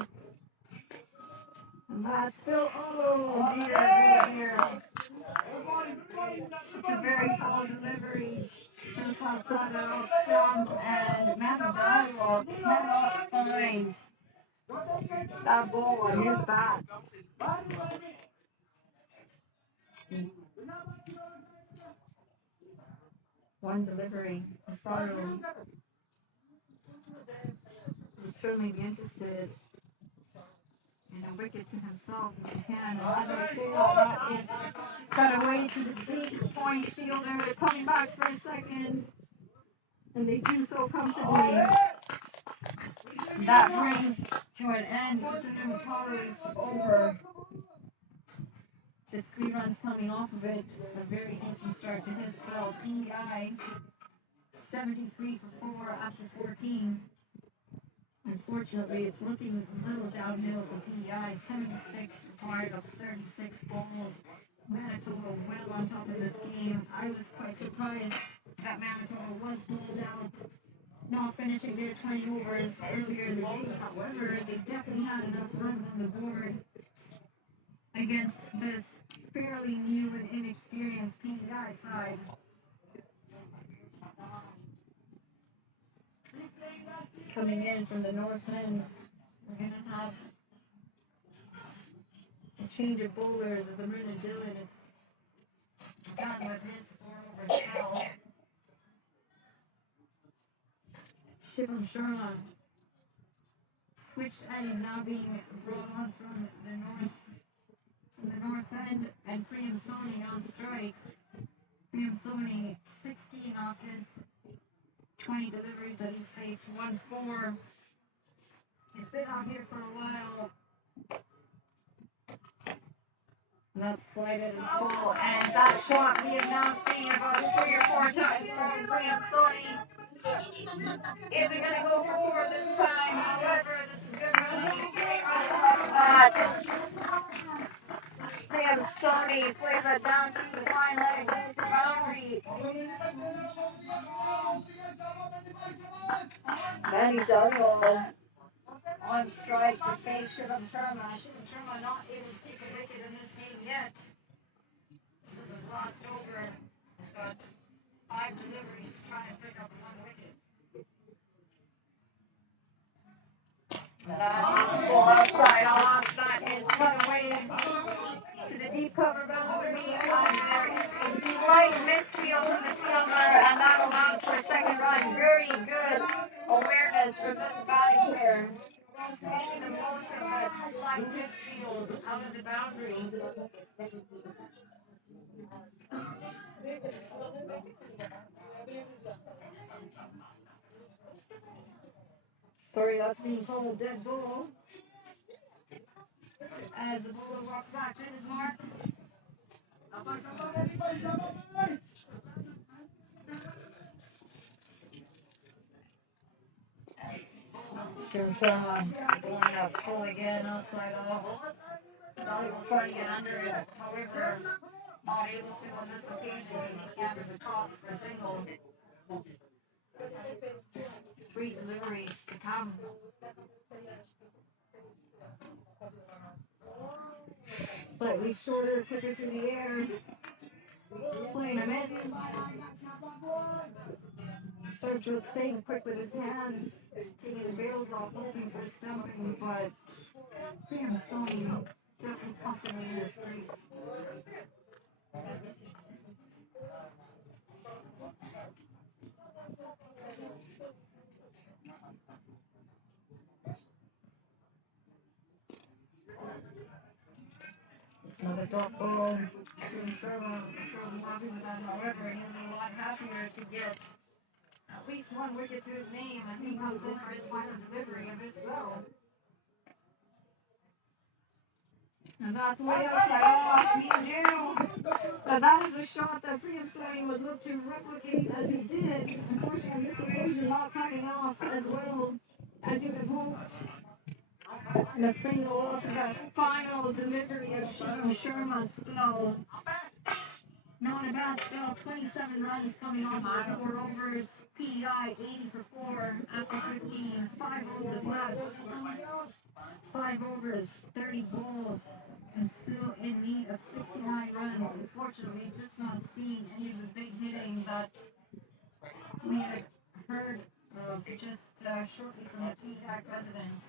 And that's still, oh dear, dear, dear. It's a very foul delivery just outside the off stump, and Manitoba cannot find that ball on his bat. One delivery, a thorough. Would certainly be interested in a wicket to himself if he can. And as I say that is cut away to the deep point fielder, coming back for a second, and they do so comfortably. That brings to an end to the Minotaur's over. Just 3 runs coming off of it. A very decent start to his spell. PEI 73 for 4 after 14. Unfortunately, it's looking a little downhill for PEI. 76 required of 36 balls. Manitoba well on top of this game. I was quite surprised that Manitoba was bowled out, not finishing their 20 overs earlier in the day. However, they definitely had enough runs on the board against this fairly new and inexperienced PEI side. Coming in from the north end, we're going to have a change of bowlers as Amrina Dillon is done with his 4 over spell. Shivam Sharma switched and is now being brought on from the north end, and Priyam Soni on strike. Priyam Soni 16 off his 20 deliveries that he's faced, 1-4. He's been out here for a while. And that's flighted and full, and that shot we have now seen about 3 or 4 times from Priyam Soni. Isn't going to go for 4 this time. However, this is good running. On top of that, Priyam Soni plays that down to the fine leg boundary. Manny Duggal on strike to face Shivam Sharma. Shivam Sharma not able to take a wicket in this game yet. This is his last over. He's got 5 deliveries to try and pick up 1 wicket. That is full outside off. That is cut away to the deep cover boundary. And there is a slight misfield from the fielder, and that allows for a second run. Very good awareness from this batting pair, making the most of that slight misfield out of the boundary. Sorry, that's being called a dead ball. As the bowler walks back to his mark. Shivam Sharma going out full again, outside off. Dolly will try to get under it, however, not able to on this occasion as he scampers across for a single. 3 deliveries to come. Slightly shorter, quicker through the air. Playing a miss. Sergio staying quick with his hands, taking the bails off, hoping for stumping, but Priyam Soni definitely comfortably in his crease. It's another drop ball. I'm sure I'm happy with that. However, he'll be a lot happier to get at least 1 wicket to his name as he comes in for his final delivery of his spell. And that's way outside off. He knew that is a shot that Priyam Soni would look to replicate as he did. Unfortunately, on this occasion, not coming off as well as you would have hoped. The single off of that final delivery of Shivam Sharma's spell. Not a bad spell, 27 runs coming off of 4 overs. PEI 80 for 4 after 15. 5 overs left. 5 overs, 30 balls, and still in need of 69 runs. Unfortunately, just not seeing any of the big hitting that we had heard of just shortly from the PEI president.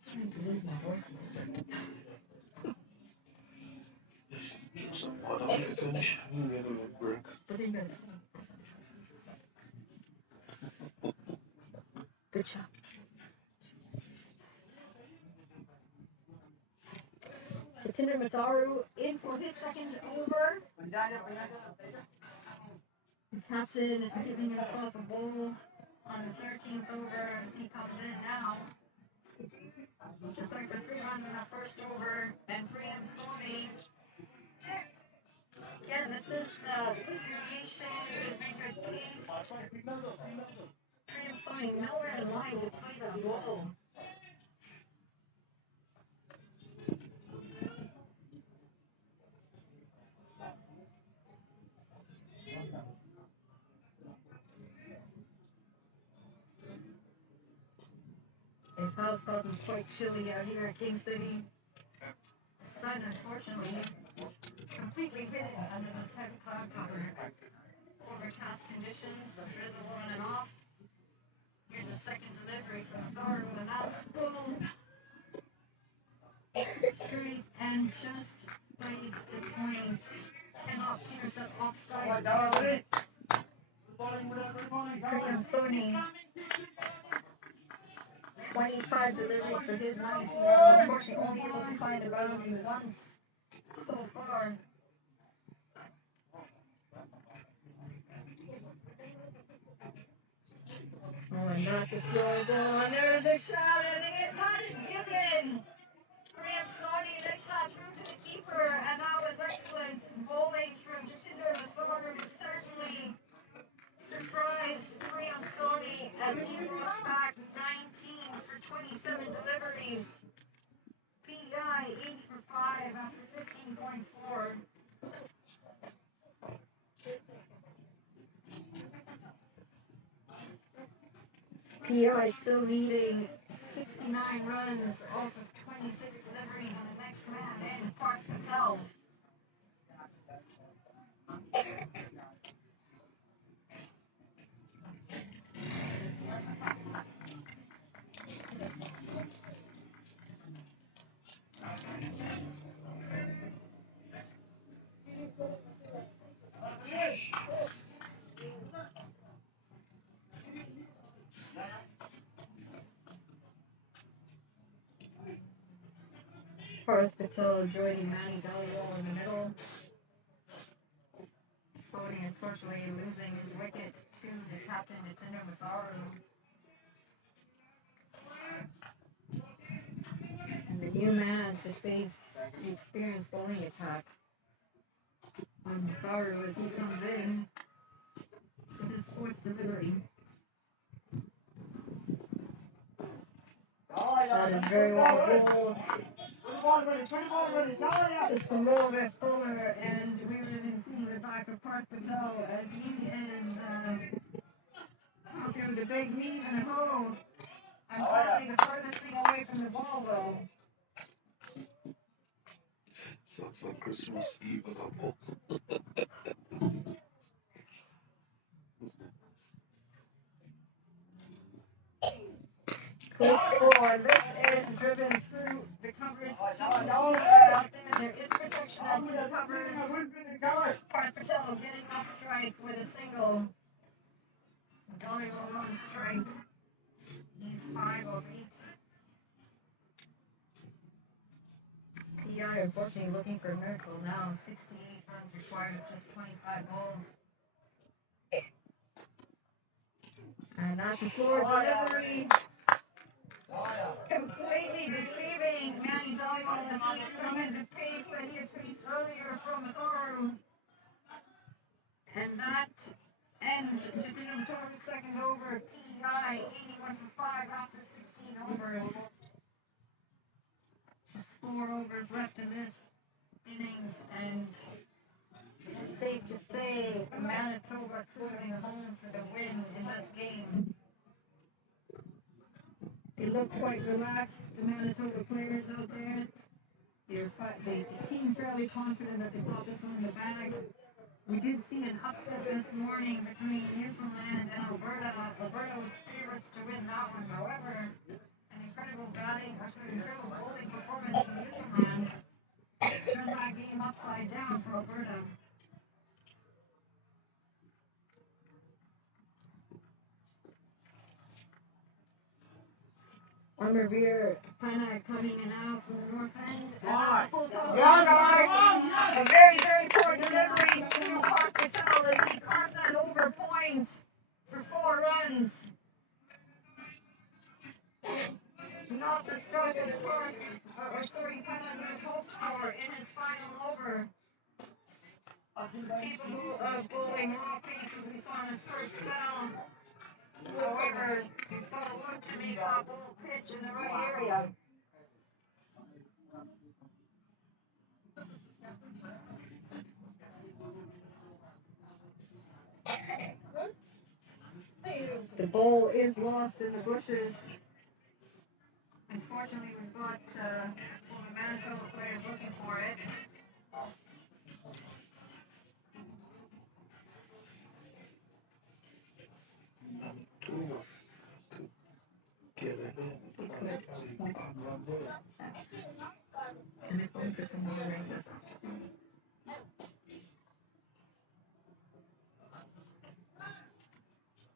Starting to lose my voice a little bit. Drink some water when you finish. You get a little break. But then good job. Jatinder Matharu in for his second over. The captain giving himself a bowl on the 13th over as he comes in now. Just going for 3 runs in the first over, and Priyam Soni. Again, this is variation, there's been good pace. Priyam Soni nowhere in line to play the ball. It has gotten quite chilly out here at King City. The sun, unfortunately, completely hidden under this heavy cloud cover. Overcast conditions, drizzle on and off. Here's a second delivery from Matharu, and that's full. Straight and just played to point. Cannot pierce that offside. Priyam Soni. 25 deliveries for his 19 runs. Unfortunately, only able to find the boundary once so far. Oh, and that's a slow ball, and there's a shot, and that is given. Priyam Soni makes that through to the keeper, and that was excellent bowling from Jatinder Matharu. Certainly surprised Priyam Soni as he rocks back 19 for 27 deliveries. PEI 80 for 5 after 15.4. PEI still leading 69 runs off of 26 deliveries, and the next man in, Parth Patel. Parth Patel joining Manny Dhaliwal in the middle. Soni unfortunately losing his wicket to the captain, Jatinder Matharu. And the new man to face the experienced bowling attack on Matharu as he comes in for his 4th delivery. That is very well bowled. Just a little bit fuller, and we would have been seeing the back of Parth Patel as he is out there with a big heave and a ho. Unfortunately, the furthest thing away from the ball, though. Sounds like Christmas Eve at a ball. And this is driven through the covers to the out there. There is protection onto the cover. Parth Patel getting off strike with a single. Dhaliwal on strike. He's 5 of 8. PEI unfortunately looking for a miracle now. 68 runs required of just 25 balls. And that's a slower delivery. Completely deceiving Manny Dhaliwal as he extended the pace that he had faced earlier from Matharu. And that ends just in October's second over. PEI 81 for 5 after 16 overs. Just 4 overs left in this innings, and it's safe to say Manitoba cruising home for the win in this game. They look quite relaxed, the Manitoba players out there. They seem fairly confident that they got this one in the bag. We did see an upset this morning between Newfoundland and Alberta. Alberta was favorites to win that one. However, an incredible incredible bowling performance from Newfoundland turned that game upside down for Alberta. Armavir Pana coming in now from the north end. And full toss a very, very poor delivery to Park Patel as he carves that over point for 4 runs. Not the start that Park, Pana would have hoped for in his final over. Capable of bowling raw pace as we saw in his first spell. However, he's got to look to make that ball pitch in the right area. The ball is lost in the bushes. Unfortunately, we've got all the Manitoba players looking for it. And they're going for some more rings.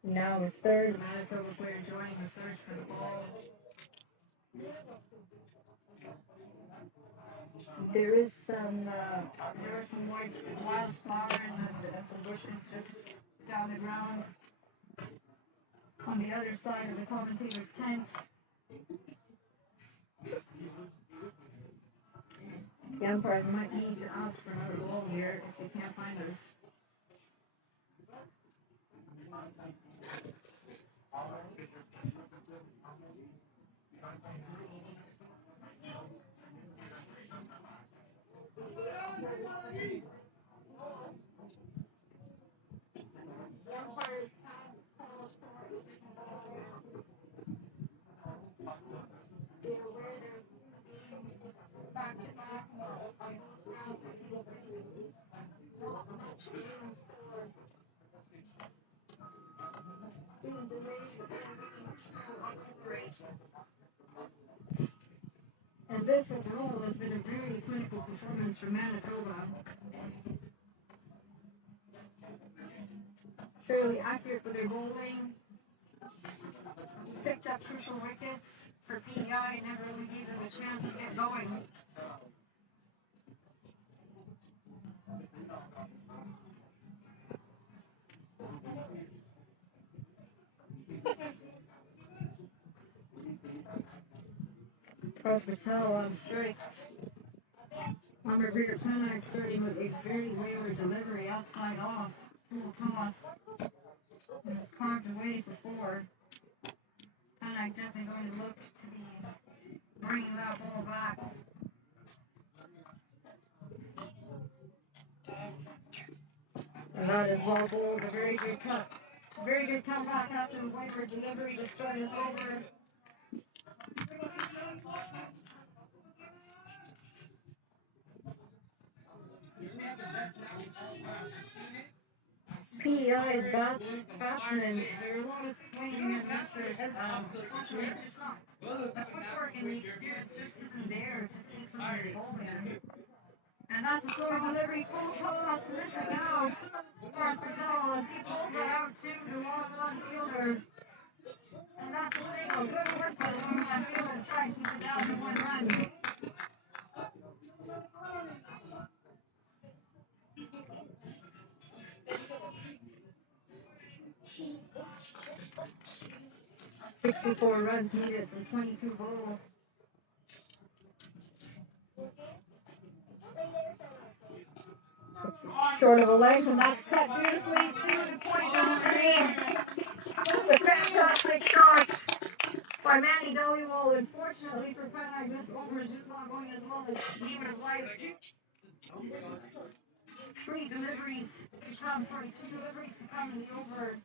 Now a third Manitoba player joining the search for the ball. There are some wildflowers and some bushes just down the ground on the other side of the commentator's tent. The umpires might need to ask for another ball here if they can't find us. And this overall has been a very clinical performance for Manitoba. Fairly accurate with their bowling. Picked up crucial wickets for PEI and never really gave them a chance to get going. Park Patel on strike. Armavir Panak starting with a very wayward delivery outside off. Full toss. And was carved away for 4. Panak definitely going to look to be bringing that ball back. And that is well bowled. A very good cut. Very good comeback after a wayward delivery to start us over. PEI's batsmen, there are a lot of swinging and misses. Unfortunately, it's just not. The footwork and the experience just isn't there to face some of this bowling. And that's a slower delivery, full toss, missing out. Park Patel as he pulls that out to the long fielder. And that's a single. Good work by the long fielder to try and keep it down to 1 run. "64 runs needed from 22 balls. Short of a length, and that's cut beautifully to the point. by Manny Dhaliwal. Unfortunately for Penag, this over is just not going as well as he would have liked. Two deliveries to come in the over.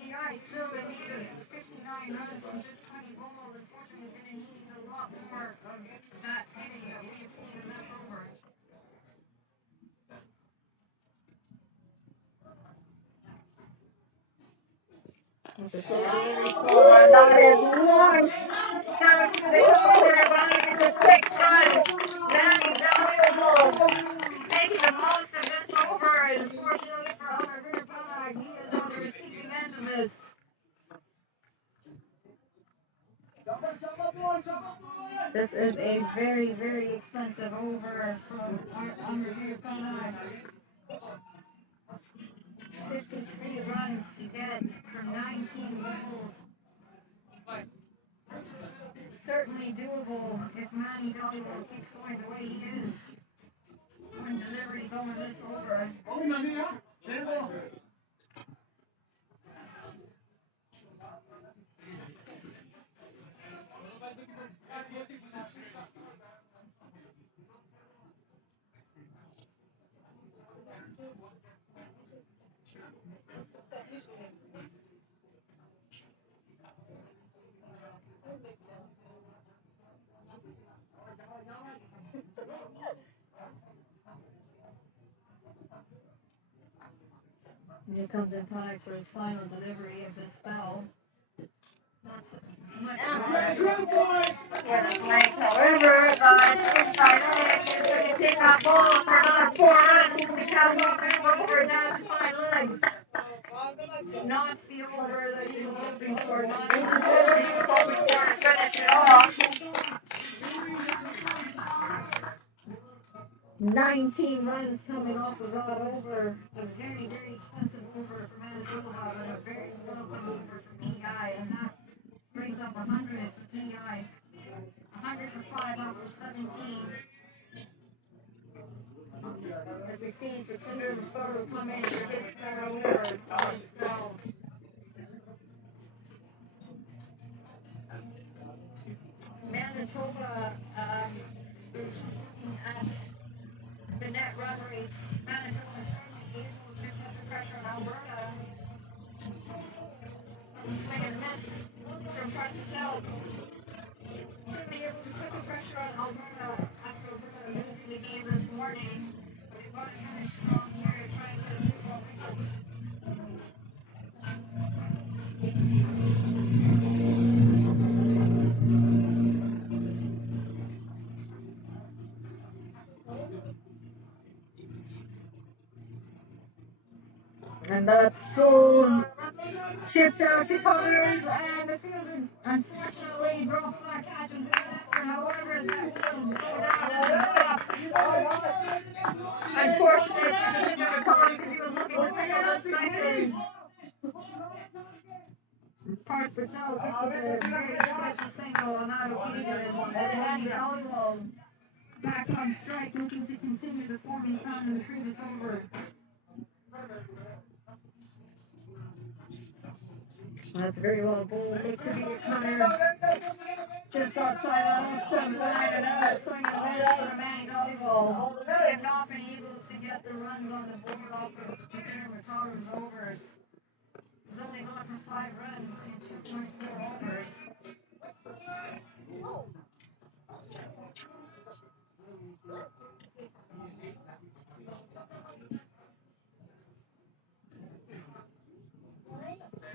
PI still in need of 59 runs and just 20 balls. Unfortunately, he's going to need a lot more of that hitting that we've seen in this over. This is delivery for, and that is launched down to the corner behind for 6 runs. Manny Dhaliwal making the most of this over, and unfortunately for Amir Panag, he is on the receiving end of this. This is a very, very expensive over from Amir Panag. 53 runs to get from 19 balls. Certainly doable if Manny Dhaliwal keeps going the way he is. One delivery going this over. And here comes in Panag for his final delivery of the spell. That's much more for the flank. However, the Chinese is going to take that ball for another 4 runs to cap off his over down to 5 leg. Not the over that he was hoping for, not the over he was hoping for to finish it off. 19 runs coming off of that over. A very, very expensive over for Manitoba, but a very welcome over for PEI, and that brings up 100 for PEI. 100 for 5 after 17. As we see Tatinder Mufaro come in for his third over on his spell. Manitoba, is just looking at the net run rates. Manitoba is certainly able to put the pressure on Alberta. That's a swing and miss from Park Patel. Certainly able to put the pressure on Alberta after Alberta losing the game this morning. But they've got to finish strong here and try and get a few more wickets. And that's full. Chipped out to Connors, and the fielder unfortunately drops that catch. Was a good effort, however, that will go down as a stop. Unfortunately, for Virginia McCollum because he was looking to pick up a second. Park Patel picks up a very spicy single on that occasion as Manny Dhaliwal back on strike, looking to continue the form he found in the previous over. That's very well bowled. Look to be Connor just outside that off stump line. Another swing and miss for Manny Dhaliwal. They have not been able to get the runs on the board off of Jadar Mataru's overs. He's only gone for 5 runs in 2.4 overs.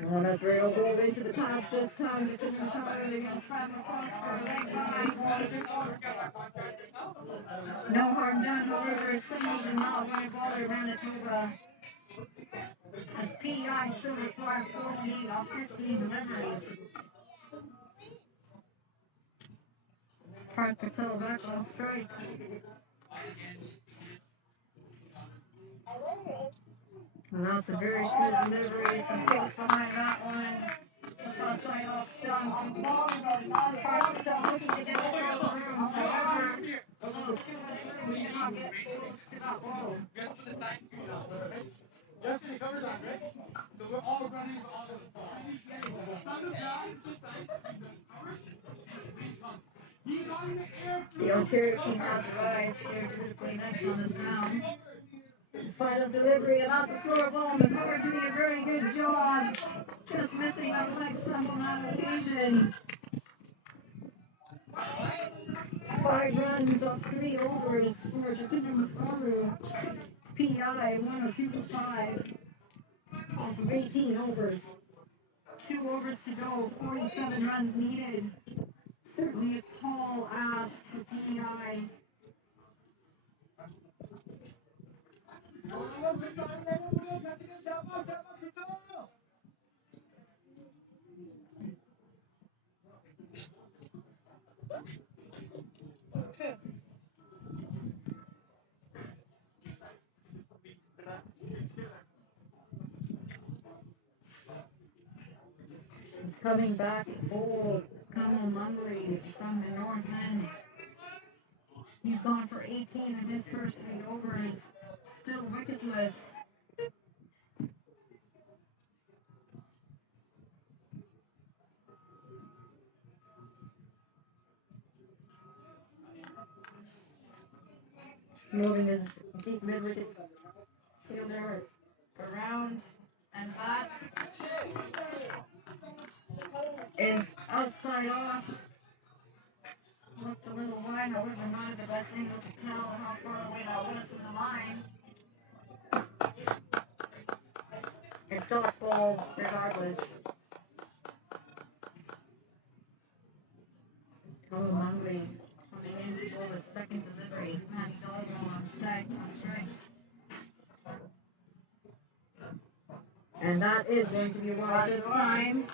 Well, that's real bowled into the pads this time. Jadar Mataru, they're going to scramble across for a leg by. No harm done, however, singles are not going to bother Manitoba. As PEI still require 48 off 15 deliveries. Park Patel back on strike. And that's a very good delivery. Some kicks behind that one. Just outside off stump. Park Patel looking to get himself room. However, a little too much room. We cannot get close to that ball. The Ontario team has arrived. They're due to play next on this mound. Final delivery, about to score a ball. Mazur doing a very good job. Just missing on the leg stump on that occasion. 5 runs off 3 overs for Jatindra Masaru. PI 102 for 5 off of 18 overs. 2 overs to go, 47 runs needed. Certainly a tall ask for PI. Coming back to bowl, Kamal Mungry from the north end. He's gone for 18 in his first 3 overs, still wicketless. Moving his deep mid-wicket fielder around, and that is outside off. Looked a little wide, however, not at the best angle to tell how far away that was from the line. A dot ball, regardless. Kamal Mungry coming in to bowl his second delivery. Manny Dollaro on strike. And that is going to be wide this time.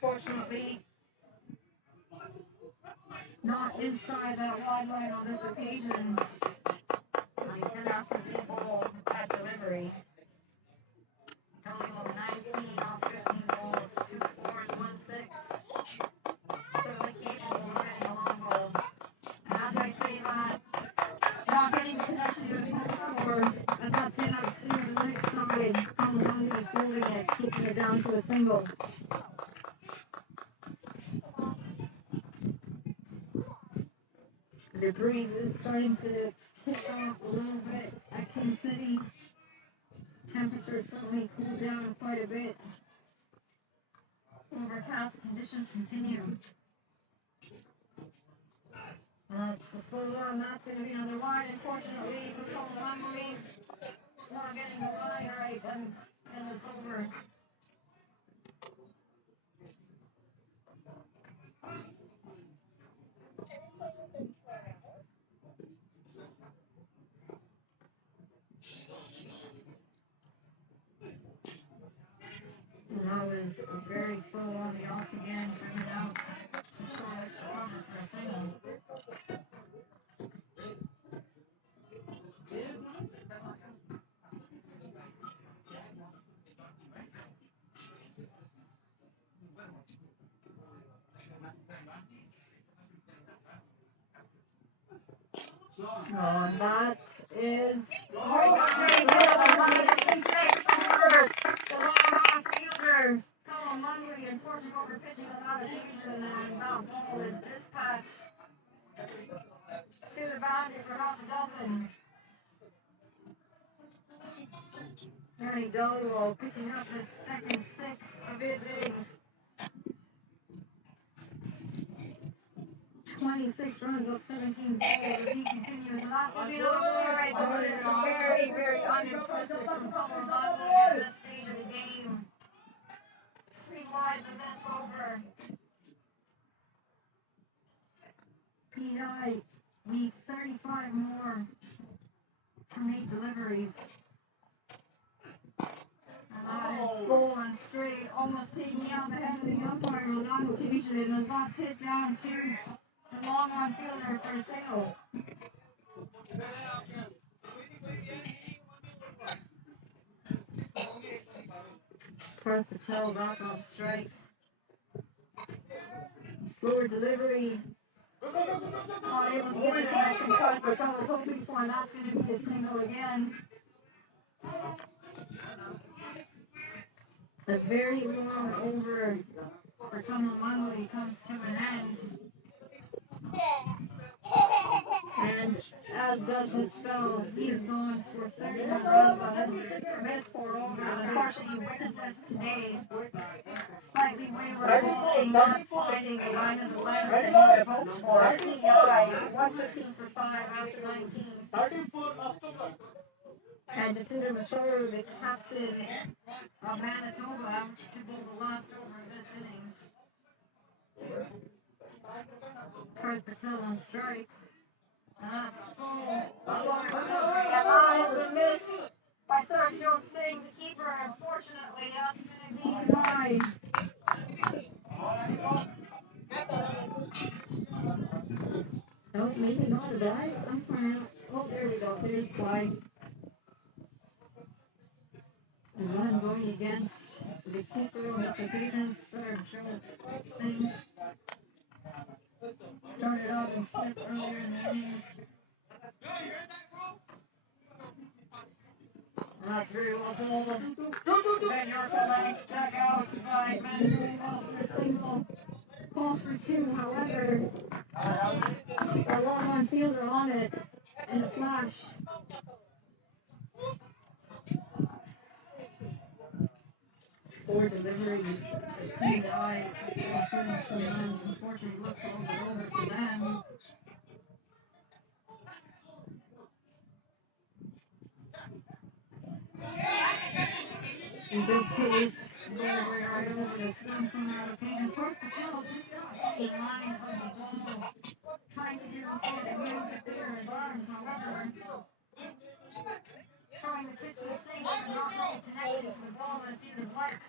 Fortunately, not inside that wide line on this occasion. He's going to have to re-bowl that delivery. Dollaro 19 off 15 balls, 2 fours, 1 6. Certainly capable of hitting a long ball. And as I say that, not getting the connection you're looking for, as that's hit out to the next side. Kamal Mungry fielding it, keeping it down to a single. The breeze is starting to kick off a little bit at King City. Temperatures suddenly cooled down quite a bit. Overcast conditions continue. That's a slow run. That's going to be another wide, unfortunately, for Kamal Mungry. Just not getting the line right and this over. And that was very full on the off again, driven out to short extra cover for a single. That is going straight middle and that is straight over the long off fielder. Kamal Mungry, unfortunately over pitching on that occasion, and that ball is dispatched to the boundary for half a dozen. Manny Dollaro picking up his second 6 of his innings. 26 runs off 17 balls as he continues, and that's going to be another ball right. This is very, very unimpressive from Kamal Mungry at this stage of the game. 3 wides of this over. PI need 35 more from 8 deliveries. And that is full and straight, almost taking out the head of the umpire on that occasion, and as that's hit down to the long on fielder for a single. Parth Patel back on strike. Slower delivery. Not able to get the connection cut, which I was hoping for, and that's going to be a single again. A very long over for Kamamanguli comes to an end, and as does his spell, he is going for 31 runs from his 4 overs. Unfortunately, wicketless today. Slightly wayward bowling, not finding the line of the length that he had hoped for. PI, 115 for 5 after 19. And Jatinder Mathur, the captain of Manitoba, to bowl the last over of this innings. Parth Patel on strike. And that's full slaughter delivery, and that has been missed by Sarabjot Singh, the keeper. Unfortunately, that's going to be high. Oh, maybe not a bye. Oh, there we go. There's bye. And run going against the keeper on this occasion, Sarabjot Singh. Started out in slip earlier in the innings. And that's very well bowled. Van Yorker Langs dug out by Manitoba calls for a single. Calls for two, however, a long on fielder on it in a flash. Four deliveries for PI to score 32 runs. Unfortunately, looks a little bit over for them. Some good pace, going right over the stumps on that occasion. Parth Patel just not getting in line of the ball, trying to give himself room to clear his arms. However, showing the kitchen sink and not really connecting to the ball as he would like.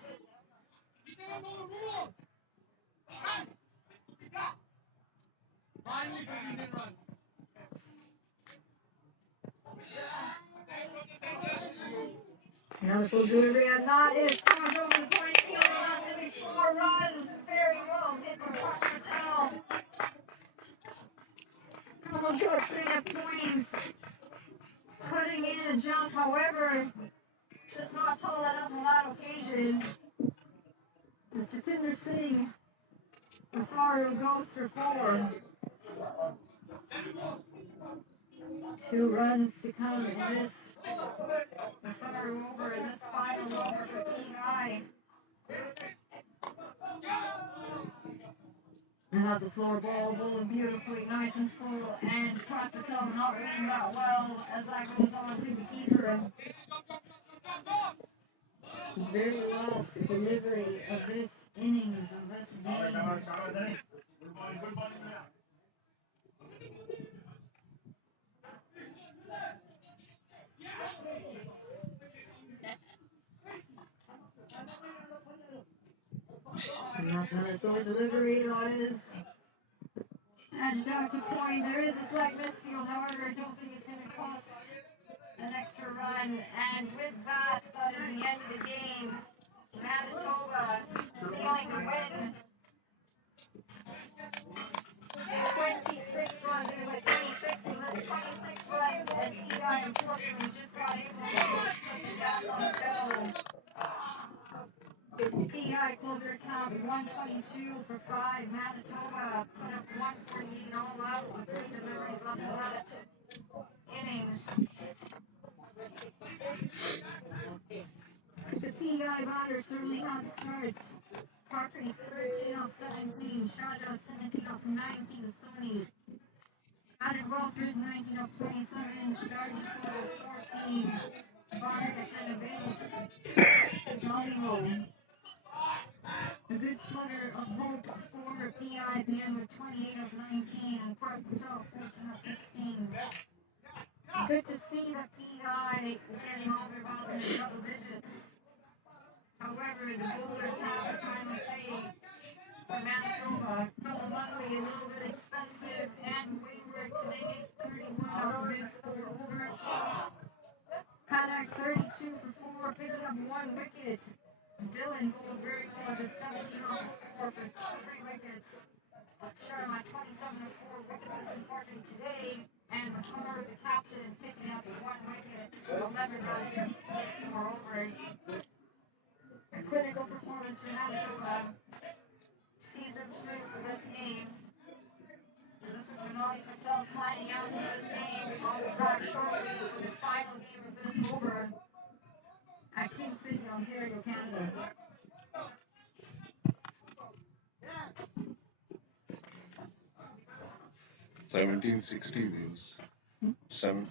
Another full delivery, and that is caught over the point field, and that's going to be 4 runs. Very well hit by Parth Patel. Kamalchuk sitting at points, putting in a jump, however, just not tall enough on that occasion. As Jatinder Singh, Masaru goes for 4. 2 runs to come in this Masaru over in this final over for PEI. And that's a slower ball, bowling beautifully, nice and full, and Parth Patel not reading that well as that goes on to the keeper. Very last delivery of this innings, of this game. And that's another slow delivery, that is edged out to point. There is a slight misfield, however, I don't think it's going to cost an extra run. And with that, that is the end of the game. Manitoba sealing the win. 26 runs, and with 26 runs, and PEI unfortunately just not able to put the gas on the pedal. PEI closed their count 122 for 5. Manitoba put up 148 all out with 3 deliveries left in that innings. The PEI batters certainly had starts. Parker 13 off 17, Shaja 17 off 19, Sony added well for his 19 off 27, Darcy 12 off 14, Bonner 10 of 8, Dalio a good flutter of hope for PI at the end with 28 of 19 and Parth Patel 14 of 16. Good to see that PI getting all their balls in the double digits. However, the bowlers have the final say for Manitoba. Kalamangli a little bit expensive and wayward today, 31 off of his 4 overs. Panak 32 for 4, picking up 1 wicket. Dylan bowled very well to 17 off of 4 for 3 wickets. Sharma 27 of 4 wickets unfortunately today. And Mahar, the captain, picking up 1 wicket, 11 runs in his 4 overs. A clinical points for Manitoba. Season through for this game. This is Renali Patel signing out for this game. I'll be back shortly with the final game of this over at King City, Ontario, Canada. 1760 views. Seven.